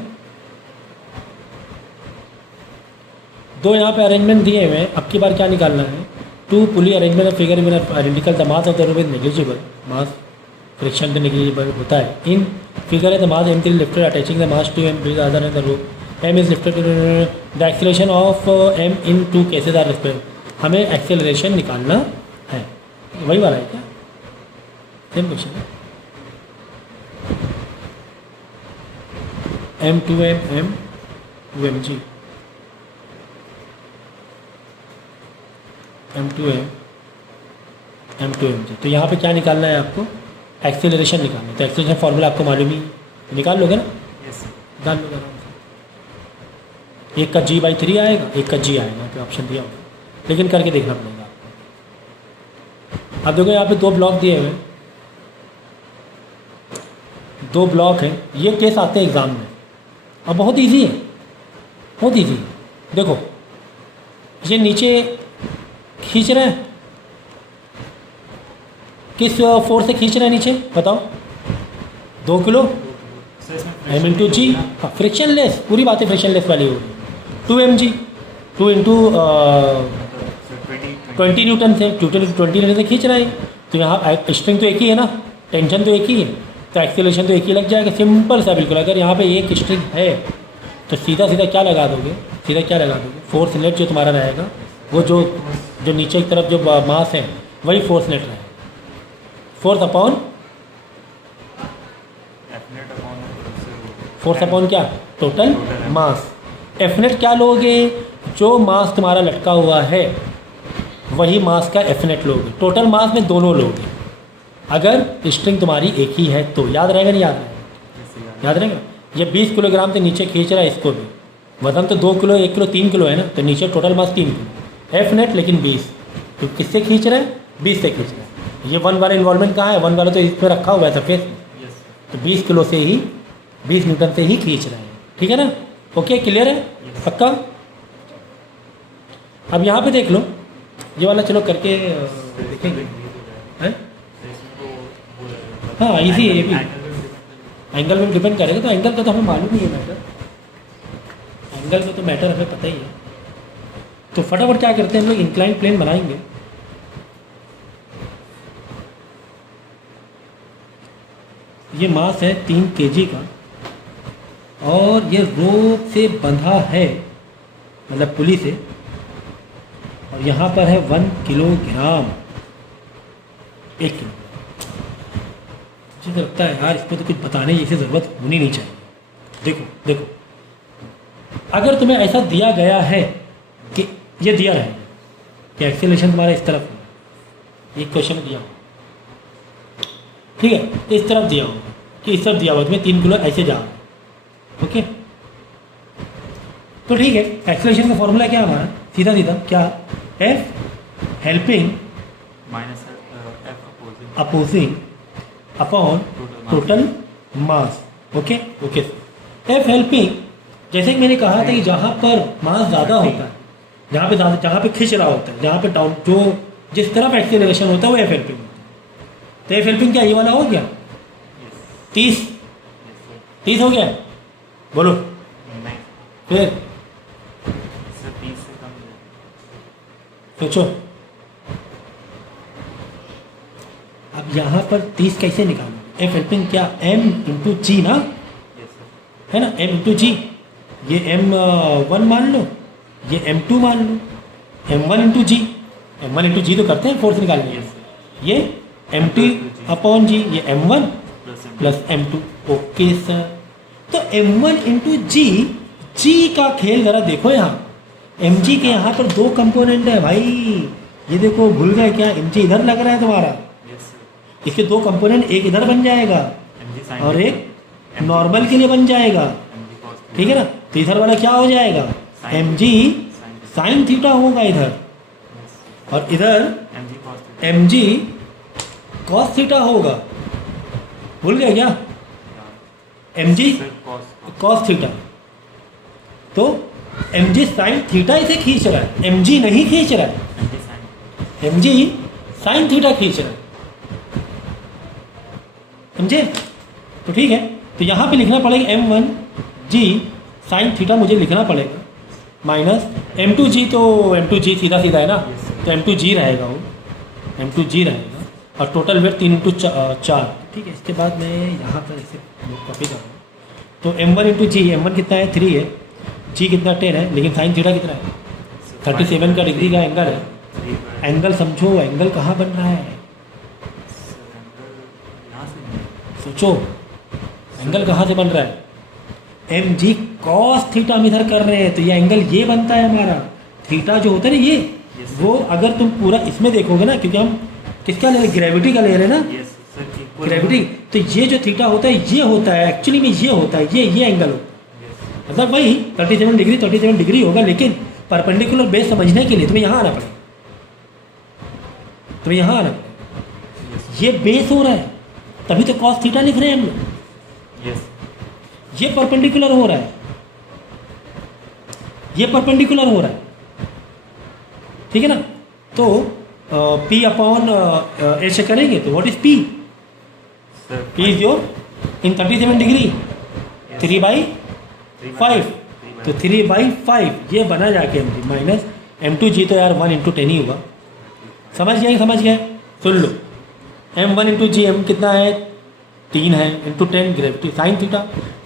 2 यहाँ पे अरेंजमेंट दिए हुए हैं, अब की बार क्या निकालना है, 2 pulley arrangement of figure in identical the mass of the room is negligible, mass friction पे नेग्लिजिबल होता है। इन फिगर है the mass m3 lifted attaching the mass 2m with other in the room, m is lifted, the acceleration of m in 2 cases are respect. हमें acceleration निकालना है, वही वाला है क्या, सेम क्वेश्चन है, m2m m 2mg, m2m m2mg। तो यहाँ पे क्या निकालना है आपको, एक्सेलरेशन निकालना है, तो एक्सेलरेशन फॉर्मूला आपको मालूम ही, निकाल लोगे ना, यस निकाल लोगे आराम से। एक का g/3 आएगा, एक का g आएगा, तो ऑप्शन दिया होगा, लेकिन करके देखना पड़ेगा आपको। अब देखो यहाँ पे 2 ब्लॉक दिए हुए हैं, 2 ब्लॉक हैं, ये केस आते हैं एग्ज़ाम में, और बहुत इजी है, बहुत इजी है, देखो ये नीचे खींच रहे हैं, किस फोर्स से खींच रहे हैं नीचे बताओ? 2 किलो सर इसमें एम इंटू जी, हाँ फ्रिक्शन लेस, पूरी बातें फ्रिक्शन लेस वाली होगी। 2 mg 2 इंटू 20 न्यूटन से 20 न्यूटन से खींच रहे हैं, तो यहाँ स्ट्रिंग तो एक ही है ना, टेंशन तो एक ही है, तो एक्सेलरेशन तो एक ही लग जाएगा। सिंपल सा बिल्कुल। अगर यहाँ पे एक स्ट्रिंग है तो सीधा सीधा क्या लगा दोगे? सीधा क्या लगा दोगे? फोर्स नेट जो तुम्हारा रहेगा वो जो नीचे की तरफ जो मास है वही फोर्स नेट रहेगा। फोर्स अपॉन फोर्स अपॉन क्या? Total mass. एफ नेट क्या लोगे? जो मास तुम्हारा लटका हुआ है वही मास का एफ नेट लोगे। टोटल मास में दोनों लोगे अगर स्ट्रिंग तुम्हारी एक ही है तो। याद रहेगा नहीं याद रहेगा? याद रहेगा। ये 20 किलोग्राम से नीचे खींच रहा है, इसको भी वजन तो 2 किलो 1 किलो 3 किलो है ना, तो नीचे total mass 3 kilo. F net लेकिन 20, तो किससे खींच रहा है? 20 से खींच रहा है। ये 1 वाला इन्वॉल्वमेंट कहाँ है? 1 वाला तो इस पर रखा हुआ है सरफेस में, तो 20 किलो से ही 20 न्यूटन से ही खींच रहा है। ठीक है ना? ओके क्लियर है? पक्का? अब यहाँ पे देख लो, ये वाला चलो करके देखेंगे हैं। हाँ इजी है ये भी, एंगल में डिपेंड करेगा, तो एंगल का तो हमें मालूम ही है मैटर, एंगल में तो मैटर हमें पता ही है। तो फटाफट क्या करते हैं हम लोग, इंक्लाइन प्लेन बनाएंगे। ये मास है 3 kg का और ये रोप से बंधा है, मतलब पुली से, और यहाँ पर है 1 किलोग्राम, 1 किलो। मुझे लगता है यार इसको तो कुछ बताने जैसी ज़रूरत होनी नहीं चाहिए। देखो देखो, अगर तुम्हें ऐसा दिया गया है कि ये दिया है कि एक्सेलरेशन तुम्हारा इस तरफ है, एक क्वेश्चन दिया हो, ठीक है, इस तरफ दिया होगा कि इस तरफ दिया हुआ तुम्हें 3 किलो ऐसे जा रहा है, ओके, तो ठीक है। एक्सेलरेशन का फॉर्मूला क्या है हमारा? सीधा सीधा क्या? F helping minus F opposing upon total mass. Okay okay. F helping, जैसे कि मैंने कहा था कि जहाँ पर मास ज़्यादा होता है, जहाँ पे खिंच रहा होता है, जहाँ पे डाउन, जो जिस तरफ एक्सेलरेशन होता है वो एफ हेल्पिंग होता है। तो एफ हेल्पिंग क्या ये वाला हो गया? 30 हो गया? बोलो फिर, सोचो। अब यहाँ पर 30 कैसे निकालो? एफ हेल्पिंग क्या? m इंटू जी ना, है ना, m इंटू जी। ये m1 मान लो, ये m2 मान लो, m1 इंटू जी। m1 इंटू जी तो करते हैं फोर्स निकालने के लिए। ये m2 अपॉन जी, ये m1 plus m2। Okay sir, तो m1 इंटू जी, जी का खेल ज़रा देखो यहाँ। mg के यहाँ पर 2 कंपोनेंट है भाई, ये देखो भूल गए क्या? mg इधर लग रहा है तुम्हारा, इसके 2 कंपोनेंट, एक इधर बन जाएगा और एक नॉर्मल के लिए बन जाएगा, ठीक है ना। तो इधर वाला क्या हो जाएगा? mg साइन थीटा होगा इधर, और इधर mg कॉस थीटा होगा। भूल गया क्या? mg कॉस थीटा, तो mg साइन थीटा इसे खींच रहा है, mg नहीं खींच रहा है, mg साइन थीटा खींच रहा है, समझे? तो ठीक है, तो यहाँ पे लिखना पड़ेगा m1 g साइन थीटा, मुझे लिखना पड़ेगा माइनस m2 g, तो m2 g सीधा सीधा है ना, तो m2 g रहेगा, वो m2 g रहेगा, और टोटल वेट 3 इंटू 4, ठीक है। इसके बाद मैं यहाँ पर इसे कॉपी कर रहा हूँ, तो m1 इंटू जी, m1 कितना है? 3 है, g कितना 10 है, लेकिन साइन थीटा कितना है? 37 का डिग्री का एंगल है। एंगल समझो, एंगल कहाँ बन रहा है? सोचो, एंगल कहाँ से बन रहा है? mg cos थीटा हम इधर कर रहे हैं, तो ये एंगल ये बनता है हमारा। थीटा जो होता है ना ये, वो अगर तुम पूरा इसमें देखोगे ना, क्योंकि हम किसका ले रहे हैं? ग्रेविटी का ले रहे हैं ना, ग्रेविटी। तो ये जो थीटा होता है ये होता है एक्चुअली में, ये होता है, ये एंगल होता है, मतलब वही 37 डिग्री होगा, लेकिन परपेंडिकुलर बेस समझने के लिए तुम्हें यहाँ आना पड़ेगा, तुम्हें यहाँ आना पड़ेगा। ये बेस हो रहा है, तभी तो कॉस थीटा लिख रहे हैं हम लोग। ये परपेंडिकुलर हो रहा है, ये परपेंडिकुलर हो रहा है, ठीक है ना। तो P अपॉन ऐसे करेंगे तो what is P? Sir P is your in 37 degree 3/5, तो 3/5 ये बना जाके mg माइनस m2g, तो यार 1 इंटू 10 ही होगा। समझ गए समझ गए, सुन लो। m1 इंटू जी एम कितना है 3 है, into 10 gravity sine theta,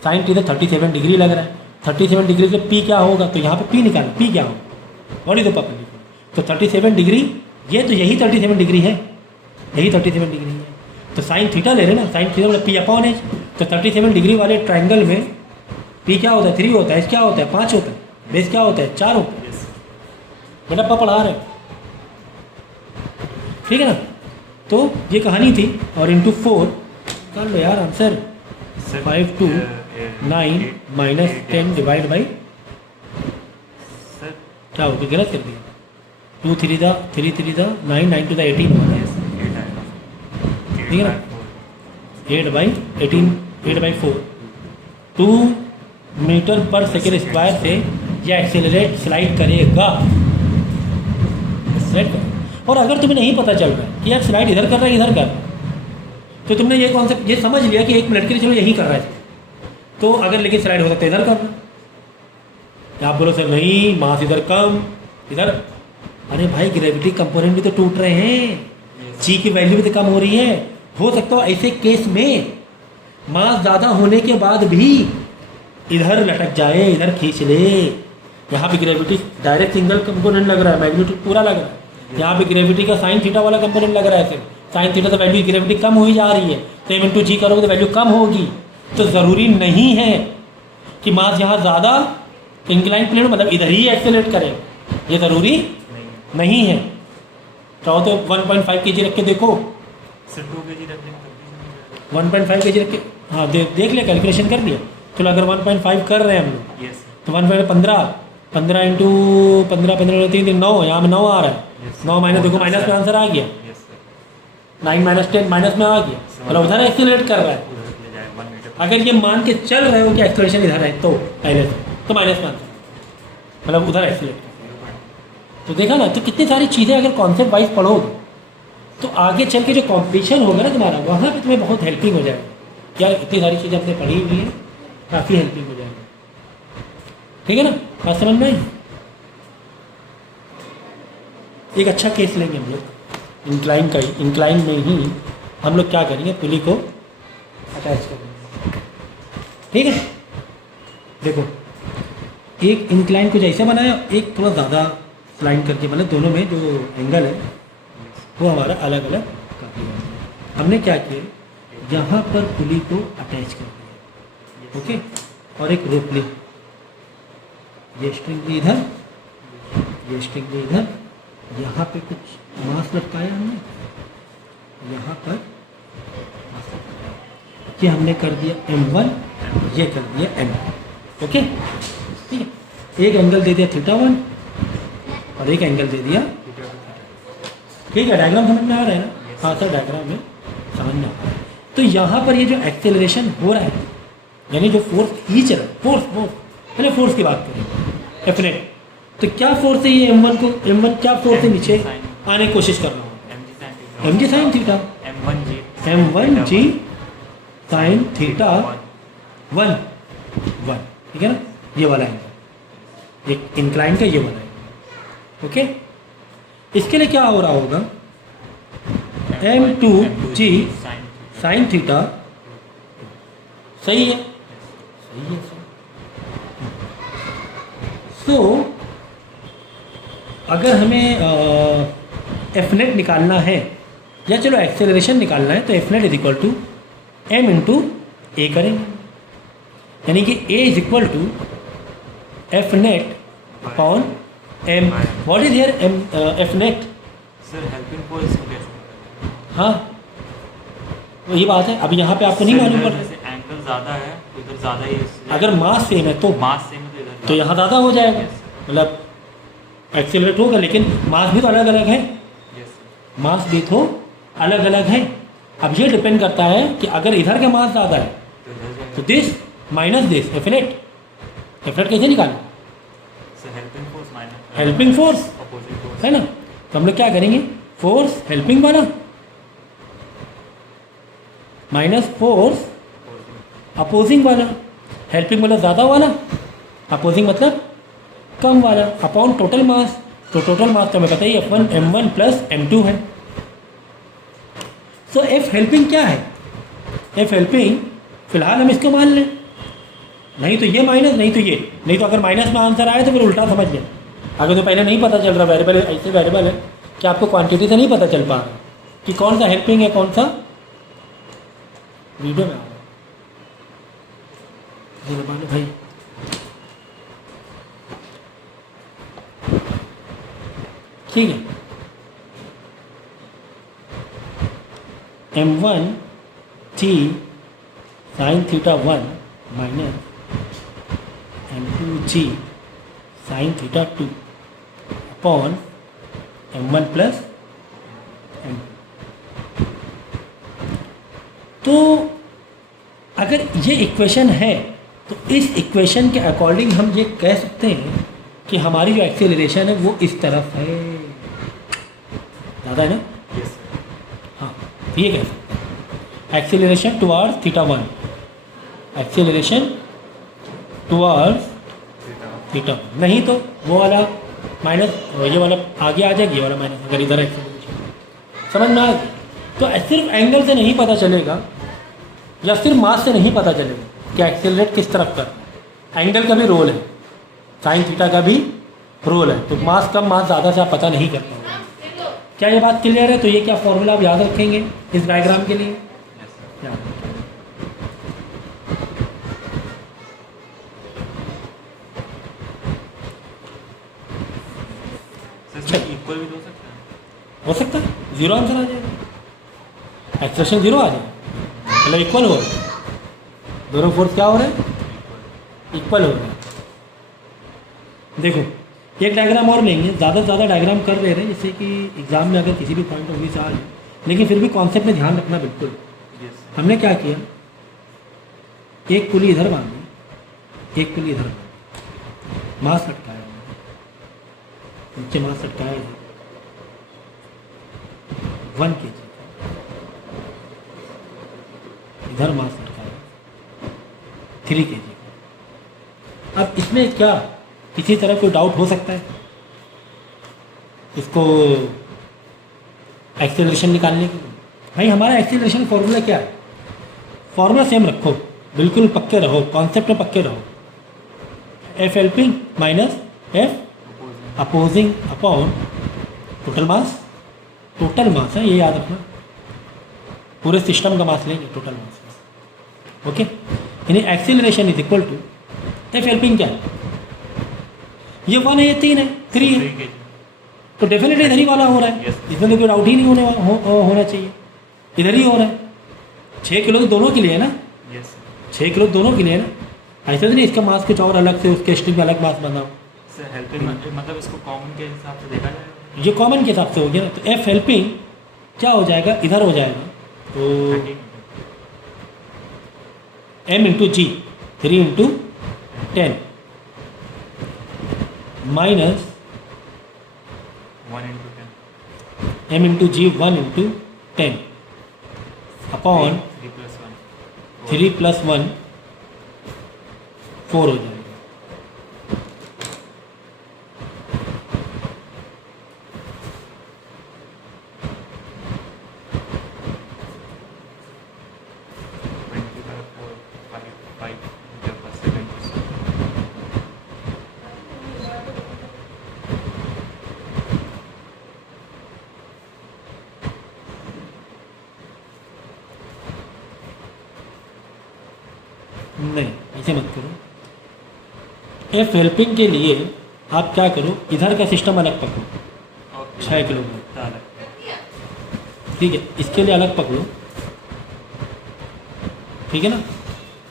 37 degree लग रहा है। 37 डिग्री से P क्या होगा, तो यहाँ पे P निकालना, P क्या होगा व्हाट इज द परपेंडिकुलर, तो 37 डिग्री, ये तो यही 37 डिग्री है, यही 37 डिग्री है। तो साइन थीटा ले रहे ना, साइन थीटा मतलब P अपॉन एच। तो 37 डिग्री वाले ट्राइंगल में P क्या होता है 3 होता है, एच क्या होता है 5 होता है, बेस क्या होता है 4 होता है। बेटा आप पढ़ा रहे हो, ठीक है ना। तो ये कहानी थी, और इंटू 4 कर लो यार answer, 5 to 9 minus 10 divide by, sir क्या हो गया गलत कर दिया, 2 3 दा 3 3 दा 9 9 to the 18 हुआ ना, ठीक है ना। 8/4 2 मीटर पर सेकेंड स्क्वायर से यह एक्सेलरेट स्लाइड करेगा। और अगर तुम्हें नहीं पता चल रहा है कि यार स्लाइड इधर कर रहा है इधर कर रहा है, तो तुमने ये कॉन्सेप्ट ये समझ लिया कि 1 मिनट के लिए चलो यही कर रहा है, तो अगर लेकिन स्लाइड हो सकता है इधर करना, या आप बोलो सर नहीं मास इधर कम इधर, अरे भाई ग्रेविटी कंपोनेंट भी तो टूट रहे हैं, जी की वैल्यू भी तो कम हो रही है। हो सकता है ऐसे केस में मास ज़्यादा होने के बाद भी इधर लटक जाए, इधर खींच ले। यहाँ पे ग्रेविटी डायरेक्ट सिंगल कंपोनेंट लग रहा है, मैग्नीट्यूड पूरा लग रहा है। यहाँ पे ग्रेविटी का साइन थीटा वाला कंपोनेंट लग रहा है, सिर्फ साइन थीटा तो वैल्यू ग्रेविटी कम हो ही जा रही है, तो m इंटू जी करोगे तो वैल्यू कम होगी। तो ज़रूरी नहीं है कि मास यहाँ ज़्यादा इंक्लाइन प्लेन मतलब इधर ही एक्सेलरेट करे, ये ज़रूरी नहीं है। चाहो तो 1.5 kg रख के देखो, सर 2 kg रख दें 1.5 kg रख के, हाँ देख लिया कैलकुलेशन कर लिया। चलो अगर 1.5 कर रहे हैं हम लोग, यस तो 15 इंटू 15 3 9, यहाँ में 9 आ रहा है, 9 माइनस देखो माइनस में आंसर आ गया, यस सर 9 माइनस 10 माइनस में आ गया, मतलब उधर एक्सेलरेट कर रहा है। उधर ले जाए 1 मीटर। अगर ये मान के चल रहे हो कि एक्सेलरेशन इधर है तो पहले से तो माइनस में आंसर, मतलब उधर एक्सेलरेट। तो देखा ना, तो कितनी सारी चीज़ें अगर कॉन्सेप्ट वाइज पढ़ोगे तो आगे चल के जो कॉम्पिटिशन होगा ना तुम्हारा, वहाँ पे तुम्हें बहुत हेल्पिंग हो जाएगा। क्या इतनी सारी चीज़ें हमने पढ़ी हुई हैं, काफ़ी हेल्पिंग हो जाएगा, ठीक है ना। बात समझ में आई। एक अच्छा केस लेंगे हम लोग इंक्लाइन का ही, इंक्लाइन में ही हम लोग क्या करेंगे, पुली को अटैच करेंगे, ठीक है। देखो एक इंक्लाइन को जैसे बनाया, एक थोड़ा ज़्यादा स्लाइड करके, मतलब दोनों में जो एंगल है वो हमारा अलग अलग कर दिया। हमने क्या किया, यहाँ पर पुली को अटैच कर दिया, ओके, और एक रोप ली, ये स्ट्रिंग भी इधर, ये स्ट्रिंग भी इधर, यहाँ पे कुछ मास लटकाया हमने, यहाँ पर मास लटकाया, ये हमने कर दिया m1, ये कर दिया m2, ओके, ठीक है। एक एंगल दे दिया θ1 और एक एंगल दे दिया, ठीक है। डायग्राम समझ में आ रहा है ना, हाँ सर डायग्राम में समझ में आ रहा है। तो यहाँ पर ये जो एक्सेलरेशन हो रहा है, यानी जो फोर्स खींच रहा है, फोर्स पहले फोर्स की बात करें, एफनेट, तो क्या फोर्स है ये m1 को, m1 क्या फोर्स है नीचे आने की कोशिश कर रहा हूँ, mg sine theta, m1g sine theta 1, ठीक है ना, ये वाला एंगल, एक इंक्लाइन का ये वाला एंगल, ओके। इसके लिए क्या हो रहा होगा, m2g साइन थीटा, सही है, सही है। तो अगर हमें एफ नेट निकालना है, या चलो एक्सेलरेशन निकालना है, तो F net is equal to m into A करेंगे, यानी कि a is equal to F net upon m। What is here m F net, sir helping force कैसे, हाँ वही बात है। अब यहाँ पे आपको नहीं मालूम पड़ रहा है, जैसे एंगल ज़्यादा है उधर ज़्यादा ही, अगर मास सेम है तो मास सेम है तो इधर तो यहाँ ज़्यादा हो जाएगा, मतलब एक्सेलरेट होगा, लेकिन मास भी तो अलग अलग है, यस मास भी तो अलग अलग है। अब ये डिपेंड करता है कि अगर इधर का मास ज़्यादा है तो इधर तो दिस माइनस दिस, एफनेट कैसे निकालें, sir helping force minus helping force opposing force है ना, तो हम लोग क्या करेंगे, फोर्स हेल्पिंग वाला माइनस फोर्स अपोजिंग वाला। हेल्पिंग मतलब ज़्यादा वाला, अपोजिंग मतलब कम वाला, अपॉन टोटल मास। तो टोटल मास तो हमें पता ही F1 M1 प्लस M2 है। सो F हेल्पिंग क्या है, F हेल्पिंग फिलहाल हम इसको मान लें, नहीं तो ये माइनस, नहीं तो ये, नहीं तो अगर माइनस में आंसर आए तो फिर उल्टा समझ लें। अगर तो पहले नहीं पता चल रहा, वेरिएबल ऐसे वेरिएबल है कि आपको क्वांटिटी से नहीं पता चल पा रहा कि कौन सा हेल्पिंग है कौन सा वीडियो में आ रहा है भाई। ठीक है, M1 T sine theta 1 minus M2 G sine theta 2 upon M1 plus M2। तो अगर ये इक्वेशन है तो इस इक्वेशन के अकॉर्डिंग हम ये कह सकते हैं कि हमारी जो एक्सेलरेशन है वो इस तरफ है, ज़्यादा है ना। यस सर हाँ, तो ये कह सकते हैं acceleration towards theta 1, acceleration towards theta 1। नहीं तो वो वाला माइनस, ये वाला आगे आ जाएगी, ये वाला माइनस, अगर इधर एक्सेलरेशन समझ में आ गई। तो सिर्फ एंगल से नहीं पता चलेगा या सिर्फ मास से नहीं पता चलेगा कि एक्सेलरेट किस तरफ कर। एंगल का भी रोल है, साइन थीटा का भी रोल है। तो मास कम मास ज़्यादा से आप पता नहीं कर पाओगे। क्या ये बात क्लियर है? तो ये क्या फॉर्मूला आप याद रखेंगे इस डायग्राम के लिए? यस सर याद रखेंगे। सर इसमें इक्वल भी हो सकता है। हो सकता है जीरो आंसर आ जाएगा, एक्सप्रेशन जीरो आ जाएगा, मतलब इक्वल हो रहा है, दोनों फोर्स क्या हो रहे हैं, इक्वल हो रहे हैं। देखो एक डायग्राम और लेंगे, ज़्यादा से ज़्यादा डायग्राम कर दे रहे हैं जिससे कि एग्जाम में अगर किसी भी पॉइंट ऑफ व्यू से आ जाए, लेकिन फिर भी कॉन्सेप्ट में ध्यान रखना बिल्कुल। यस हमने क्या किया, एक पुली इधर बांधी, एक पुली इधर बांधी, मास लटकाया, नीचे मास लटकाया इधर 1 kg, इधर मास लटकाया 3 kg। अब इसमें क्या किसी तरह कोई डाउट हो सकता है इसको एक्सेलरेशन निकालने के लिए? भाई हमारा एक्सेलरेशन फॉर्मूला क्या है, फॉर्मूला सेम रखो, बिल्कुल पक्के रहो, कॉन्सेप्ट में पक्के रहो। F helping minus F opposing upon total mass. Total mass है ये याद रखना, पूरे सिस्टम का मास लेंगे टोटल मास में। ओके, यानी acceleration is equal to F helping क्या है, ये 1 है, ये 3 है, 3 है, 3 kg तो डेफिनेटली इधर ही वाला हो रहा है। Yes. इसमें तो कोई डाउट ही नहीं होना चाहिए, इधर ही हो रहा है। 6 किलो तो दोनों के लिए है ना, यस सर 6 किलो दोनों के लिए है ना। ऐसा तो नहीं इसका मास कुछ और अलग से उसके स्ट्रिंग में अलग मास बना हो, सर हेल्पिंग मतलब इसको कॉमन के हिसाब से देखा जाएगा। ये कॉमन के हिसाब से हो गया ना। तो एफ हेल्पिंग क्या हो जाएगा, इधर हो जाएगा तो 13 m into G 3 into 10 minus 1 into 10 m into G 1 into 10 upon 3 plus 1 3 plus 1 4 हो जाएगा। नहीं ऐसे मत करो। एफ हेल्पिंग के लिए आप क्या करो, इधर का सिस्टम अलग पकड़ो 6 किलो का, ठीक है, इसके लिए अलग पकड़ो, ठीक है ना।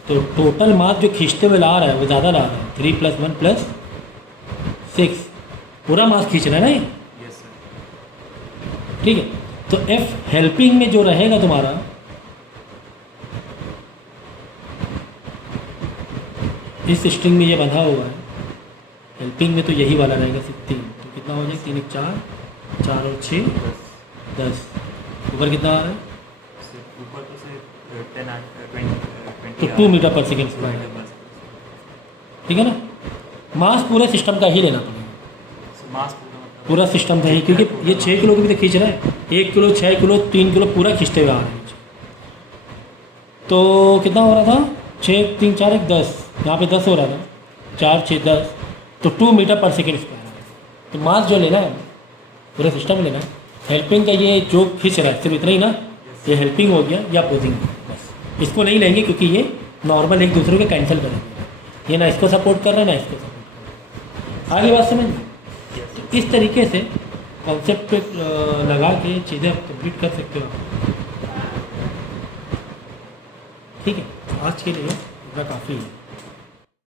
तो टोटल मास जो खींचते हुए ला रहा है वो ज़्यादा ला रहा है, 3 + 1 + 6 पूरा मास खींच रहा है ना ये, यस सर ठीक है। तो एफ हेल्पिंग में जो रहेगा तुम्हारा, इस स्ट्रिंग में ये बंधा हुआ है हेल्पिंग में तो यही वाला रहेगा सिर्फ 3, तो कितना हो जाएगा 3 1 4, 4 और 6 10। ऊपर कितना आ रहा है? सिर्फ ऊपर तो से 10 तो 2 मीटर पर सेकेंड स्क्वायर, ठीक है ना। मास पूरे सिस्टम का ही लेना पड़ेगा, मास पूरा सिस्टम का ही, क्योंकि ये 6 किलो की भी तो खींच रहा है, 1 किलो 6 किलो 3 किलो पूरा खींचते हुए आ रहे हैं। तो कितना हो रहा था 6 3 4 1 10, यहाँ पे 10 हो रहा था, 4 6 10, तो 2 मीटर पर सेकेंड स्क्वायर आ रहा है। तो मास जो लेना है पूरा सिस्टम लेना है। हेल्पिंग का ये जो खींच रहा है सिर्फ इतना ही ना, ये हेल्पिंग हो गया या अपोजिंग, बस इसको नहीं लेंगे क्योंकि ये नॉर्मल एक दूसरे को कैंसिल करेंगे, ये ना इसको सपोर्ट कर रहा है ना इसको सपोर्ट कर रहा है। आगे बात समझ, तो इस तरीके से कॉन्सेप्ट पे लगा के चीज़ें आप कंप्लीट कर सकते हो, ठीक है। आज के लिए इतना काफ़ी है।